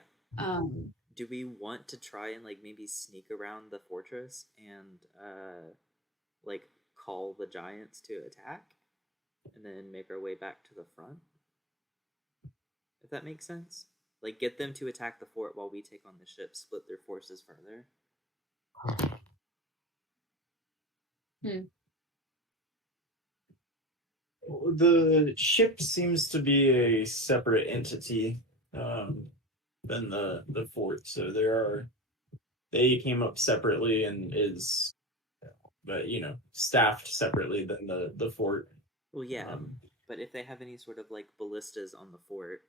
Do we want to try and like maybe sneak around the fortress and like call the giants to attack and then make our way back to the front? If that makes sense. Like get them to attack the fort while we take on the ship, split their forces further. The ship seems to be a separate entity than the fort, so they came up separately and is, but staffed separately than the fort. Well, yeah, but if they have any sort of like ballistas on the fort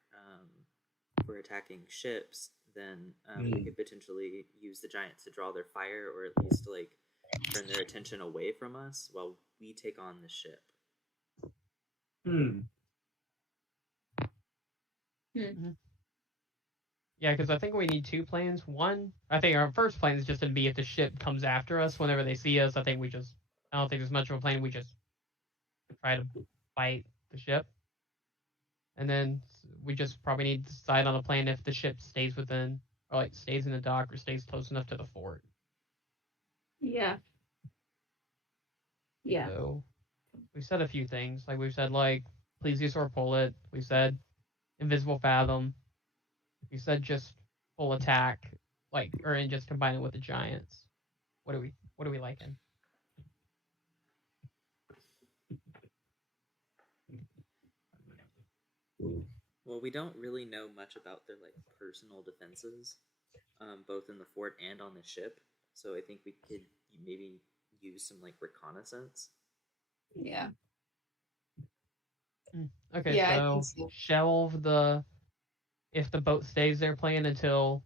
for attacking ships, then we could potentially use the giants to draw their fire, or at least like turn their attention away from us while we take on the ship. Yeah, because I think we need 2 plans. One, I think our first plan is just to be if the ship comes after us whenever they see us. I don't think there's much of a plan. We just try to fight the ship. And then we just probably need to decide on a plan if the ship stays within, or like stays in the dock or stays close enough to the fort. Yeah. Yeah. So we've said a few things. Like we've said like please use or pull it. We've said invisible fathom. We said just full attack, and just combine it with the giants. What are we liking? Well, we don't really know much about their like personal defenses, both in the fort and on the ship. So I think we could maybe use some like reconnaissance. Yeah. Okay, Yeah, so, I think so. Shelve if the boat stays there playing until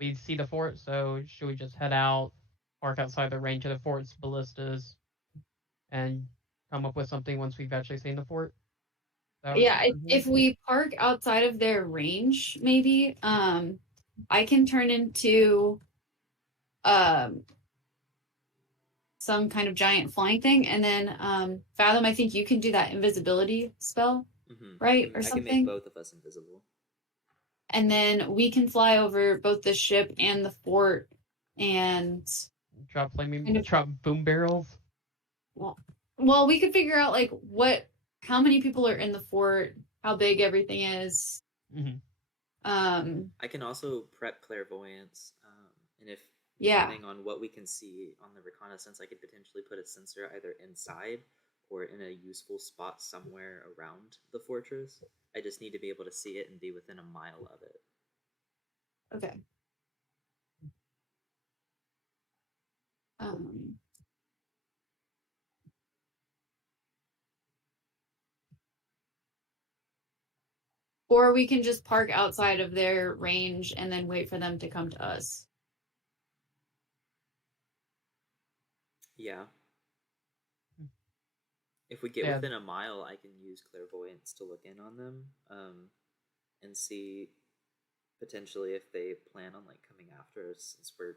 we see the fort. So should we just head out, park outside the range of the fort's ballistas, and come up with something once we've actually seen the fort? Yeah, if we park outside of their range, maybe I can turn into some kind of giant flying thing, and then Fathom, I think you can do that invisibility spell, right, or I something. can make both of us invisible. And then we can fly over both the ship and the fort, and drop boom barrels. Well, we could figure out like how many people are in the fort, how big everything is. Mm-hmm. I can also prep clairvoyance, and if depending on what we can see on the reconnaissance, I could potentially put a sensor either inside or in a useful spot somewhere around the fortress. I just need to be able to see it and be within a mile of it. Okay. Or we can just park outside of their range and then wait for them to come to us. Yeah. If we get within a mile, I can use clairvoyance to look in on them, and see potentially if they plan on like coming after us since we're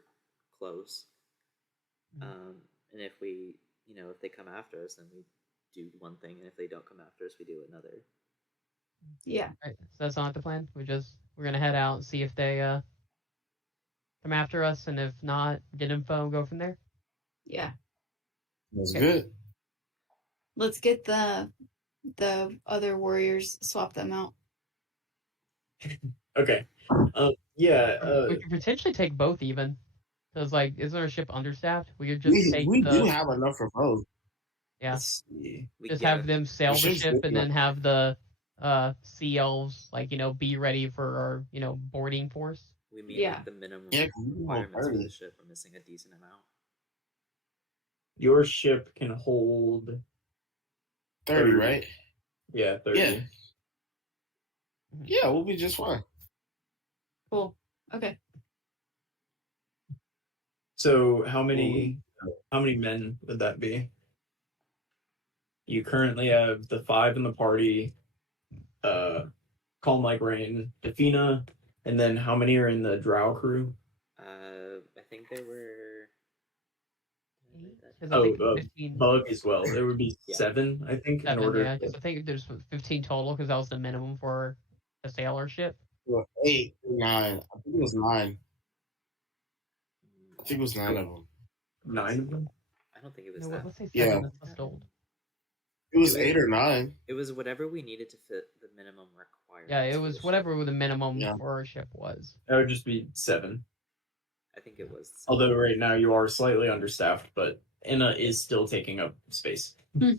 close. And if we, if they come after us, then we do one thing, and if they don't come after us, we do another. Yeah. Right. So that's not the plan. We're gonna head out and see if they come after us, and if not, get info and go from there. Yeah. That's good. Let's get the other warriors, swap them out. Okay. Yeah. We could potentially take both even. Because like, isn't our ship understaffed? We could just we do have enough for both. Yeah. Let's see. Just have them sail the ship and then have the sea elves be ready for our boarding force. We meet like the minimum requirements for the ship. We're missing a decent amount. Your ship can hold 30, right? Yeah, 30. Yeah. Yeah, we'll be just fine. Cool. Okay. So how many men would that be? You currently have the 5 in the party, Calm Like Rain, Defina, and then how many are in the Drow crew? I think there were... Bug as well. There would be 7, I think, 7, in order. Yeah, because I think there's 15 total because that was the minimum for a sailor ship. Well, 8, 9. I think it was 9. I think it was 9 of them. 9 of them? I don't think it was that. Let's say 7. Yeah. That's just old. It was 8 or 9. It was whatever we needed to fit the minimum requirement. Yeah, it was whatever the minimum for our ship was. That would just be 7. I think it was. Although right now you are slightly understaffed, but Enna is still taking up space. But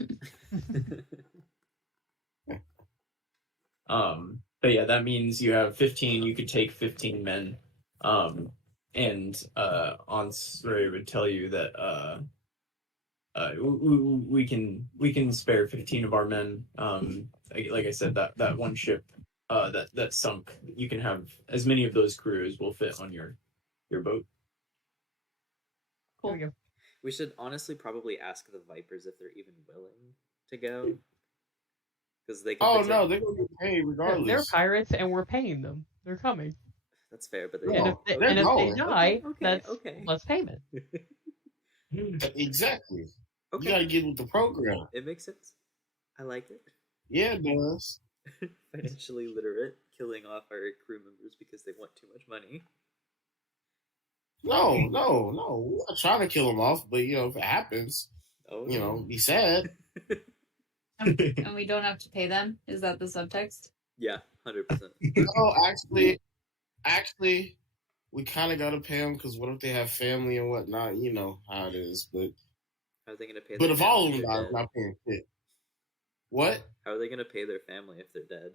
yeah, that means you have 15. You could take 15 men. And Ansari would tell you that we can spare 15 of our men. Like I said, that one ship that sunk, you can have as many of those crew as will fit on your boat. Cool. There we go. We should honestly probably ask the Vipers if they're even willing to go. Because they can no, they're going to get paid regardless. They're pirates and we're paying them. They're coming. That's fair, but And if they die, that's less payment. Exactly. Okay. You got to get with the program. It makes sense. I like it. Yeah, it does. Financially literate, killing off our crew members because they want too much money. No. We're not trying to kill them off, but if it happens, be sad. And we don't have to pay them? Is that the subtext? Yeah, 100%. No, actually, we kind of got to pay them because what if they have family and whatnot? You know how it is. But how are they going to pay? But if all of them die, I'm not paying shit. What? How are they going to pay their family if they're dead?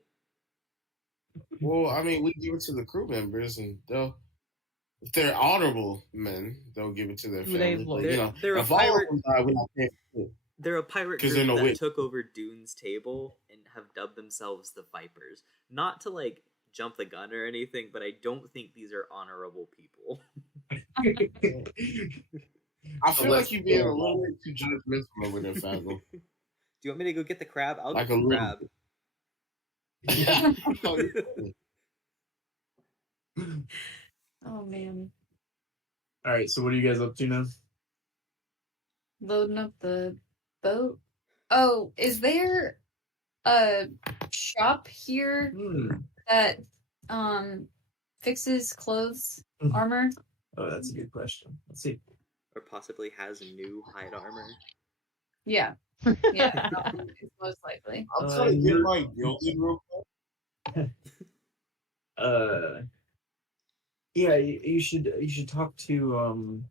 Well, I mean, we give it to the crew members, and if they're honorable men, they'll give it to their family. They're if a pirate. All of them die, we're not paying shit. They're a pirate group that took over Dune's table and have dubbed themselves the Vipers. Not to jump the gun or anything, but I don't think these are honorable people. I feel like you're being a little bit too judgmental over there, Fagel. Do you want me to go get the crab? I'll get the crab. Oh man. All right. So what are you guys up to now? Loading up the boat. Oh, is there a shop here that fixes clothes, armor? Oh, that's a good question. Let's see. Or possibly has new hide armor. Yeah. Yeah, it's most likely. I'm trying to get my gilded real quick. Yeah, you should talk to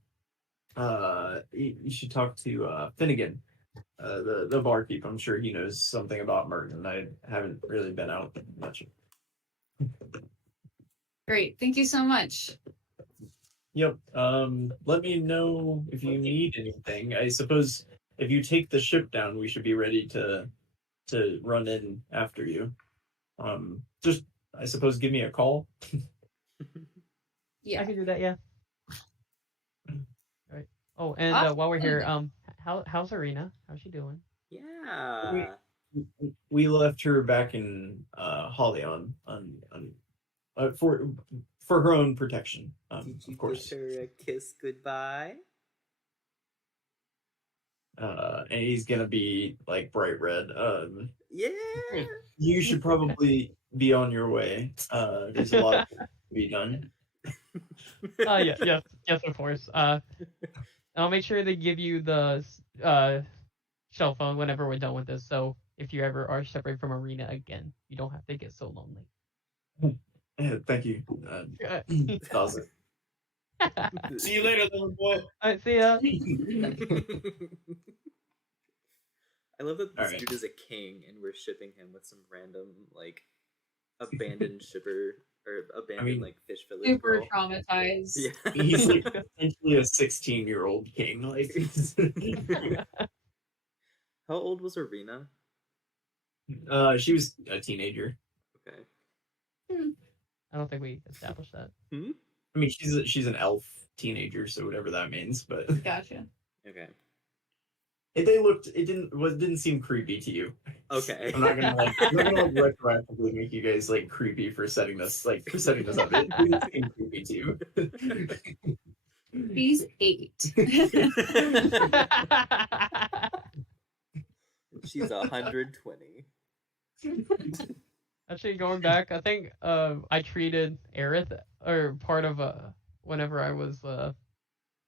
you should talk to Finnegan, the barkeep. I'm sure he knows something about Merton. I haven't really been out much. Great. Thank you so much. Yep. Let me know if you need anything. I suppose if you take the ship down, we should be ready to run in after you. Just I suppose give me a call. Yeah. I can do that. Yeah. All right. Oh, and while we're here, how's Arena? How's she doing? Yeah. We left her back in Holion for her own protection. Did you of course. give her a kiss goodbye? And he's gonna be like bright red. Yeah. You should probably be on your way. There's a lot to be done. Yes, of course. I'll make sure to give you the cell phone whenever we're done with this. So if you ever are separated from Arena again, you don't have to get so lonely. Thank you. Awesome. See you later, little boy. All right, see ya. I love that this Alright. dude is a king and we're shipping him with some random like abandoned shipper or abandoned like fish village Super girl. traumatized. Yeah. He's like essentially a 16-year-old king. Like, How old was Arena? she was a teenager. Okay. I don't think we established that. I mean, she's an elf teenager, so whatever that means. But Gotcha. Okay. it didn't seem creepy to you. Okay. I'm not gonna retroactively make you guys like creepy for setting this up. It didn't seem creepy to you. He's 8. She's 120. Actually, going back, I think I treated Aerith, or part of whenever I was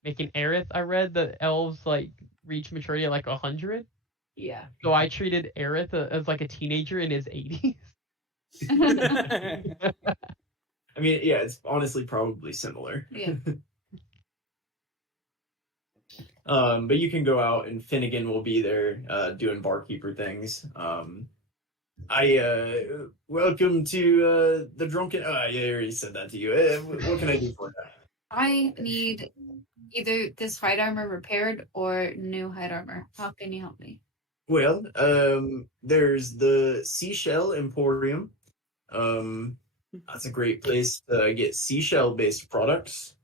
making Aerith, I read that elves like reach maturity at like 100. Yeah. So I treated Aerith as like a teenager in his 80s. I mean, yeah, it's honestly probably similar. Yeah. But you can go out and Finnegan will be there doing barkeeper things. Welcome to the drunken. I already said that to you. What can I do for you? I need either this hide armor repaired or new hide armor. How can you help me? Well, there's the Seashell Emporium. That's a great place to get seashell-based products.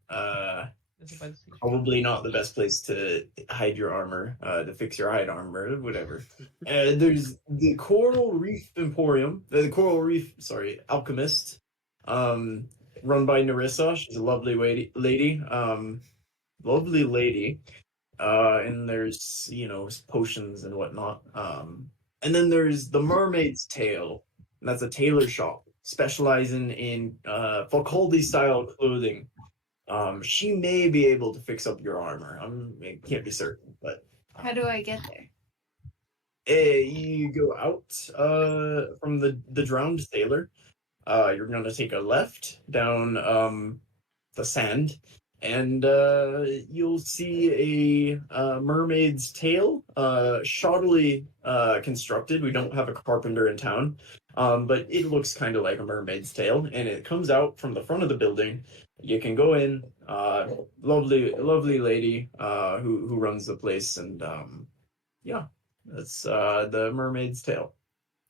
Probably not the best place to hide your armor, to fix your hide armor, whatever. There's the Coral Reef Emporium, the Coral Reef, Alchemist, run by Narissa. She's a lovely lady. And there's, potions and whatnot. And then there's the Mermaid's Tale. And that's a tailor shop specializing in Falcaldi-style clothing. She may be able to fix up your armor. I can't be certain, but How do I get there? you go out from the drowned sailor. You're gonna take a left down the sand, and you'll see a mermaid's tail, shoddily constructed. We don't have a carpenter in town, but it looks kind of like a mermaid's tail, and it comes out from the front of the building. You can go in, lovely lady who runs the place, and yeah, that's the Mermaid's Tale.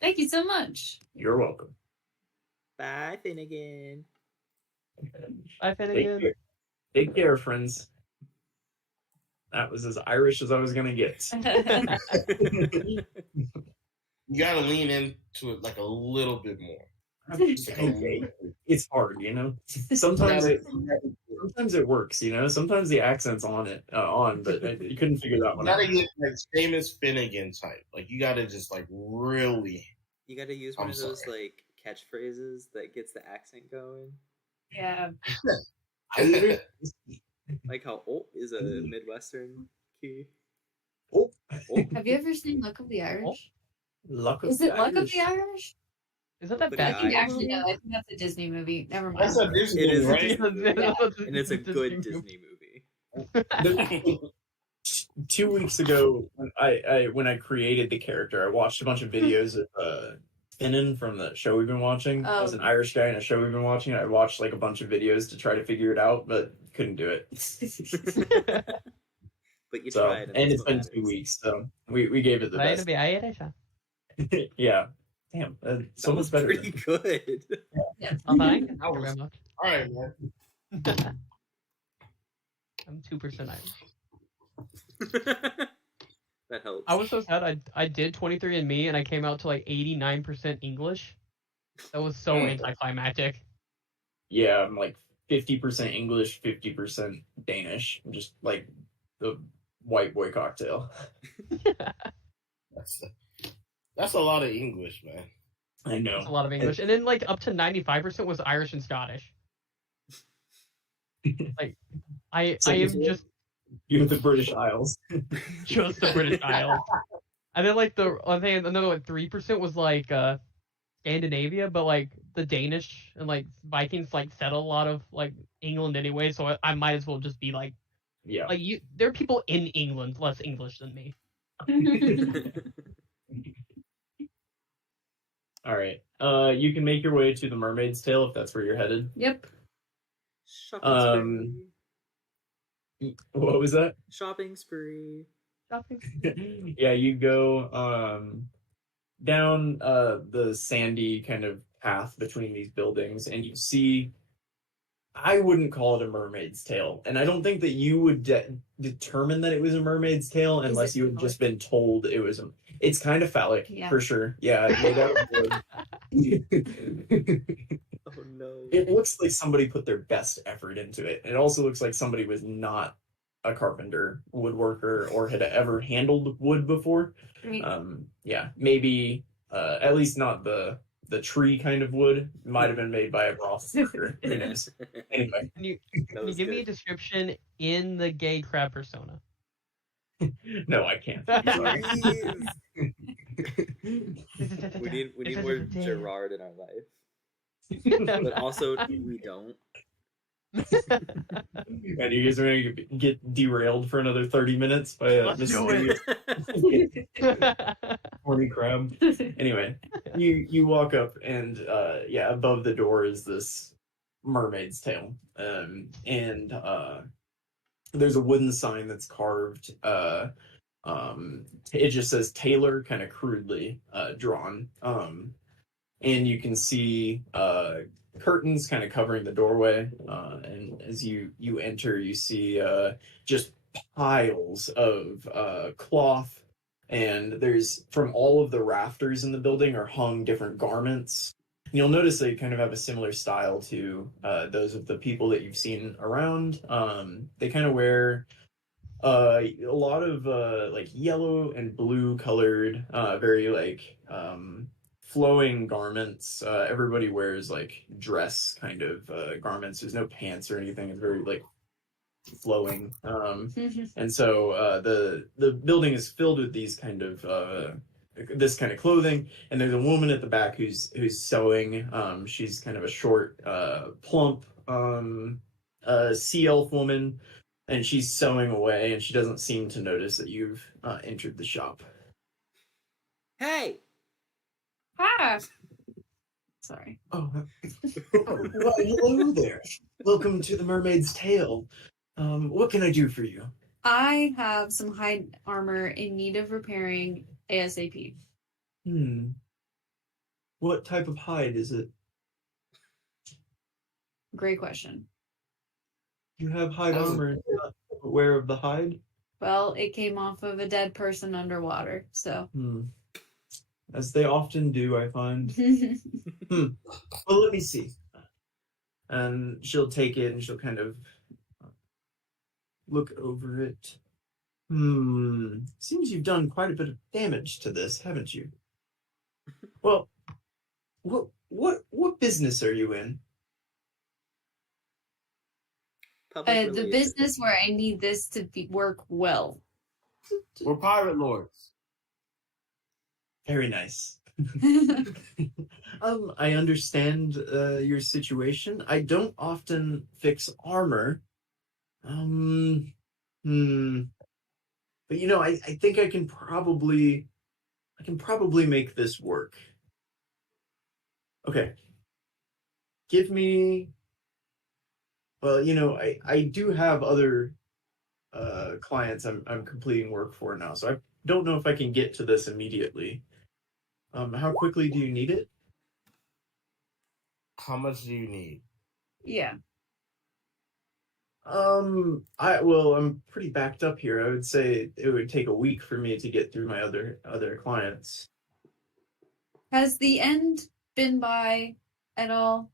Thank you so much. You're welcome. Bye, Finnegan. Bye, Finnegan. Take care, friends. That was as Irish as I was gonna get. You gotta lean into it like a little bit more. Okay. It's hard, Sometimes sometimes it works, you know. Sometimes the accent's on it, but you couldn't figure that You one out. gotta get like Seamus Finnegan type. Like you gotta just like really. You got to use one I'm of those sorry. like catchphrases that gets the accent going. Yeah. Like how "oh" is a Midwestern key. Oh, Have you ever seen Luck of the Irish? Luck of Is the it Luck of Irish. the Irish? Isn't that But bad? I think yeah, actually no. I think that's a Disney movie. Never mind. That's a Disney It movie, is. right? And it's a good Disney movie. 2 weeks ago, when I created the character, I watched a bunch of videos of Finnan from the show we've been watching. I was an Irish guy in a show we've been watching. I watched like a bunch of videos to try to figure it out, but couldn't do it. But you So, tried, and that's it's what been matters. 2 weeks, so we gave it the Try to best. be Irish. Yeah, damn, so That much was better. pretty good. Oh, thank you That was- very much. All right, man. I'm 2% Irish. That helps. I was so sad. I did 23andMe and I came out to like 89% English. That was so anticlimactic. Yeah, I'm like 50% English, 50% Danish. I'm just like the white boy cocktail. That's a lot of English, man. I know. That's a lot of English. And then like up to 95% was Irish and Scottish. Like I am just You're the British Isles. just the British Isles. And then like another like 3% was like Scandinavia, but like the Danish and like Vikings like settle a lot of like England anyway, so I might as well just be like Yeah. there are people in England less English than me. All right. You can make your way to the Mermaid's Tail if that's where you're headed. Yep. Shopping spree. What was that? Shopping spree. Yeah, you go down the sandy kind of path between these buildings, and you see. I wouldn't call it a mermaid's tail, and I don't think that you would determine that it was a mermaid's tail unless you had just been told it was. It's kind of phallic, for sure. Yeah, made out of wood. Oh no. It looks like somebody put their best effort into it. It also looks like somebody was not a carpenter, woodworker, or had ever handled wood before. Great. Yeah, maybe at least not the tree kind of wood. Might have been made by a broth worker. Who knows? Anyway, Can you That was give me a good. description in the gay crab persona? no, I can't. Sorry. Please. We need more Gerard in our life. But also we don't. And you guys are going to get derailed for another 30 minutes by a Let's do horny crab. Anyway, you walk up and above the door is this mermaid's tail. And there's a wooden sign that's carved. It just says Taylor, kind of crudely drawn. And you can see curtains kind of covering the doorway, and as you enter, you see just piles of cloth, and there's from all of the rafters in the building are hung different garments. And you'll notice they kind of have a similar style to those of the people that you've seen around. They kind of wear a lot of like yellow and blue colored, very like flowing garments. Everybody wears like dress kind of garments. There's no pants or anything. It's very like flowing. And so the building is filled with these kind of this kind of clothing. And there's a woman at the back who's sewing. She's kind of a short, plump sea elf woman, and she's sewing away. And she doesn't seem to notice that you've entered the shop. Hey! Ah. Sorry. Oh, well, hello there. Welcome to the Mermaid's Tail. What can I do for you? I have some hide armor in need of repairing ASAP. What type of hide is it? Great question. You have hide armor and you're not aware of the hide? Well, it came off of a dead person underwater, so. As they often do, I find. Well, let me see. And she'll take it and she'll kind of look over it. Seems you've done quite a bit of damage to this, haven't you? Well, what business are you in? Public The relations. business where I need this to work well. We're pirate lords. Very nice. I understand your situation. I don't often fix armor. But I think I can probably make this work. Okay. Give me. Well, I do have other clients I'm completing work for now, so I don't know if I can get to this immediately. How quickly do you need it? How much do you need? Yeah. I'm pretty backed up here. I would say it would take a week for me to get through my other clients. Has the end been by at all?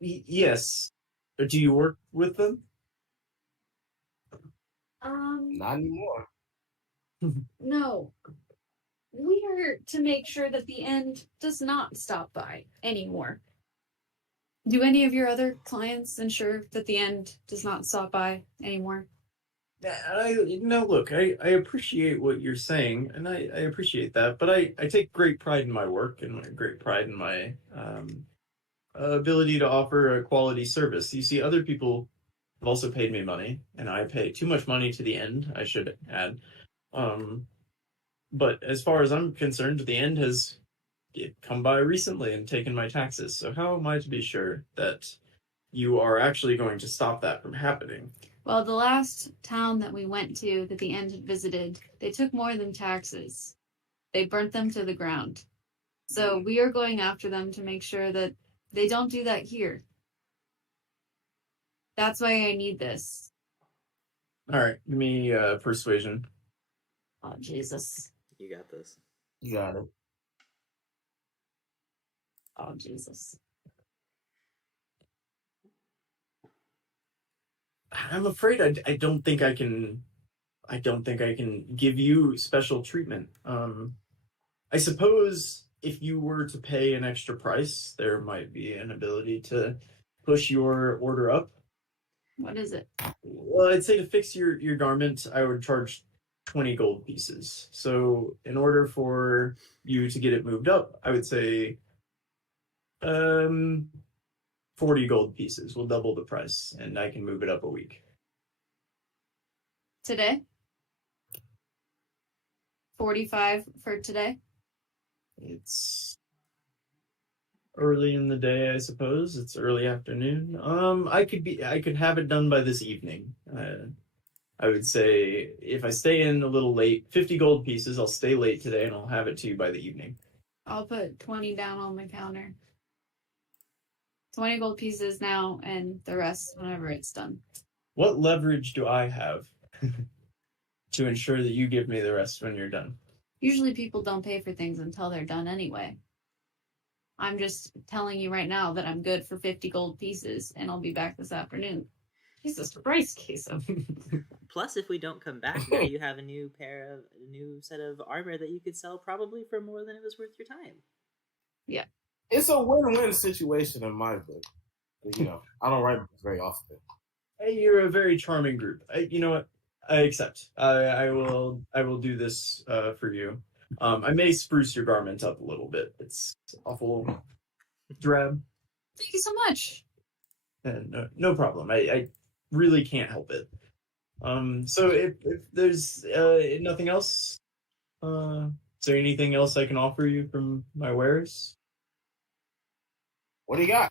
Yes. Do you work with them? Not anymore. No. We are to make sure that the end does not stop by anymore. Do any of your other clients ensure that the end does not stop by anymore? Look, I appreciate what you're saying, and I appreciate that, but I take great pride in my work and great pride in my ability to offer a quality service. You see, other people have also paid me money, and I pay too much money to the end, I should add. But as far as I'm concerned, the end has come by recently and taken my taxes. So how am I to be sure that you are actually going to stop that from happening? Well, the last town that we went to that the end had visited, they took more than taxes. They burnt them to the ground. So we are going after them to make sure that they don't do that here. That's why I need this. All right, give me persuasion. Oh, Jesus. You got this. You got it. Oh, Jesus. I'm afraid I don't think I can. I don't think I can give you special treatment. I suppose if you were to pay an extra price, there might be an ability to push your order up. What is it? Well, I'd say to fix your garment, I would charge 20 gold pieces. So in order for you to get it moved up, I would say 40 gold pieces will double the price, and I can move it up a week. Today? 45 for today? It's early in the day, I suppose. It's early afternoon. I could have it done by this evening. I would say if I stay in a little late, 50 gold pieces, I'll stay late today and I'll have it to you by the evening. I'll put 20 down on the counter. 20 gold pieces now and the rest whenever it's done. What leverage do I have to ensure that you give me the rest when you're done? Usually people don't pay for things until they're done anyway. I'm just telling you right now that I'm good for 50 gold pieces and I'll be back this afternoon. Jesus Christ, Queso. Plus, if we don't come back, now you have a new set of armor that you could sell probably for more than it was worth your time. Yeah. It's a win-win situation in my book. I don't write very often. Hey, you're a very charming group. You know what? I accept. I will do this for you. I may spruce your garment up a little bit. It's awful drab. Thank you so much. No problem. I really can't help it. So if there's nothing else, is there anything else I can offer you from my wares? What do you got?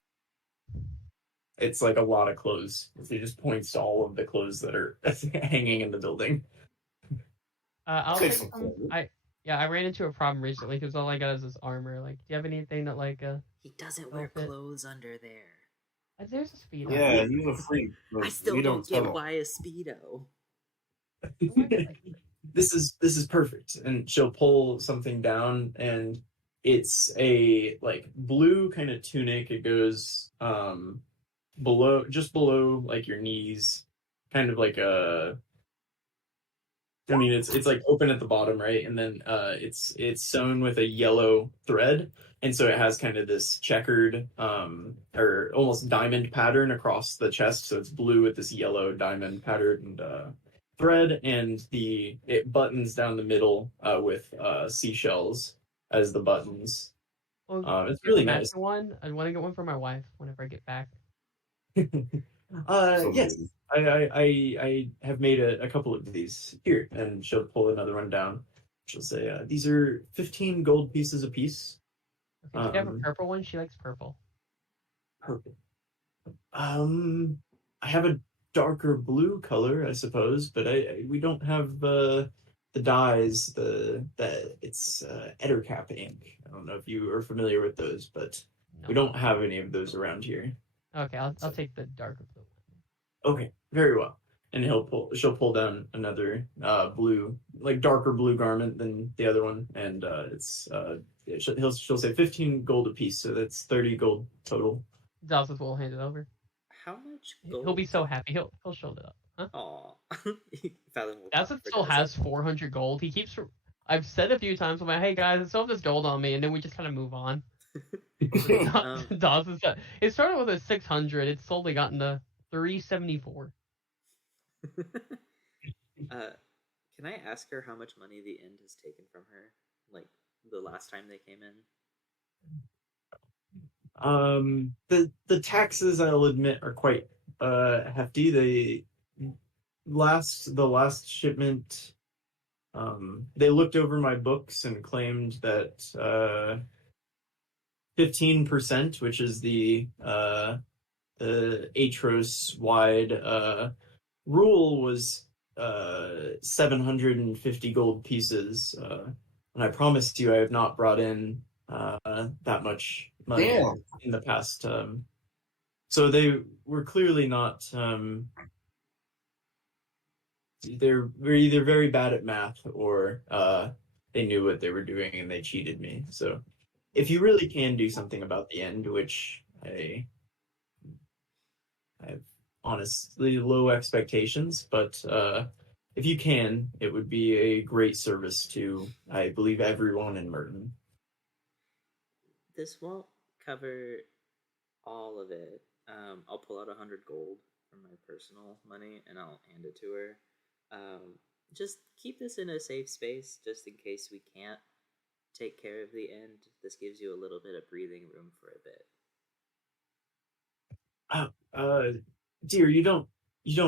It's like a lot of clothes. He just points to all of the clothes that are hanging in the building. I'll Take take some some. clothes. I ran into a problem recently because all I got is this armor. Like, do you have anything that He doesn't wear outfit? clothes under there. There's a speedo. Yeah, you're a freak. I still we don't tell get him. why a speedo. This is perfect. And she'll pull something down, and it's a like blue kind of tunic. It goes just below like your knees, kind of like a. I mean, it's like open at the bottom, right? And then it's sewn with a yellow thread, and so it has kind of this checkered or almost diamond pattern across the chest. So it's blue with this yellow diamond patterned thread, and it buttons down the middle with seashells as the buttons. Well, It's you have a really nice. matching one. I want to get one for my wife whenever I get back. Yes, I have made a couple of these here, and she'll pull another one down. She'll say, "These are 15 gold pieces apiece." Okay, do you have a purple one? She likes purple. Purple. I have a darker blue color, I suppose, but we don't have the dyes. It's Ettercap ink. I don't know if you are familiar with those, but we No. don't have any of those around here. Okay, I'll take the darker blue one. Okay, very well. And she'll pull down another blue, like darker blue garment than the other one, and she'll say 15 gold apiece, so that's 30 gold total. Dallas will hand it over. How much gold? He'll be so happy. He'll show it up. Huh? Aw. Dallas still has 400 gold. He keeps. I've said a few times, I'm like, hey guys, I still have this gold on me, and then we just kind of move on. Dallas it started with a 600. It's slowly gotten to 374. Can I ask her how much money the end has taken from her? Like the last time they came in? The taxes, I'll admit, are quite hefty. The last shipment, they looked over my books and claimed that 15%, which is the Aetros wide rule, was 750 gold pieces. And I promised you I have not brought in that much money in the past. So they were clearly not. They were either very bad at math or they knew what they were doing and they cheated me. So if you really can do something about the end, which I have honestly low expectations, but if you can, it would be a great service to, I believe, everyone in Merton. This won't cover all of it. I'll pull out 100 gold from my personal money and I'll hand it to her. Just keep this in a safe space, just in case we can't take care of the end. This gives you a little bit of breathing room for a bit. Dear, you don't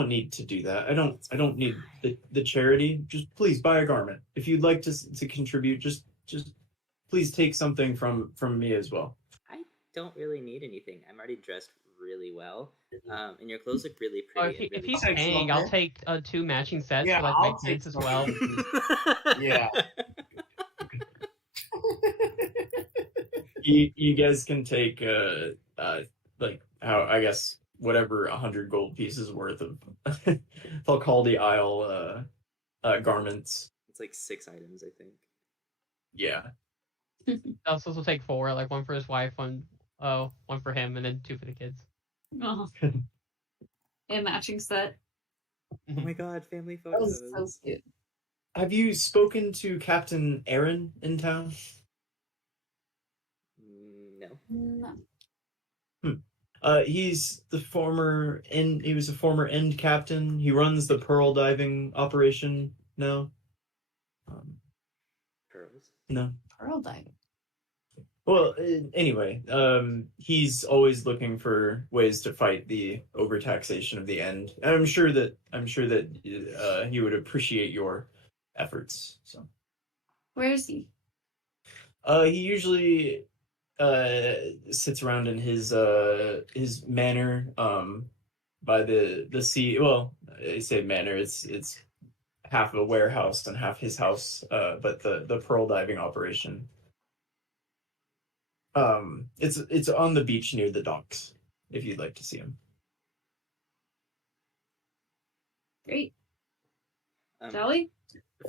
need to do that. I don't need the charity. Just please buy a garment. If you'd like to contribute, just please take something from me as well. I don't really need anything. I'm already dressed really well. And your clothes look really pretty. If he's paying, I'll take 2 matching sets for like my kids as well. Yeah. You guys can take like how I guess whatever 100 gold pieces worth of Falcaldi Isle garments. It's like 6 items, I think. Yeah. Also, will take 4, like 1 for his wife, 1 for him, and then 2 for the kids. Oh. A matching set. Oh my god, family That photos. was so cute. Have you spoken to Captain Aaron in town? No. No. He's the he was a former end captain. He runs the pearl diving operation now. Pearls? No. Pearl diving. Well, anyway, he's always looking for ways to fight the overtaxation of the end. And I'm sure that he would appreciate your efforts. So, Where is he? he usually sits around in his manor by the sea. Well, I say manor. It's half a warehouse and half his house. But the pearl diving operation. It's on the beach near the docks, if you'd like to see him. Great. Shall we?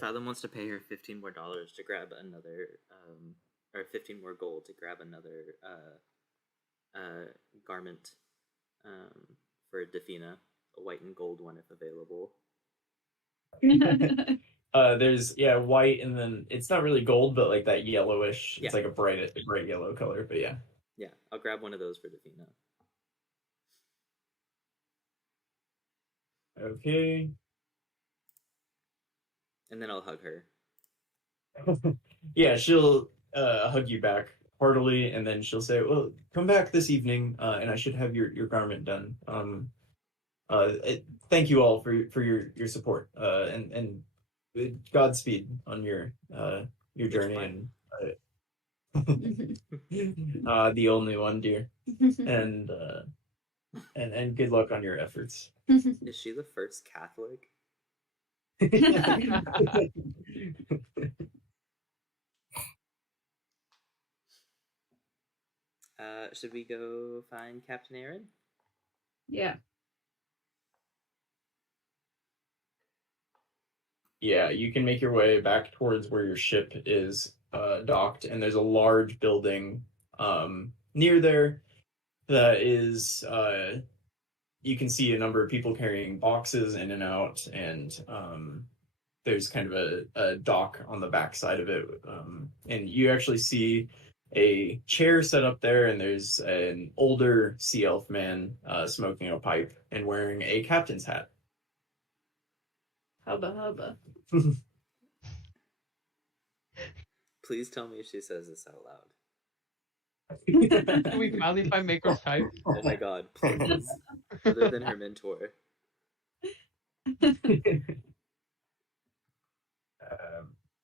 Fathom wants to pay her $15 more to grab another, or 15 more gold to grab another garment. for Defina, a white and gold one if available. There's white, and then it's not really gold, but like that yellowish. It's Yeah. like a bright yellow color. But yeah. Yeah, I'll grab one of those for Defina. Okay. And then I'll hug her. Yeah, she'll hug you back heartily, and then she'll say, "Well, come back this evening, and I should have your garment done. Thank you all for your support, and Godspeed on your journey, and the only one, dear, and good luck on your efforts." Is she the first Catholic? Should we go find Captain Aaron? Yeah. Yeah, you can make your way back towards where your ship is docked, and there's a large building near there that is you can see a number of people carrying boxes in and out, and there's kind of a dock on the back side of it, and you actually see a chair set up there, and there's an older sea elf man smoking a pipe and wearing a captain's hat. Hubba hubba. Please tell me she says this out loud. Can we finally find Maker's type? Oh my god, please. Other than her mentor.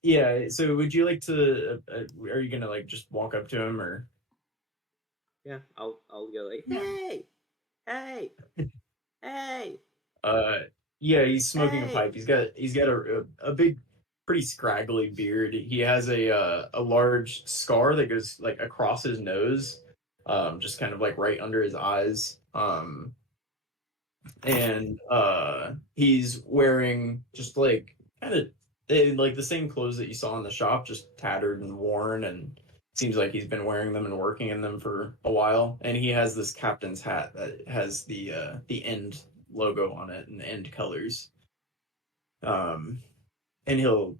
Yeah, so would you like to are you gonna like just walk up to him, or Yeah, I'll go like, hey, hey. yeah, he's smoking a Hey. pipe. He's got a big, pretty scraggly beard. He has a large scar that goes like across his nose, just kind of like right under his eyes. And he's wearing just like kind of like the same clothes that you saw in the shop, just tattered and worn, and seems like he's been wearing them and working in them for a while. And he has this captain's hat that has the end logo on it and end colors. And he'll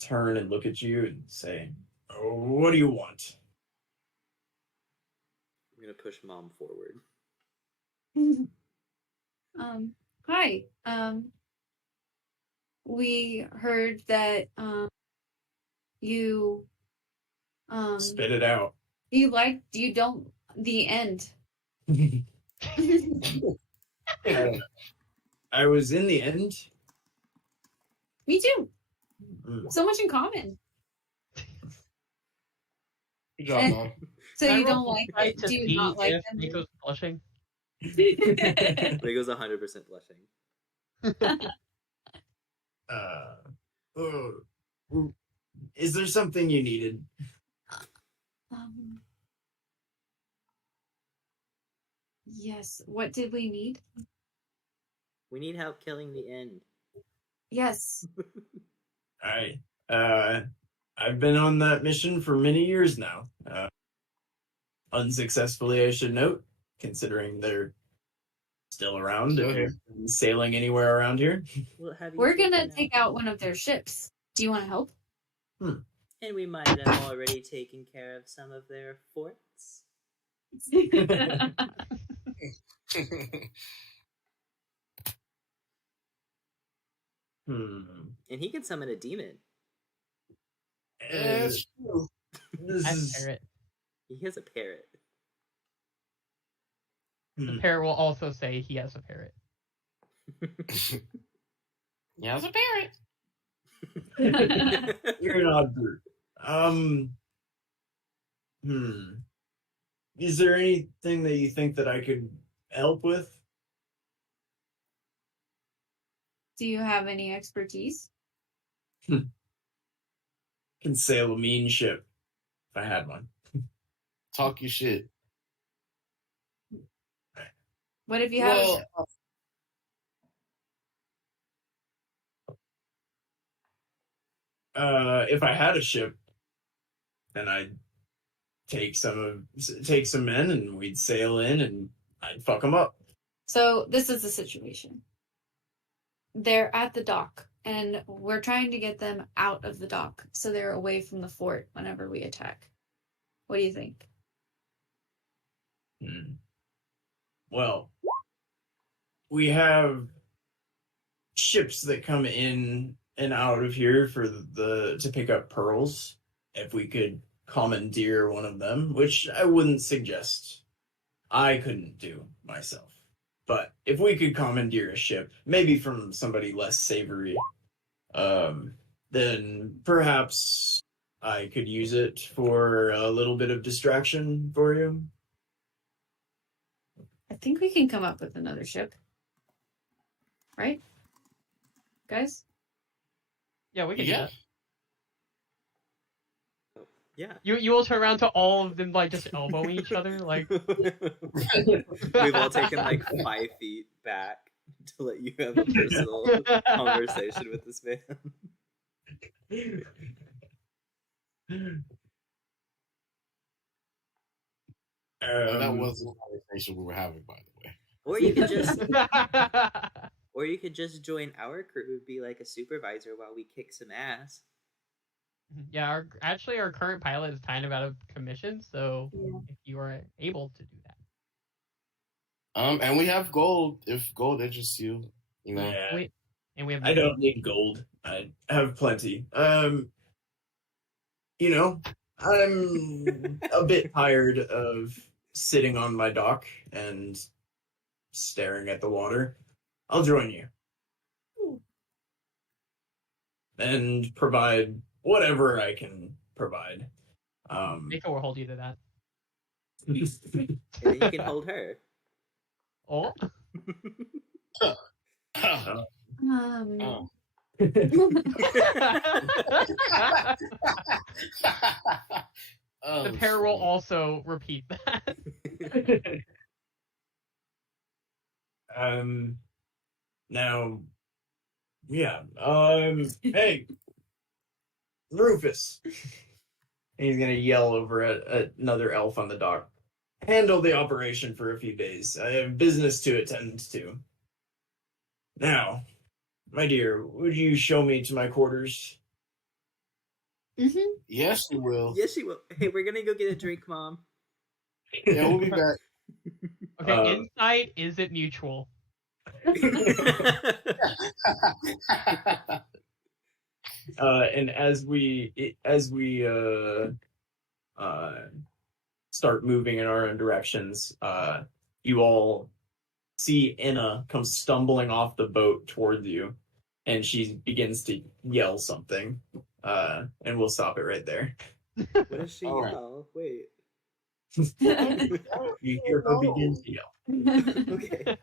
turn and look at you and say, "Oh, what do you want?" I'm gonna push Mom forward. Hi. We heard that you Spit it out. you don't the end. I was in the end. Me too. Mm. So much in common. Good job, And- Mom. So Can I you roll don't like insight it? to Do you see not like if them? Mako's blushing? Rigo's 100% blushing. Is there something you needed? Yes. What did we need? We need help killing the end. Yes. I've been on that mission for many years now. Unsuccessfully, I should note, considering they're still around Still and here. sailing anywhere around here. Well, have you We're taken gonna take out one of their ships. Do you want to help? And we might have already taken care of some of their forts. And he can summon a demon. That's true. This I is parrot. He has a parrot. The parrot will also say he has a parrot. Yeah, it's a parrot. You're an odd group. Is there anything that you think that I could help with? Do you have any expertise? Can sail a mean ship if I had one. Talk your shit. What if you have a Well, ship? If I had a ship, then I'd take some men and we'd sail in and I'd fuck them up. So this is the situation. They're at the dock, and we're trying to get them out of the dock so they're away from the fort whenever we attack. What do you think? Well, we have ships that come in and out of here for to pick up pearls. If we could commandeer one of them, which I wouldn't suggest. I couldn't do myself. But if we could commandeer a ship, maybe from somebody less savory, then perhaps I could use it for a little bit of distraction for you. I think we can come up with another ship. Right? Guys? Yeah, we can do Yeah. that. Yeah. You will turn around to all of them like just elbowing each other like. We've all taken like 5 feet back to let you have a personal conversation with this man. That wasn't the conversation we were having, by the way. Or you could just join our crew, be like a supervisor while we kick some ass. Yeah, our current pilot is kind of out of commission, so if you are able to do that. And we have gold if gold interests you. You know. Yeah. And we have. I don't need gold. I have plenty. You know, I'm a bit tired of sitting on my dock and staring at the water. I'll join you. And provide whatever I can provide. Miko will hold you to that. And then you can hold her. Oh. Oh. The pair will also repeat that. Now, yeah. Hey, Rufus. And he's gonna yell over at another elf on the dock. Handle the operation for a few days. I have business to attend to. Now, my dear, would you show me to my quarters? Mm-hmm. Yes, you will. Yes, she will. Hey, we're gonna go get a drink, Mom. Yeah, we'll be back. Okay, insight is it mutual? And as we start moving in our own directions, you all see Enna come stumbling off the boat towards you, and she begins to yell something. And we'll stop it right there. What does she All right. yell? Wait. You hear her begin to yell. Okay.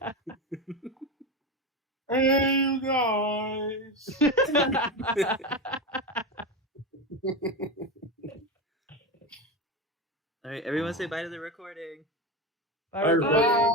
Hey, you guys. All right, everyone say bye to the recording. Bye. Bye.